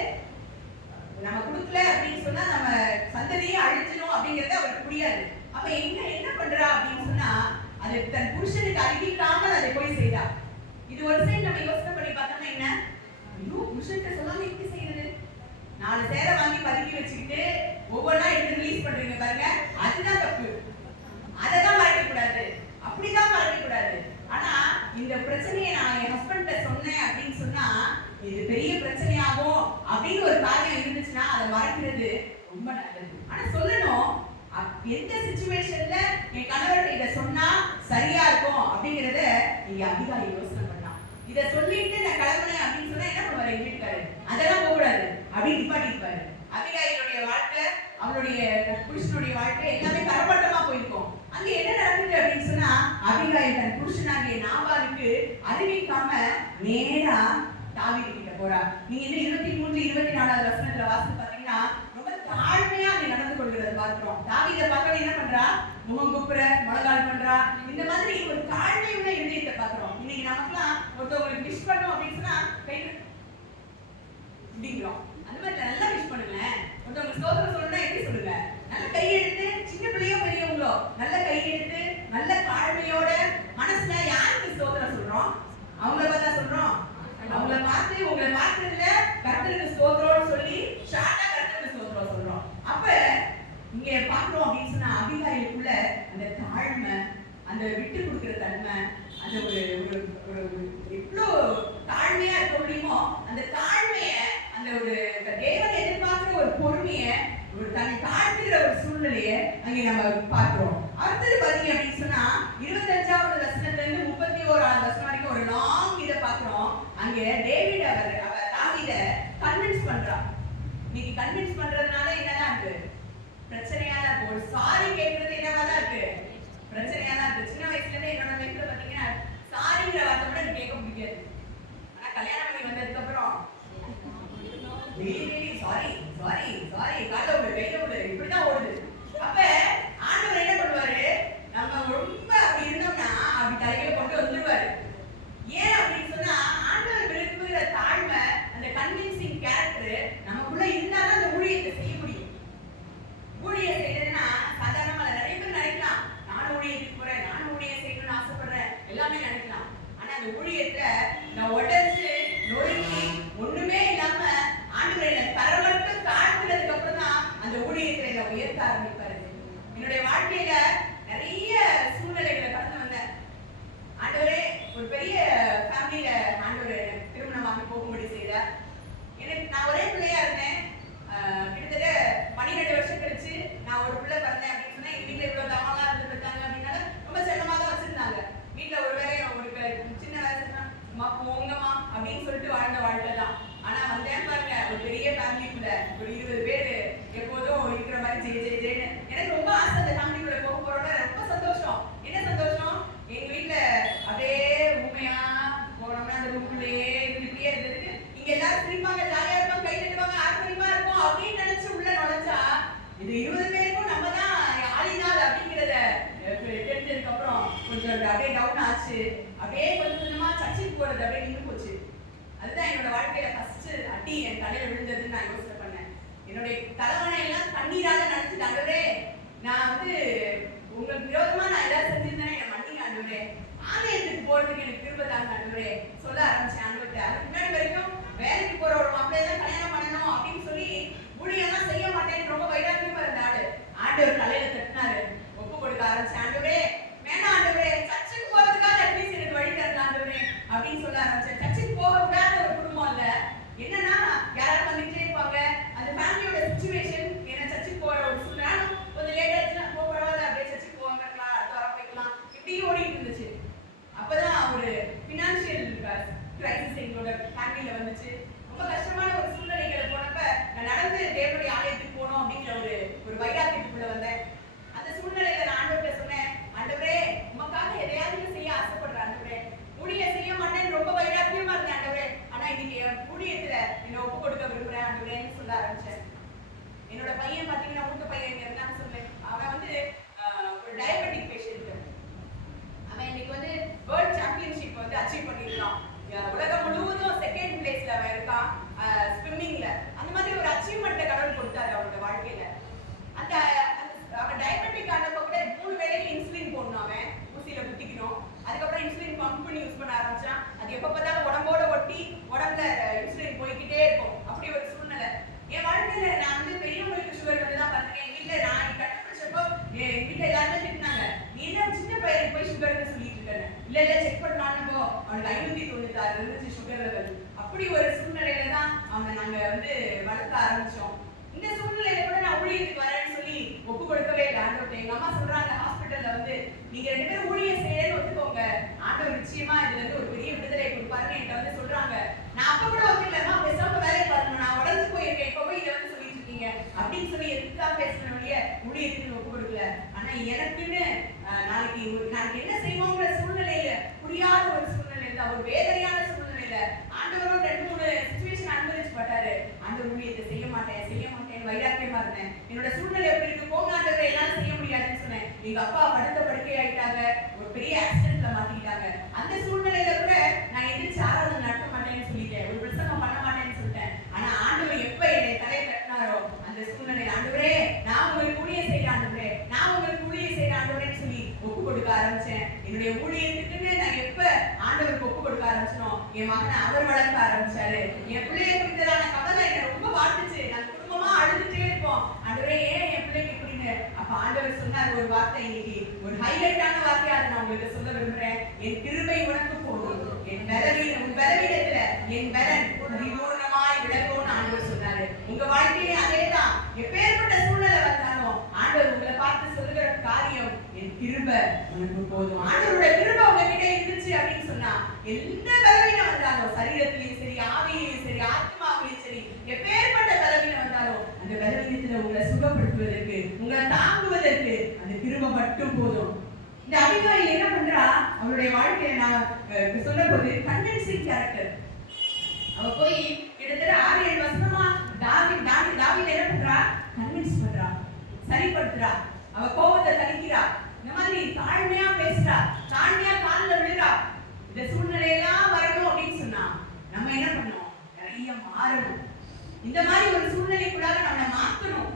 நம்ம கொடுக்கல அப்படின்னு சொன்னா நம்ம சந்ததியே அழிச்சிடும் அப்படிங்கறது அவருக்கு புரியாது. அப்ப என்ன பண்றா அப்படின்னு சொன்னா, அது தன் புருஷனுக்கு அறிவிக்காமல் அதை போய் செய்தா. இது ஒரு சைடு நம்ம யோசனை பண்ணி பார்த்தோம்னா என்ன, ஐயோ புருஷனுக்கு சொல்லாம எப்படி செய்யறது, 4 சேரை வாங்கி பதுக்கி வச்சுக்கிட்டு ஒவ்வொன்றா எடுத்து ரிலீஸ் பண்றீங்க பாருங்க, அதுதான் தப்பு. அததான் மறைக்க கூடாது, அப்படிதான் மறைக்க கூடாது. ஆனா இந்த பிரச்சனையை நான் என் ஹஸ்பண்ட சொன்னேன் அப்படின்னு சொன்னா இது பெரிய பிரச்சனையாகும் அப்படின்னு ஒரு காரியம் இருந்துச்சுன்னா அதை மறைக்கிறது ரொம்ப நல்லது. ஆனா சொல்லணும், எந்த சிச்சுவேஷன்ல என் கணவர் இதை சொன்னா சரியா இருக்கும் அப்படிங்கறத நீங்க அதிகாரி யோசனை பண்ணலாம். இதை சொல்லிட்டு நான் கிளம்புனேன் அப்படின்னு சொன்னா என்ன பண்ணுவாரு எங்க வீட்டுக்காரு, அதெல்லாம் போகக்கூடாது அப்படின்னு நிப்பாட்டிருப்பாரு. அபிகாயினுடைய வாழ்க்கை, அவளுடைய புருஷனுடைய வாழ்க்கை எல்லாமே கரப்பட்டமா போயிருக்கும். அங்க என்ன நடக்குது அப்படின்னு சொன்னா, அபிகாயில் தன் புருஷனாகிய நாபாலுக்கு அறிவிக்காம நேரா தாவீது கிட்ட போறா. நீங்க இந்த 23, 24வது வசனத்துல வாசித்து பாத்தீங்கன்னா ரொம்ப தாழ்மையா அங்க நடந்து கொள்கிறத பார்க்கிறோம். தாவீதை பார்க்க என்ன பண்றா, முகம் குப்புற முழங்கால் பண்றா. இந்த மாதிரி ஒரு தாழ்மையுள்ள இருதயத்தை பார்க்கிறோம். இன்னைக்கு நமக்குலாம் ஒருத்தவங்களுக்கு விஷ் பண்ணோம் அப்படின்னு சொன்னா கை அப்படிங்கிறோம். அந்த மாதிரி நல்லா விஷ் பண்ணுங்களேன். ஒருத்தவங்க ஸ்தோத்திரம் சொல்லணும்னா எப்படி சொல்லுங்க, நல்ல கையெடுத்து, சின்ன பிள்ளையோ பெரியவங்களோ நல்ல கையெடுத்து நல்ல தாழ்மையோட மனசுல யாருக்கு ஸ்தோத்திரம் சொல்றோம், அவங்கள பார்த்தா சொல்றோம். அவங்கள பார்த்து உங்களை பார்த்ததுல கர்த்தருக்கு ஸ்தோத்திரம்னு சொல்லி ஷார்ட்டா கர்த்தருக்கு ஸ்தோத்திரம் சொல்றோம். அப்ப இங்க பாக்குறோம் அப்படின்னு சொன்னா அபிகாயிலுக்குள்ள அந்த தாழ்மை, அந்த விட்டு கொடுக்கிற தன்மை, அந்த ஒரு எவ்வளவு தாழ்மையா இருக்க முடியுமோ அந்த தாழ்மைய, அந்த ஒரு தேவன் எதிர்பார்க்கிற ஒரு பொறுமைய, ஒரு தன்னை தாழ்த்துகிற ஒரு சூழ்நிலைய அங்கே நம்ம பார்க்கிறோம். அடுத்தது பாத்தீங்க அப்படின்னு சொன்னா 25வது வசனத்துல இருந்து 31வது வசனம் வரைக்கும் ஒரு லாங் இதை பார்க்கிறோம். அங்க டேவிட் அவர் தாவீத கன்வின்ஸ் பண்றா. இன்னைக்கு கன்வின்ஸ் பண்றதுனால என்னதான் இருக்கு, பிரச்சனையா தான் இருக்கு. ஒரு சாரி கேட்கறது என்னவா தான் இருக்கு, பிரச்சனையா தான் இருக்கு. சின்ன வயசுல இருந்து என்னோட லைஃப்ல பாத்தீங்கன்னா சாரிங்கிற வார்த்தை கூட எனக்கு கேட்க முடியாது. ஆனா கல்யாணம் பண்ணி வந்ததுக்கு அப்புறம் சாரி சாரி சாரி கால விடு கையில விடு இப்படிதான் ஓடுது. அப்ப ஆண்டவர் என்ன பண்ணுவாரு, நம்ம ரொம்ப அப்படி இருந்தோம்னா அப்படி தலையில கொண்டு வந்துருவாரு. ஏன் அப்படின்னு சொன்னா ஆண்டவர் விரும்புகிற தாழ்மை, அந்த கன்வின்சிங் கேரக்டர் நமக்குள்ள இருந்தாதான் அந்த ஊழியத்தை செய்ய முடியும். ஊழியம் செய்யறதுன்னா சாதாரணமா நிறைய பேர் நினைக்கலாம், நானும் ஊழியத்துக்கு போறேன், நானும் ஊழியம் செய்யணும்னு ஆசைப்படுறேன், எல்லாமே நினைக்கலாம். ஆனா அந்த ஊழியத்தை நான் உடச்சு நொறுக்கி ஒண்ணுமே இல்லாம ஆண்டவரை தரவற்கு தாழ்த்துறதுக்கு அப்புறம் தான் அந்த ஊழியத்தை நான் உயர்த்த ஆரம்பிப்பாரு. என்னுடைய வாழ்க்கையில நிறைய சூழ்நிலைகளை கடந்து வந்தேன். ஆண்டவரே ஒரு பெரிய ஃபேமிலியில ஆண்டவர் திருமணமாகி போகும்படி செய்தார். எனக்கு நான் ஒரே பிள்ளையா இருந்தேன். கிட்டத்தட்ட 12 வருஷம் கழிச்சு நான் ஒரு பிள்ளை பிறந்தேன் அப்படின்னு சொன்னா எங்க வீட்டுல இவ்வளவு தாமலாம் இருந்துருக்காங்க அப்படின்னால ரொம்ப செல்லமா தான் வச்சிருந்தாங்க. வீட்டுல ஒரு வேலையை ஒரு சின்ன வேலை செஞ்சா போங்கம்மா அப்படின்னு சொல்லிட்டு வாழ்ந்த வாழ்க்கை தான். ஆனா வந்தேன் பாருங்க ஒரு பெரிய ஃபேமிலிக்குள்ள ஒரு 20 பேர் எப்போதும் இருக்கிற மாதிரி ஜெய் ஜெய் ஜெய்னு எனக்கு ரொம்ப ஆசை. அந்த ஃபேமிலிக்குள்ள போக போறோட ரொம்ப சந்தோஷம். என்ன சந்தோஷம், எங்க வீட்டுல அப்படியே உண்மையா போனோம்னா அந்த ரூம்லயே இருந்துட்டே இருந்ததுக்கு இங்க எல்லாரும் சிரிப்பாங்க, ஜாலியா இருப்பாங்க, கை தட்டுவாங்க, ஆர்வமா இருக்கும் அப்படின்னு நினைச்சு உள்ள நுழைஞ்சா இது 20 பேருக்கும் நம்ம தான் ஆளினால் அப்படிங்கிறத தெரிஞ்சதுக்கு அப்புறம் கொஞ்சம் அப்படியே டவுன் ஆச்சு. அப்படியே கொஞ்சம் கொஞ்சமா சர்ச்சுக்கு போறது அப்படியே நின்று போச்சு. அதுதான் என்னோட வாழ்க்கையில ஃபர்ஸ்ட் அடி என் தலையில விழுந்ததுன்னு நான் யோசனை பண்ணேன். என்னுடைய தலைவனை எல்லாம் தண்ணீராக நினைச்சிட்டு, ஆண்டவரே நான் உங்களுக்கு விரோதமா நான் ஏதாவது செஞ்சிருந்தேன் என் மன்னிங்க ஆண்டவரே, ஆலயத்துக்கு போறதுக்கு எனக்கு திரும்ப தாங்க ஆண்டவரே சொல்ல ஆரம்பிச்சேன் ஆண்டவர்கிட்ட. அதுக்கு முன்னாடி வரைக்கும் வேலைக்கு போற ஒரு மாப்பிள்ளைய தான் கல்யாணம் பண்ணணும் அப்படின்னு சொல்லி ஊழியெல்லாம் செய்ய மாட்டேன்னு ரொம்ப வைராக்கியமா இருந்த ஆளு ஆண்டவர் தலையில தட்டினாரு. ஒப்பு கொடுக்க ஆரம்பிச்சேன். ஆண்டவரே வேணாம் ஆண்டவரே, சர்ச்சுக்கு போறதுக்காக அட்லீஸ்ட் எனக்கு வழி தரலாம் ஆண்டவரே அப்படின்னு சொல்ல ஆரம்பிச்சேன். சர்ச்சுக்கு போக விடாத ஒரு குடும்பம் இருந்துச்சு சுகர் லெவல். அப்படி ஒரு சூழ்நிலையில தான் அவனை நாங்க வந்து வளர்க்க ஆரம்பிச்சோம். இந்த சூழ்நிலையில கூட நான் ஊழியத்துக்கு வரேன்னு சொல்லி ஒப்பு கொடுக்கவே இல்லை ஆண்டவர்கிட்ட. எங்க அம்மா சொல்றாங்க ஹாஸ்பிட்டல்ல வந்து, நீங்க 2 பேரும் ஊழியம் செய்யறேன்னு ஒத்துக்கோங்க, ஆண்டவர் நிச்சயமா இதுல இருந்து ஒரு பெரிய விடுதலை கொடுப்பாருன்னு என்கிட்ட வந்து சொல்றாங்க. நான் அப்ப கூட ஒத்துக்கலமா, பேசாம வேலையை பாருங்க, நான் உடஞ்சு போயிருக்கேன், இப்ப போய் இதை வந்து சொல்லிட்டு இருக்கீங்க அப்படின்னு சொல்லி எதுக்காக பேசினவங்க ஊழியத்துக்கு ஒப்பு கொடுக்கல. ஆனா எனக்குன்னு நாளைக்கு என்ன செய்வோங்கிற சூழ்நிலையில, புரியாத ஒரு சூழ்நிலையில, ஒரு வேதனையான சூழ்நிலையில ஆண்டவரும் 2-3 சிச்சுவேஷன் அனுபவிச்சு பட்டாரு. ஆண்டவர் ஊழியத்தை செய்ய மாட்டேன் வைராக்கியமா இருந்தேன். என்னோட சூழ்நிலை எப்படி இருக்கு, போங்க ஆண்டவரே, என்னால செய்ய முடியாதுன்னு சொன்னேன். எங்க அப்பா படுத்த படுக்கை ஆயிட்டாங்க, ஒரு பெரிய ஆக்சிடென்ட்ல மாட்டிக்கிட்டாங்க. அந்த சூழ்நிலையில கூட நான் எந்திரிச்சு ஆராதனை நடத்த மாட்டேன்னு சொல்லிட்டேன், ஒரு பிரசங்கம் பண்ண மாட்டேன்னு சொல்லிட்டேன். ஆனா ஆண்டவர் எப்ப என்னை தலை கட்டினாரோ அந்த சூழ்நிலையில, ஆண்டவரே நான் உங்களுக்கு ஊழியம் செய்யற ஆண்டவரே, நான் உங்களுக்கு ஊழியம் செய்யற ஆண்டவரேன்னு சொல்லி ஒப்பு கொடுக்க ஆரம்பிச்சேன். என்னுடைய ஊழியத்துக்குன்னு நான் எப்ப ஆண்டவருக்கு ஒப்பு கொடுக்க ஆரம்பிச்சனோ, என் மகனை அவர் வளர்க்க ஆரம்பிச்சாரு. என் பிள்ளைய குறித்ததான கவலை என்னை ரொம்ப பாட்டுச்சு. நான் குடும்பமா அழுதுட்டே இருப்போம், ஆண்டவரே ஏன் என் பிள்ளைக்கு இப்படின்னு. அப்ப ஆண்டவர் சொன்னார் ஒரு வார்த்தை, இன்னைக்கு ஒரு ஹைலைட்டான வார்த்தையா அதை நான் உங்களுக்கு சொல்ல விரும்புறேன். என் கிருபை உனக்கு போதும், என் பலவீனத்துல என் பலன் பரிபூர்ணமாய் விளங்கும்னு ஆண்டவர் சொன்னாரு. உங்க வாழ்க்கையிலே அதேதான். எப்பேற்பட்ட சூழ்நிலை வந்தாலும் ஆண்டவர் உங்களை பார்த்து சொல்லுகிற காரியம், என் கிருபை உனக்கு போதும். ஆண்டவருடைய கிருபை உங்ககிட்ட இருந்துச்சு அப்படின்னு சொன்னா, எந்த பலவீனம் வந்தாலும், சரீரத்திலையும் சரி, ஆவியிலையும் சரி, ஆத்மாவிலையும் சரி, எப்பேற்பட்ட பலவீனம் வந்தாலும் அந்த பலவீனத்துல உங்களை சுகப்படுத்துவதற்கு, உங்களை தாங்குவதற்கு அந்த கிருபை மட்டும் போதும். இந்த அபிகாயில் என்ன பண்றா, அவருடைய வாழ்க்கையில நான் சொல்ல போது கன்வின்சிங் கேரக்டர். அவ போய் கிட்டத்தட்ட 6-7 வருஷமா தாவீது என்ன பண்றா, கன்வின்ஸ் பண்றா, சரிப்படுத்துறா, அவ கோபத்தை தணிக்கிறா, இந்த மாதிரி தாழ்மையா பேசுறா, தாழ்மையா காலில் விழுறா. இந்த சூழ்நிலையெல்லாம் வரணும் அப்படின்னு சொன்னா நம்ம என்ன பண்ணணும், நிறைய மாறணும். இந்த மாதிரி ஒரு சூழ்நிலைக்குள்ளாக நம்மளை மாத்தணும்.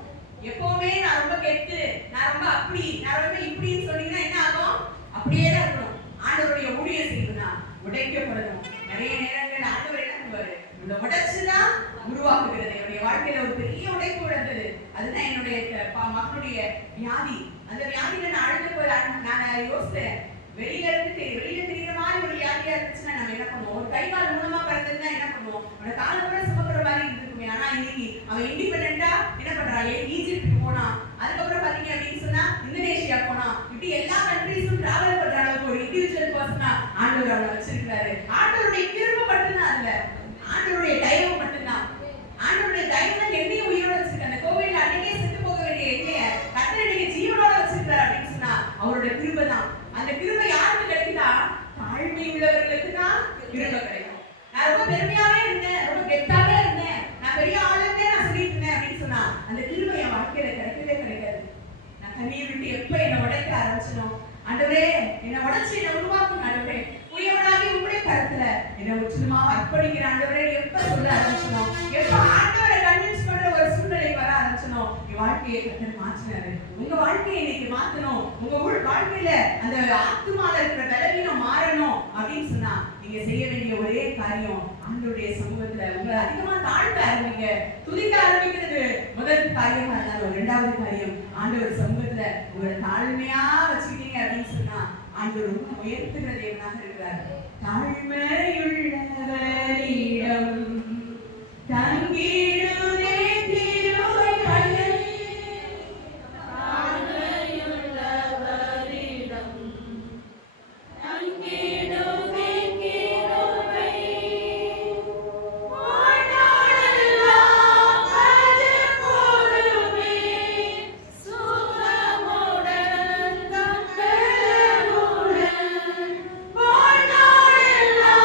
எப்பவுமே நான் ரொம்ப கெட்டு, நான் ரொம்ப அப்படி, நான் ரொம்ப இப்படின்னு சொன்னீங்கன்னா என்ன ஆகும், அப்படியே தான் இருக்கணும். ஆண்டவருடைய ஊழியம் செய்யணும்னா உடைக்கப்படணும். நிறைய நேரங்கள் ஆண்டவர் என்ன பண்ணுவாரு, இந்த உடைச்சுதான் உருவாக்குகிறது. என்னுடைய வாழ்க்கையில ஒரு பெரிய உடைப்பு உடைந்தது. அதுதான் என்னுடைய மக்களுடைய வியாதி. அந்த வியாதியில நான் அழுது போய் நான் யோசித்தேன், வெளியில தெரியுற மாதிரி ஒரு வியாதியா இருந்துச்சுன்னா நம்ம என்ன பண்ணுவோம், ஒரு கை கால் மூலமா பிறந்திருந்தா என்ன பண்ணுவோம், அவனோட காலை கூட சுமக்கிற மாதிரி இருந்திருக்குமே. ஆனா இன்னைக்கு அவன் இண்டிபெண்டா என்ன பண்றான், ஈஜிப்டுக்கு போனான், அதுக்கப்புறம் பாத்தீங்க அப்படின்னு சொன்னா இந்தோனேஷியா போனான், இப்படி எல்லா கண்ட்ரீஸும் டிராவல் பண்ற அளவுக்கு ஒரு இண்டிவிஜுவல் பர்சனா ஆண்டவர் அவனை வச்சிருக்காரு. ஆண்டவருடைய கிருபை மட்டும்தான் இல்ல, ஆண்டவருடைய தயவு மட்டும்தான். ஆண்டவருடைய தயவு தான் என்னையும் உயிரோட வச்சிருக்காரு. அந்த கோவில்ல அன்னைக்கே செத்து போக வேண்டிய என்னைய கர்த்தர் ஜீவனோட வச்சிருக்காரு அப்படின்னு சொன்னா அவருடைய கிருபை தான். அந்த கிருபை யாருக்கு கிடைக்குதா, தாழ்மை உள்ளவர்களுக்கு தான் கிருபை கிடைக்கும். நான் ரொம்ப பெருமையாவே இருந்தேன், ரொம்ப கெத்தாவே இருந்தேன், நான் பெரிய ஆளுமே நான் சொல்லிட்டு இருந்தேன் அப்படின்னு சொன்னா அந்த கிருபை என் வாழ்க்கையில கிடைக்கவே கிடைக்காது. நான் கண்ணீர் விட்டு எப்ப என்னை உடைக்க ஆரம்பிச்சனும், ஆண்டவரே என்னை உடைச்சு என்னை உருவாக்கும் ஆண்டவரே, உயவனாகி உங்களுடைய கருத்துல என்னை முற்றிலுமா அர்ப்பணிக்கிற ஆண்டவரே எப்ப சொல்ல ஆரம்பிச்சனோ, எப்ப ஆண்டவரை கன்வின்ஸ் பண்ற ஒரு சூழ்நிலை வர ஆரம்பிச்சனோ, என் வாழ்க்கையை கர்த்தர் மாற்றினாரு. உங்க வாழ்க்கையை இன்னைக்கு மாத்தணும், உங்க வாழ்க்கையில அந்த ஆத்துமால இருக்கிற பலவீனம் மாறணும் அப்படின்னு சொன்னா நீங்க செய்ய வேண்டிய ஒரே காரியம், ஆண்டவருடைய சமூகத்துல உங்களை அதிகமா தாழ்த்த ஆரம்பிங்க. துதிக்க ஆரம்பிக்கிறது முதல் காரியமா இருந்தாலும், 2வது காரியம் ஆண்டவர் சமூகத்துல உங்களை தாழ்மையா வச்சுக்கிட்டீங்க அப்படின்னு சொன்னா ஆண்டவர் ரொம்ப உயர்த்துகிற தேவனாக இருக்கிறார். தாழ்மையுள்ளவரிடம் தங்கிடுதே திருவை கண்ணன், தாழ்மையுள்ளவரிடம் தங்கிடுதே கிருபை, வாழ்நாளெல்லாம் அது போதுமே, சுகமுடன் தங்களமுடன் வாழ்நாளெல்லாம்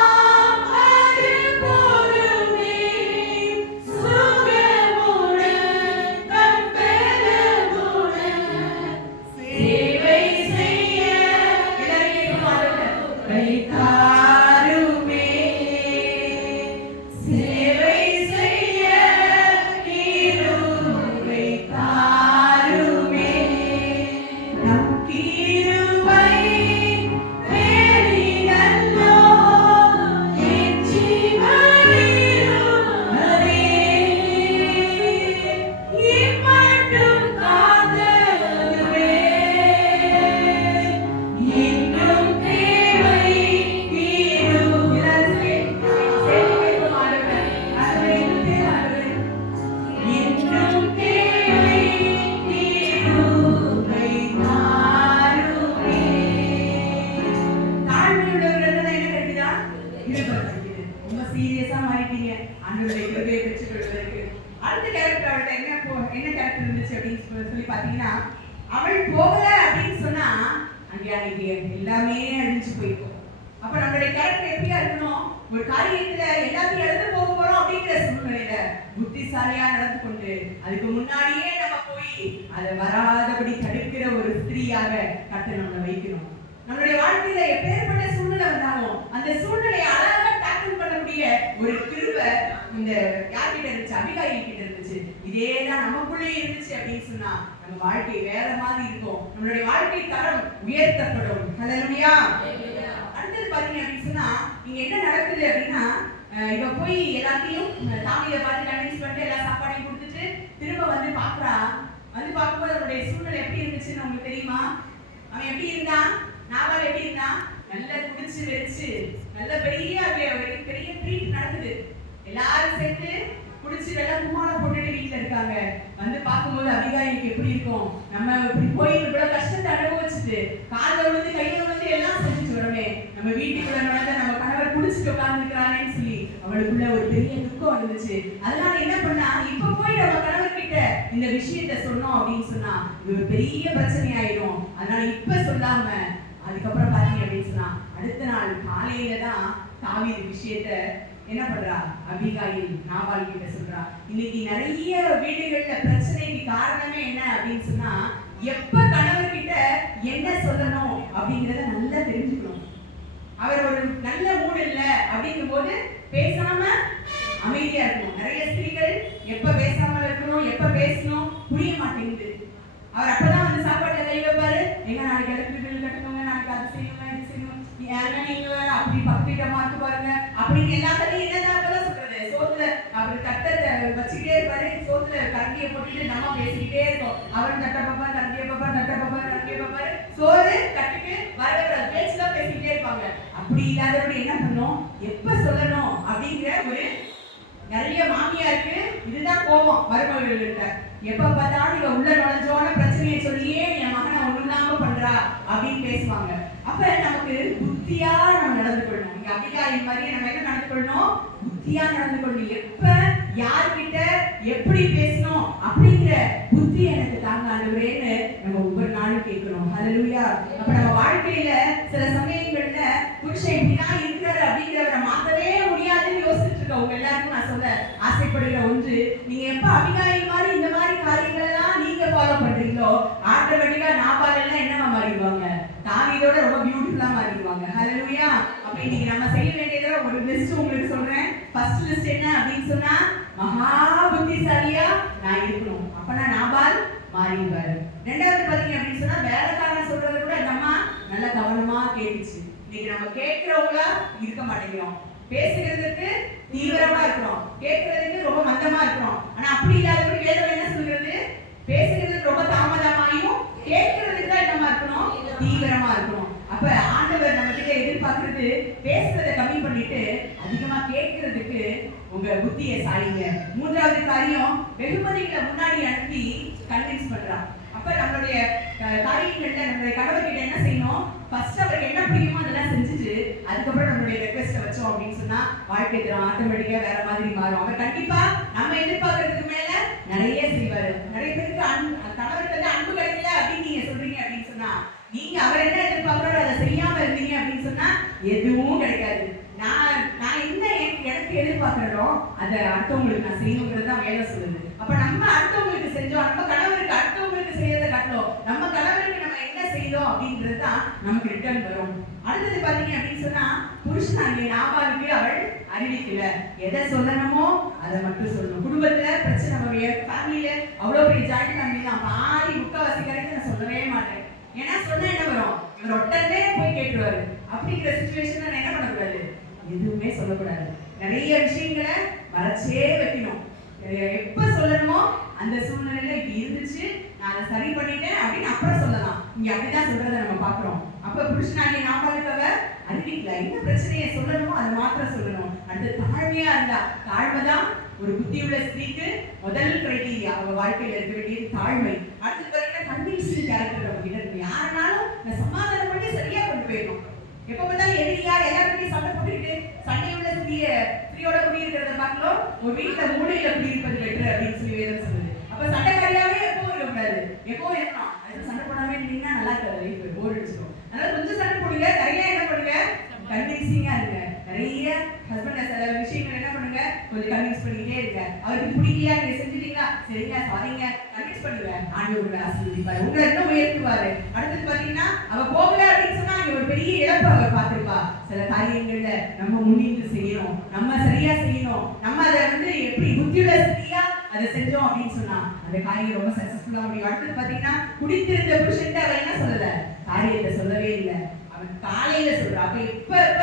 இருந்துச்சு அப்படின்னு சொல்லி பாத்தீங்கன்னா, அவள் போகல அப்படின்னு சொன்னா அங்கே அன்னைக்கு எல்லாமே அழிஞ்சு போயிருக்கும். அப்ப நம்மளுடைய கேரக்டர் எப்படியா இருக்கணும்? ஒரு காரியத்துல எல்லாத்தையும் இழந்து போக போறோம் அப்படிங்கிற சூழ்நிலையில புத்திசாலியா நடந்து கொண்டு அதுக்கு முன்னாடியே நம்ம போய் அதை வராதபடி தடுக்கிற ஒரு ஸ்திரீயாக கர்த்தர் நம்மளை வைக்கணும். நம்மளுடைய வாழ்க்கையில எப்பேற்பட்ட சூழ்நிலை வந்தாலும் அந்த சூழ்நிலையை அழகா டேக்கிள் பண்ணக்கூடிய ஒரு கிருபை இந்த யார்கிட்ட இருந்துச்சு? அபிகாயில் கிட்ட இருந்துச்சு. இதேதான் நமக்குள்ளே இருந்துச்சு அப்படின்னு சொன்னா நம்ம வாழ்க்கை வேற மாதிரி இருக்கும். நம்மளுடைய வாழ்க்கை தரம் உயர்த்தப்படும். ஹல்லேலூயா. அடுத்தது பாத்தீங்க அப்படின்னு சொன்னா இங்க என்ன நடக்குது அப்படின்னா, இவ போய் எல்லாத்தையும் தாவியை பார்த்து கன்வின்ஸ் பண்ணிட்டு எல்லா சாப்பாடையும் கொடுத்துட்டு திரும்ப வந்து பாக்குறா. வந்து பார்க்கும்போது அவருடைய சூழ்நிலை எப்படி இருந்துச்சுன்னு உங்களுக்கு தெரியுமா? அவன் எப்படி இருந்தான்? நாவல் எப்படி இருந்தான்? நல்லா குடிச்சு வெச்சு நல்ல பெரிய பெரிய ட்ரீட் நடக்குது. எல்லாரும் சேர்ந்து குடிச்சு வெள்ள கும்மாள போட்டுட்டு வீட்டுல இருக்காங்க. வந்து பார்க்கும்போது அபிகாயிலுக்கு எப்படி இருக்கும்? நம்ம இப்படி போய் இவ்வளவு கஷ்டத்தை அனுபவிச்சுட்டு கால விழுந்து கையில விழுந்து எல்லாம் செஞ்சுட்டு வரமே, நம்ம வீட்டுக்குள்ள நடந்த நம்ம கணவர் குடிச்சிட்டு உட்கார்ந்துருக்கிறானேன்னு சொல்லி அவளுக்குள்ள ஒரு பெரிய துக்கம் இருந்துச்சு. அதனால என்ன பண்ணா, இப்ப போய் நம்ம கணவர் கிட்ட இந்த விஷயத்த சொன்னோம் அப்படின்னு சொன்னா இது ஒரு பெரிய பிரச்சனை ஆயிடும். அதனால இப்ப சொல்லாம அதுக்கப்புறம் பாத்தீங்க அப்படின்னு சொன்னா அடுத்த நாள் காலையில தான் தாவீது விஷயத்த என்ன பண்றா? அபிகாயில் நாபால் கிட்ட சொல்றா. இன்னைக்கு நிறைய வீடுகள்ல பிரச்சனைக்கு காரணமே என்ன அப்படின்னு சொன்னா, எப்ப கணவர்கிட்ட என்ன சொல்லணும் அப்படிங்கறத நல்லா தெரிஞ்சுக்கணும். அவர் ஒரு நல்ல மூடு இல்ல அப்படிங்கும் போது பேசாம அமைதியா இருக்கணும். நிறைய ஸ்திரீகள் எப்ப பேசாம இருக்கணும், எப்ப பேசணும் புரிய மாட்டேங்குது. அவர் அப்பதான் வந்து சாப்பாட்டுல கை வைப்பாரு. எங்க நாளைக்கு எலக்ட்ரிக் பில் கட்டணுங்க, நாளைக்கு அது செய்யுங்க, இது செய்யணும், ஏன்னா நீங்க அப்படி பக்கத்திட்ட மாத்து பாருங்க அப்படின்னு எல்லாத்தையும் என்னதான் சொல்றது. சோத்துல அவர் தட்டத்தை வச்சுக்கிட்டே இருப்பாரு. சோத்துல கரண்டியை போட்டுட்டு நம்ம பேசிக்கிட்டே இருக்கோம். அவர் தட்ட பாப்பா, கரண்டியை பாப்பா, தட்ட பாப்பா, கரண்டியை பாப்பாரு. சோறு கட்டுக்கு வரவே பேச்சுதான் பேசிக்கிட்டே இருப்பாங்க. அப்படி இல்லாதபடி என்ன பண்ணணும், எப்ப சொல்லணும் அப்படிங்கிற ஒரு நிறைய மாமியாருக்கு இதுதான் கோபம் மருமகள்கிட்ட. எப்ப பார்த்தாலும் இவ உள்ள நுழைஞ்சோன பிரச்சனையை சொல்லியே என் மகனை ஒண்ணுலாம பண்றா அப்படின்னு பேசுவாங்க. அப்ப நமக்கு புத்தியா நம்ம நடந்து கொள்ளணும். இங்க அபிகாயில் மாதிரியே நம்ம என்ன நடந்து கொள்ளணும்? புத்தியா நடந்து கொள்ளணும். எப்ப யார்கிட்ட எப்படி பேசணும் அப்படிங்கிற புத்தி எனக்கு தாங்க ஆண்டவரேன்னு நம்ம ஒவ்வொரு நாளும் கேட்கணும். ஹல்லேலூயா. அப்ப நம்ம வாழ்க்கையில சில சமயங்கள்ல புருஷன் இப்படிதான் இருக்கிறாரு அப்படிங்கிறவரை மாத்தவே முடியாதுன்னு யோசிச்சுட்டு இருக்க உங்க எல்லாருக்கும் நான் சொல்ல ஆசைப்படுகிற ஒன்று, நீங்க எப்ப அபிகாயில் மாதிரி இந்த மாதிரி காரியங்கள் எல்லாம் நீங்க ஃபாலோ பண்றீங்களோ ஆட்டோமேட்டிக்கா நாபால் எல்லாம் என்னவா மாறிடுவாங்க? தாவீதோட ரொம்ப பியூட்டிஃபுல்லா மாறிடுவாங்க. ஹல்லேலூயா. அப்ப இன்னைக்கு நம்ம செய்ய வேண்டியது ஒரு லிஸ்ட் உங்களுக்கு சொல்றேன். ஃபர்ஸ்ட் லிஸ்ட் என்ன அப்படின்னு சொன்னா, மகா புத்திசாலியா நான் இருக்கணும். அப்ப நான் நாபால் மாறிடுவாரு. ரெண்டாவது பாத்தீங்க அப்படின்னு சொன்னா, வேலைக்காரன் சொல்றதை கூட இந்த அம்மா நல்ல கவனமா கேட்டுச்சு. இன்னைக்கு நம்ம கேட்கிறவங்களா இருக்க மாட்டேங்கிறோம். பேசுகிறதுக்கு தீவிரமா இருக்கிறோம், கேட்கறதுக்கு ரொம்ப மந்தமா இருக்கிறோம். ஆனா அப்படி இல்லாதபடி வேதம் என்ன சொல்கிறது? பேசுகிறதுக்கு ரொம்ப தாமதமாயும் கேட்கறதுக்கு தான் என்னமா இருக்கணும்? தீவிரமா இருக்கணும். அப்ப ஆண்டவர் நம்ம கிட்ட எதிர்பார்க்கிறது பேசுறதை கம்மி பண்ணிட்டு அதிகமா கேட்கறதுக்கு உங்க புத்தியை சாயுங்க. மூன்றாவது காரியம், வெகுமதிகளை முன்னாடி அனுப்பி கன்வின்ஸ் பண்றா. அப்ப நம்மளுடைய காரியங்கள்ல நம்மளுடைய கணவர்கிட்ட என்ன செய்யணும்? ஃபர்ஸ்ட் அவருக்கு என்ன பிடிக்குமோ அதெல்லாம் செஞ்சுட்டு அதுக்கப்புறம் நம்மளுடைய ரெக்வெஸ்ட்டை வச்சோம் அப்படின்னு சொன்னா வாழ்க்கை தரம் ஆட்டோமேட்டிக்கா வேற மாதிரி மாறும். அவர் கண்டிப்பா நம்ம எதிர்பார்க்கறதுக்கு மேல நிறைய செய்வாரு. நிறைய பேருக்கு கணவருக்கு அன்பு கிடைக்கல அப்படின்னு நீங்க சொல்றீங்க அப்படின்னு சொன்னா, நீங்க அவர் என்ன எதிர்பார்க்கறோ அதை செய்யாம இருந்தீங்க அப்படின்னு சொன்னா எதுவும் கிடைக்காது. நான் என்ன எனக்கு எதிர்பார்க்கிறோம் அதை அடுத்தவங்களுக்கு நான் செய்யணுங்கிறது தான் வேலை சொல்லுது. அப்ப நம்ம அடுத்தவங்களுக்கு செஞ்சோம், நம்ம கணவருக்கு அடுத்தவங்களுக்கு செய்யறதை காட்டணும், நம்ம கணவருக்கு நம்ம என்ன செய்தோம் அப்படின்றது தான் நமக்கு ரிட்டர்ன் வரும். அடுத்தது பாத்தீங்க அப்படின்னு சொன்னா, புருஷனாகிய நாபாலுக்கு அவள் அறிவிக்கல. எதை சொல்லணுமோ அதை மட்டும் சொல்லணும். குடும்பத்துல பிரச்சனை, நம்மளுடைய ஃபேமிலியில அவ்வளவு பெரிய ஜாயிண்ட் ஃபேமிலி தான், பாதி முக்காவாசி கருத்து நான் சொல்லவே மாட்டேன். ஏன்னா சொன்னா என்ன வரும்? இவர் ஒட்டனே போய் கேட்டுருவாரு. அப்படிங்கிற சிச்சுவேஷன்ல நான் என்ன பண்ணக்கூடாது? எதுவுமே சொல்லக்கூடாது. நிறைய விஷயங்களை மறைச்சே வைக்கணும். எப்ப சொல்லணுமோ அந்த சூழ்நிலையில இப்படி இருந்துச்சு, நான் அதை சரி பண்ணிட்டேன் அப்படின்னு அப்புறம் சொல்லலாம். இங்க அப்படிதான் சொல்றதை நம்ம பாக்குறோம். அப்ப புருஷனாகிய நாபாலுக்கு அவர் அறிவிக்கல. என்ன பிரச்சனையை சொல்லணுமோ அதை மாத்திரம் சொல்லணும். அடுத்து தாழ்மையா இருந்தா, தாழ்மைதான் ஒரு புத்தியுள்ள ஸ்திரீக்கு முதல் கிரைட்டீரியா. அவங்க வாழ்க்கையில இருக்க வேண்டியது தாழ்மை. அடுத்து பாத்தீங்கன்னா கன்வின்சிங் கேரக்டர் அவங்க கிட்ட இருக்கு. யாருனாலும் நான் சமாதானம் பண்ணி சரியா கொண்டு போயிடணும். எப்ப பார்த்தாலும் எதிரியா எல்லாருமே சண்டை போட்டுக்கிட்டு சண்டையுள்ள ஸ்திரீயோட குடியிருக்கிறத பார்க்கலாம் ஒரு வீட்டுல மூளையில குடியிருப்பது பெற்று அப்படின்னு சொல்லி வேதம் சொல்லுது. அப்ப சண்டைக்காரியாவே எப்போ கன்வின்சிங்கா இருங்க. நிறைய ஹஸ்பண்ட சில விஷயங்கள் என்ன பண்ணுங்க, கொஞ்சம் கன்வின்ஸ் பண்ணிக்கிட்டே இருங்க. அவருக்கு பிடிக்கலையா, நீங்க செஞ்சுட்டீங்களா, சரிங்க சாரிங்க, கன்வின்ஸ் பண்ணுங்க. ஆண்டவர் உங்களை ஆசீர்வதிப்பாரு, உங்களை இன்னும் உயர்த்துவாரு. அடுத்தது பாத்தீங்கன்னா அவ போகல அப்படின்னு சொன்னா அங்க ஒரு பெரிய இழப்பு அவர் பார்த்திருப்பா. சில காரியங்கள்ல நம்ம முன்னின்று செய்யணும், நம்ம சரியா செய்யணும், நம்ம அதை எப்படி புத்தியுள்ள சரியா அதை செஞ்சோம் அப்படின்னு சொன்னா அந்த காரியம் ரொம்ப சக்சஸ்ஃபுல்லா முடியும். அடுத்தது பாத்தீங்கன்னா குடித்திருந்த புருஷன் அவன் என்ன சொல்லல, காரியத்தை சொல்லவே இல்லை. அவன் காலையில சொல்றான். அப்ப இப்ப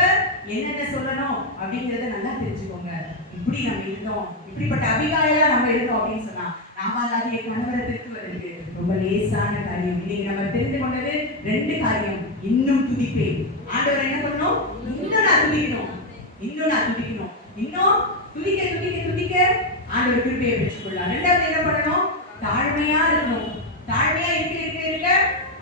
என்னென்ன சொல்லணும் அப்படிங்கறத நல்லா தெரிஞ்சுக்கோங்க. இப்படி நம்ம இருந்தோம், இப்படிப்பட்ட அபிகாயிலா நம்ம இருந்தோம் அப்படின்னு சொன்னா நாமாலாகிய கணவரை திருத்துவதற்கு ரொம்ப லேசான காரியம். இன்னைக்கு நம்ம தெரிந்து கொண்டது 2 காரியம். இன்னும் துதிப்பேன். ஆண்டவர் என்ன பண்ணணும், இன்னும் நான் துதிக்கணும், இன்னும் நான் துதிக்கணும், இன்னும் துதிக்க துதிக்க துதிக்க ஆண்டவர் கிருபையை பெற்றுக்கொள்ளலாம். 2வது என்ன பண்ணணும், தாழ்மையா இருக்கணும். தாழ்மையா இருக்க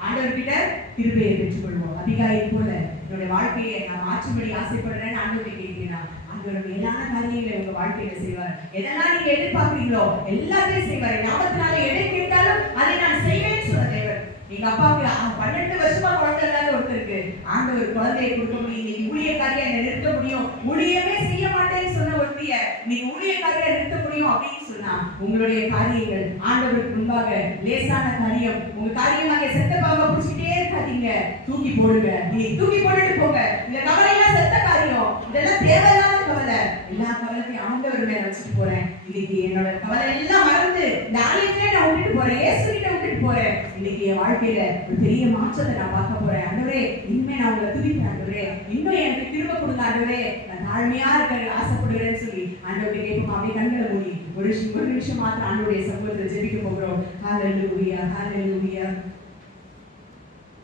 ஆண்டவர் கிட்ட கிருபையை பெற்றுக்கொள்வோம். அதிகாரியை போல என்னுடைய வாழ்க்கையை நான் மாற்றும்படி ஆசைப்படுறேன்னு ஆண்டவரை கேட்கிறேன். ஆண்டவர் மேலான காரியங்களை உங்க வாழ்க்கையில செய்வார். எதெல்லாம் நீங்க எதிர்பார்க்கிறீங்களோ எல்லாத்தையும் செய்வார். ஞாபகத்தினால எதை கேட்டாலும் அதை நான் செய்வேன்னு சொல்ற தேவர். எங்க அப்பாவுக்கு 12 வருஷமா குழந்தை இல்லாத ஒருத்தருக்கு ஆண்டவர் குழந்தையை கொடுக்க முடியும். இன்னைக்கு ஊழியக்காரியா என்ன நிறுத்த முடியும், ஊழியமே செய்ய மாட்டேன்னு சொன்ன ஒருத்திய நீங்க ஊழியக்காரியா நிறுத்த முடியும் அப்படின்னு சொன்னா உங்களுடைய காரியங்கள் ஆண்டவருக்கு முன்பாக லேசான காரியம். உங்க காரியமாக செத்த பாவ புடிச்சிட்டே இருக்காதீங்க, தூக்கி போடுங்க. இன்னைக்கு தூக்கி போட்டுட்டு போங்க. இந்த கவலை எல்லாம் செத்த காரியம், இதெல்லாம் தேவையில்லாத கவலை. எல்லா கவலையும் ஆண்டவர் மேல வச்சுட்டு போறேன். இன்னைக்கு என்னோட கவலை எல்லாம் மறந்து இந்த ஆலயத்திலே நான் விட்டுட்டு போறேன், இயேசு கிட்ட விட்டுட்டு போறேன். இன்னைக்கு என் வாழ்க்கையில ஒரு பெரிய மாற்றத்தை நான் பார்க்க போறேன். ஆண்டவரே இனிமே நான் உங்களை துதிப்பேன். ஆண்டவரே இன்னும் எனக்கு திரும்ப கொடுங்க. ஆண்டவரே நான் தாழ்மையா இருக்க ஆசைப்படுகிறேன்னு சொல்லி ஆண்டவரை கேட்போம். அப்படியே கண்களை மூடி ஒரு நிமிஷம் மாத்திரம் ஆண்டவருடைய சமூகத்தில் ஜெபிக்க போகிறோம். ஹல்லேலூயா, ஹல்லேலூயா.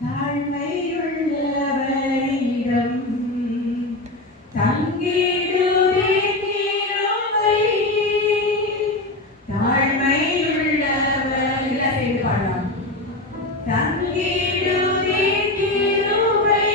தாழ்மையுள்ளவரிடம் தங்கிடுவே கிருபை. தாழ்மையுள்ளவர் எல்லாம் சேர்ந்து பாடலாம். தங்கிடுவே கிருபை.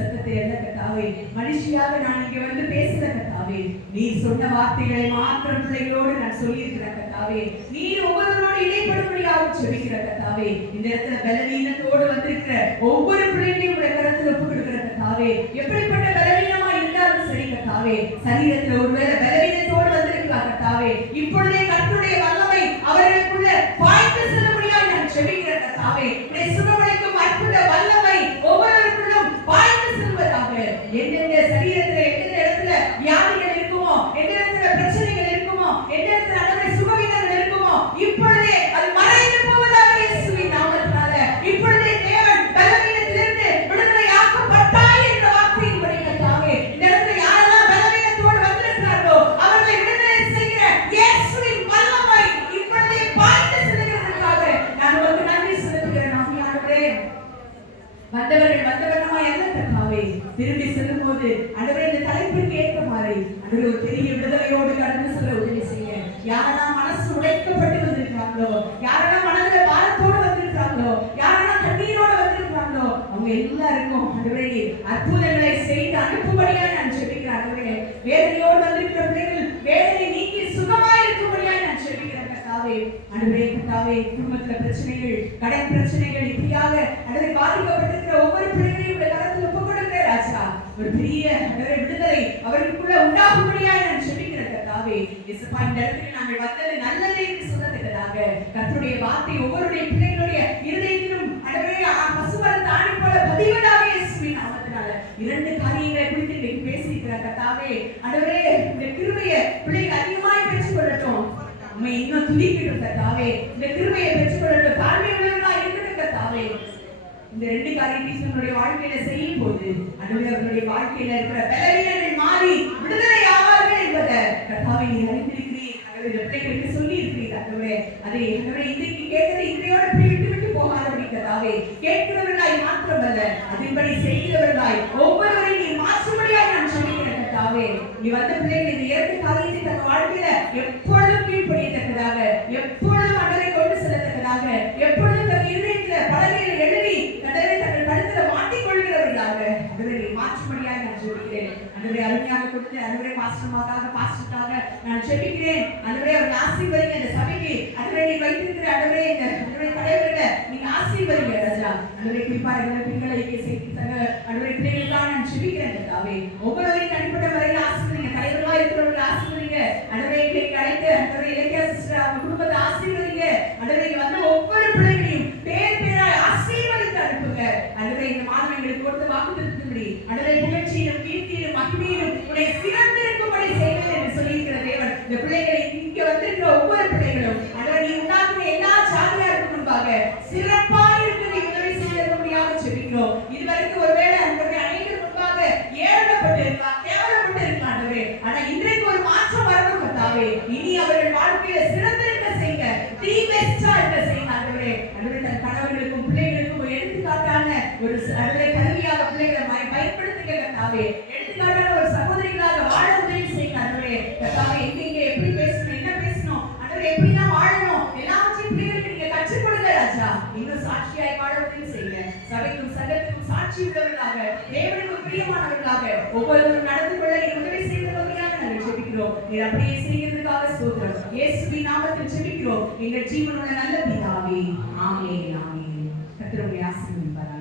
சத்தத்தை அல்ல கர்த்தாவே, மனுஷியாக நான் இங்கே வந்து பேசுற கர்த்தாவே, நீ சொன்ன வார்த்தைகளை மாத்திரம் பிள்ளைகளோடு நான் சொல்லியிருக்கிற கர்த்தாவே, நீ ஒவ்வொருவரோடு இடைப்படும்படியாக ஜெபிக்கிற கர்த்தாவே, இந்த இடத்துல பலவீனத்தோடு வந்திருக்கிற ஒவ்வொரு பிள்ளைகளையும் உடைய கரத்தில் ஒப்புக் கொடுக்கிற கர்த்தாவே, எப்படிப்பட்ட பலவீனமா இருந்தாலும் சரி கர்த்தாவே, சரீரத்தில் ஒருவேளை பலவீனத்தோடு வந்திருக்கலாம் கர்த்தாவே, இப்பொழுதே கர்த்தருடைய வல்லமை அவர்களுக்குள்ள பாய்ந்து செல்லும்படியாக நான் ஜெபிக்கிற கர்த்தாவே, உடைய சுகமளிக்கும் அற்புத வல்லமை ஒவ்வொருவருக்குள்ளும் பாய்ந்து செல்வதாக. எந்தெந்த சரீரத்துல எந்தெந்த இடத்துல வியாதிகள் இருக்குமோ, எந்த இடத்துல பிரச்சனைகள் இருக்குமோ, எந்த இடத்துல அனைவரை சுகவீனங்கள் இருக்குமோ, இப்பொழுதே அது மறைந்து போவதாக இயேசுவின் நாமத்தினால. இப்பொழுதே தேவன் பலவீனத்திலிருந்து விடுதலையாக்கப்பட்டாய் என்ற வார்த்தையின்படி கர்த்தாவே, இந்த இடத்துல யாரெல்லாம் பலவீனத்தோடு வந்திருக்கிறார்களோ அவர்களை விடுதலை செய்கிற இயேசுவின் வல்லமை இப்பொழுதே பாய்ந்து செல்கிறதற்காக நான் உங்களுக்கு நன்றி செலுத்துகிறேன். ஆவியானவரே, வந்தவர்களமாய் அல்ல கர்த்தாவே, திரும்பி செல்லும் போது ஆண்டவரே இந்த தலைப்பிற்கு ஏற்ற மாதிரி ஆண்டவரே ஒரு பெரிய விடுதலையோடு கடந்து செல்ல உதவி செய்ய. யாரெல்லாம் மனசு உடைக்கப்பட்டு வந்திருக்கிறாங்களோ, யாரெல்லாம் மனதில் பாரத்தோடு வந்திருக்கிறாங்களோ, யாரெல்லாம் கண்ணீரோடு வந்திருக்கிறாங்களோ, அவங்க எல்லாருக்கும் ஆண்டவரே அற்புதங்களை செய்து அனுப்பும்படியாக நான் ஜெபிக்கிறேன். ஆண்டவரே, வேதனையோடு வந்திருக்கிற பிள்ளைகள் வேதனை நீக்கி சுகமாய் இருக்கும்படியாக நான் ஜெபிக்கிறேன் கர்த்தாவே. ஆண்டவரே கர்த்தாவே, குடும்பத்துல பிரச்சனைகள், கடன் பிரச்சனைகள், இப்படியாக ஆண்டவரே பாதிக்கப்பட்டிருக்கிற ஒவ்வொரு பிள்ளைகளையும் கரத்தில் ஒப்புக் கொடுக்கிற ராஜா, ஒரு பெரிய ஆண்டவரே விடுதலை அவர்களுக்குள்ள உண்டாகும்படியாக நான் ஜெபிக்கிறேன் கர்த்தாவே. இயேசுப்பா, இந்த இடத்துல நாங்கள் வந்தது நல்லதே என்று சொல்லத்தக்கதாக கர்த்தருடைய வார்த்தை ஒவ்வொருடைய பிள்ளைகளுடைய இருதயத்திலும் ஆண்டவரே பசுமரத்து ஆணி போல பதிவதாக இயேசுவின் நாமத்தினால இரண்டு காரியங்களை குறித்து இன்னைக்கு பேசியிருக்கிறார் கர்த்தாவே. ஆண்டவரே, இந்த கிருபையை பிள்ளைகள் அதிகமாய் பெற்றுக் கொள்ளட்டும், உம்மை இன்னும் துதிக்கட்டும் கர்த்தாவே, இந்த கிருபையை பெற்றுக் கொள்ளட்டும், தாழ்மை உள்ளவர்களா இருக்கட்டும் கர்த்தாவே. இந்த ரெண்டு காரியத்தையும் நம்முடைய வாழ்க்கையில செய்யும் போது ஆண்டவரே அவர்களுடைய வாழ்க்கையில இருக்கிற பலவீனங்கள் மாறி விடுதலை ஆவார்கள் என்பதை கர்த்தாவே நீ அறிந்திருக்கிறீர். ஆண்டவரே, இந்த பிள்ளைகளுக்கு சொல்லி இருக்கிறீர். ஆண்டவரே, அதை ஆண்டவரே இன்றைக்கு கேட்டதை இன்றையோட விட்டு விட்டு போகாதபடி கர்த்தாவே, கேட்கிறவர்களாய் மாத்திரமல்ல அதன்படி செய்கிறவர்களாய் ஒவ்வொருவரையும் நீ மாற்றும்படியாய் நான் சொல்லிக்கிறேன் கர்த்தாவே. நீ வந்த பிள்ளைகள் இந்த இரண்டு காரியத்தை தங்க வாழ்க்கையில எப்பொழுதும் கீழ்ப்படியத்தக்கதாக, எப்பொழுதும் ஆண்டவரை கொண்டு செல்லத்தக்கதாக, எப்பொழுதும் தன் இதயத்துல பலகையில் எழுதி ஆண்டவரே தங்கள் கழுத்துல மாட்டிக்கொள்கிறவர்களாக ஆண்டவரை நீ மாற்றும்படியாய் நான் ஜெபிக்கிறேன். ஆண்டவரே, அருமையாக கொடுத்து ஆண்டவரே பாஸ்டருக்காக நான் ஜெபிக்கிறேன். ஆண்டவரே, அவரை ஆசீர்வதிங்க. இந்த சபைக்கு ஆண்டவரே நீ வைத்திருக்கிற ஆண்டவரே இந்த ஆண்டவரே தலைவர்களை நீங்க ஆசீர்வதிங்க ராஜா. ஆண்டவரே, குறிப்பா இந்த பெண்களை செய்து தங்க ஆண்டவரே பிள்ளைகளுக்காக நான் ஜெபிக்கிறேன் கர்த்தாவே. ஒவ்வொருவரையும் தனிப்பட்ட முறையில் ஆசீர்வதிங்க. தலைவர்களா இருக்கிறவர்கள் ஆசீர்வதிங்க. ஆண்டவரே, இன்னைக்கு அழைத்து ஆண்டவரே இலக்கியா சிஸ்டர் அவங்க குடும்பத்தை ஆசீர்வதிங்க. ஆண்டவரே, இங்க வந்த ஒவ்வொரு பிள்ளைகளையும் பேர் பேராய் ஆசீர்வதித்து அனுப்புங்க. ஆண்டவரே, இந்த மாதம் எங்களுக்கு கொடுத்த வாக்குத்தத்தத்தின்படி ஆண்டவரே புகழ்ச்சியிலும் கீர்த்தியிலும் மகிமையிலும் உடைய சிறந்திருக்கும்படி செய்வேன் என்று சொல்லியிருக்கிற தேவன் இந்த பிள்ளைகளை இங்க வந்திருக்கிற ஒவ்வொரு பிள்ளைகளும் ஆண்டவரே நீ உண்டாக்குற எல்லா ஜாதியாருக்கு முன்பாக சிறப்பாய் இருக்க நீ உதவி செய்யறபடியாக ஜெபிக்கிறோம். இதுவரைக்கும் ஒருவேளை ஆண்டவரே அனைவரும் முன்பாக ஏழப்பட்டு இருக்கலாம், கேவலப்பட்டு இருக்கலாம் ஆண்டவரே. ஆனா இன்றைக்கு ஒரு மாற்றம் வரணும் கர்த்தாவே. இனி அவர்கள் வாழ்க்கையில சிறந்திருக்க செய்யுங்க, தி பெஸ்டா இருக்க செய்யுங்க ஆண்டவரே. ஆண்டவரே, தன் கணவர்களுக்கும் பிள்ளைகளுக்கும் ஒரு எடுத்துக்காட்டான ஒரு ஆண்டவரே கருவியாக பிள்ளைகளை பயன்படுத்துங்க கர்த்தாவே. எடுத்துக்காட்டான ஒரு சகோதரிகளாக வாழ உதவி செய்யுங்க ஆண்டவரே. கர்த்தாவே, எங்க எப்படி பேசணும், என்ன பேசணும் ஆண்டவரே, எப்படி தான் வாழணும் எல்லாவற்றையும் பிள்ளைகளுக்கு நீங்க கற்றுக் கொடுங்க ராஜா. இன்னும் சாட்சியாய் வாழ உதவி செய்யுங்க. சபைக்கும் சங்கத்துக்கும் சாட்சி உள்ளவர்களாக, தேவனுக்கு பிரியமானவர்களாக ஒவ்வொருவரும் நடந்து கொள்ள நீ உதவி செய்தவர்களாக நாங்கள் ஜெபிக்கிறோம். நீர் அப்படியே செய்கிறதுக்காக ஸ்தோத்திரம். இயேசுவின் நாமத்தில் ஜெபிக்கிறோம் எங்கள் ஜீவனுள்ள நல்ல பிதாவே. ஆமென், ஆமென். கர்த்தர் உங்களை ஆசீர்வதிப்பாராக.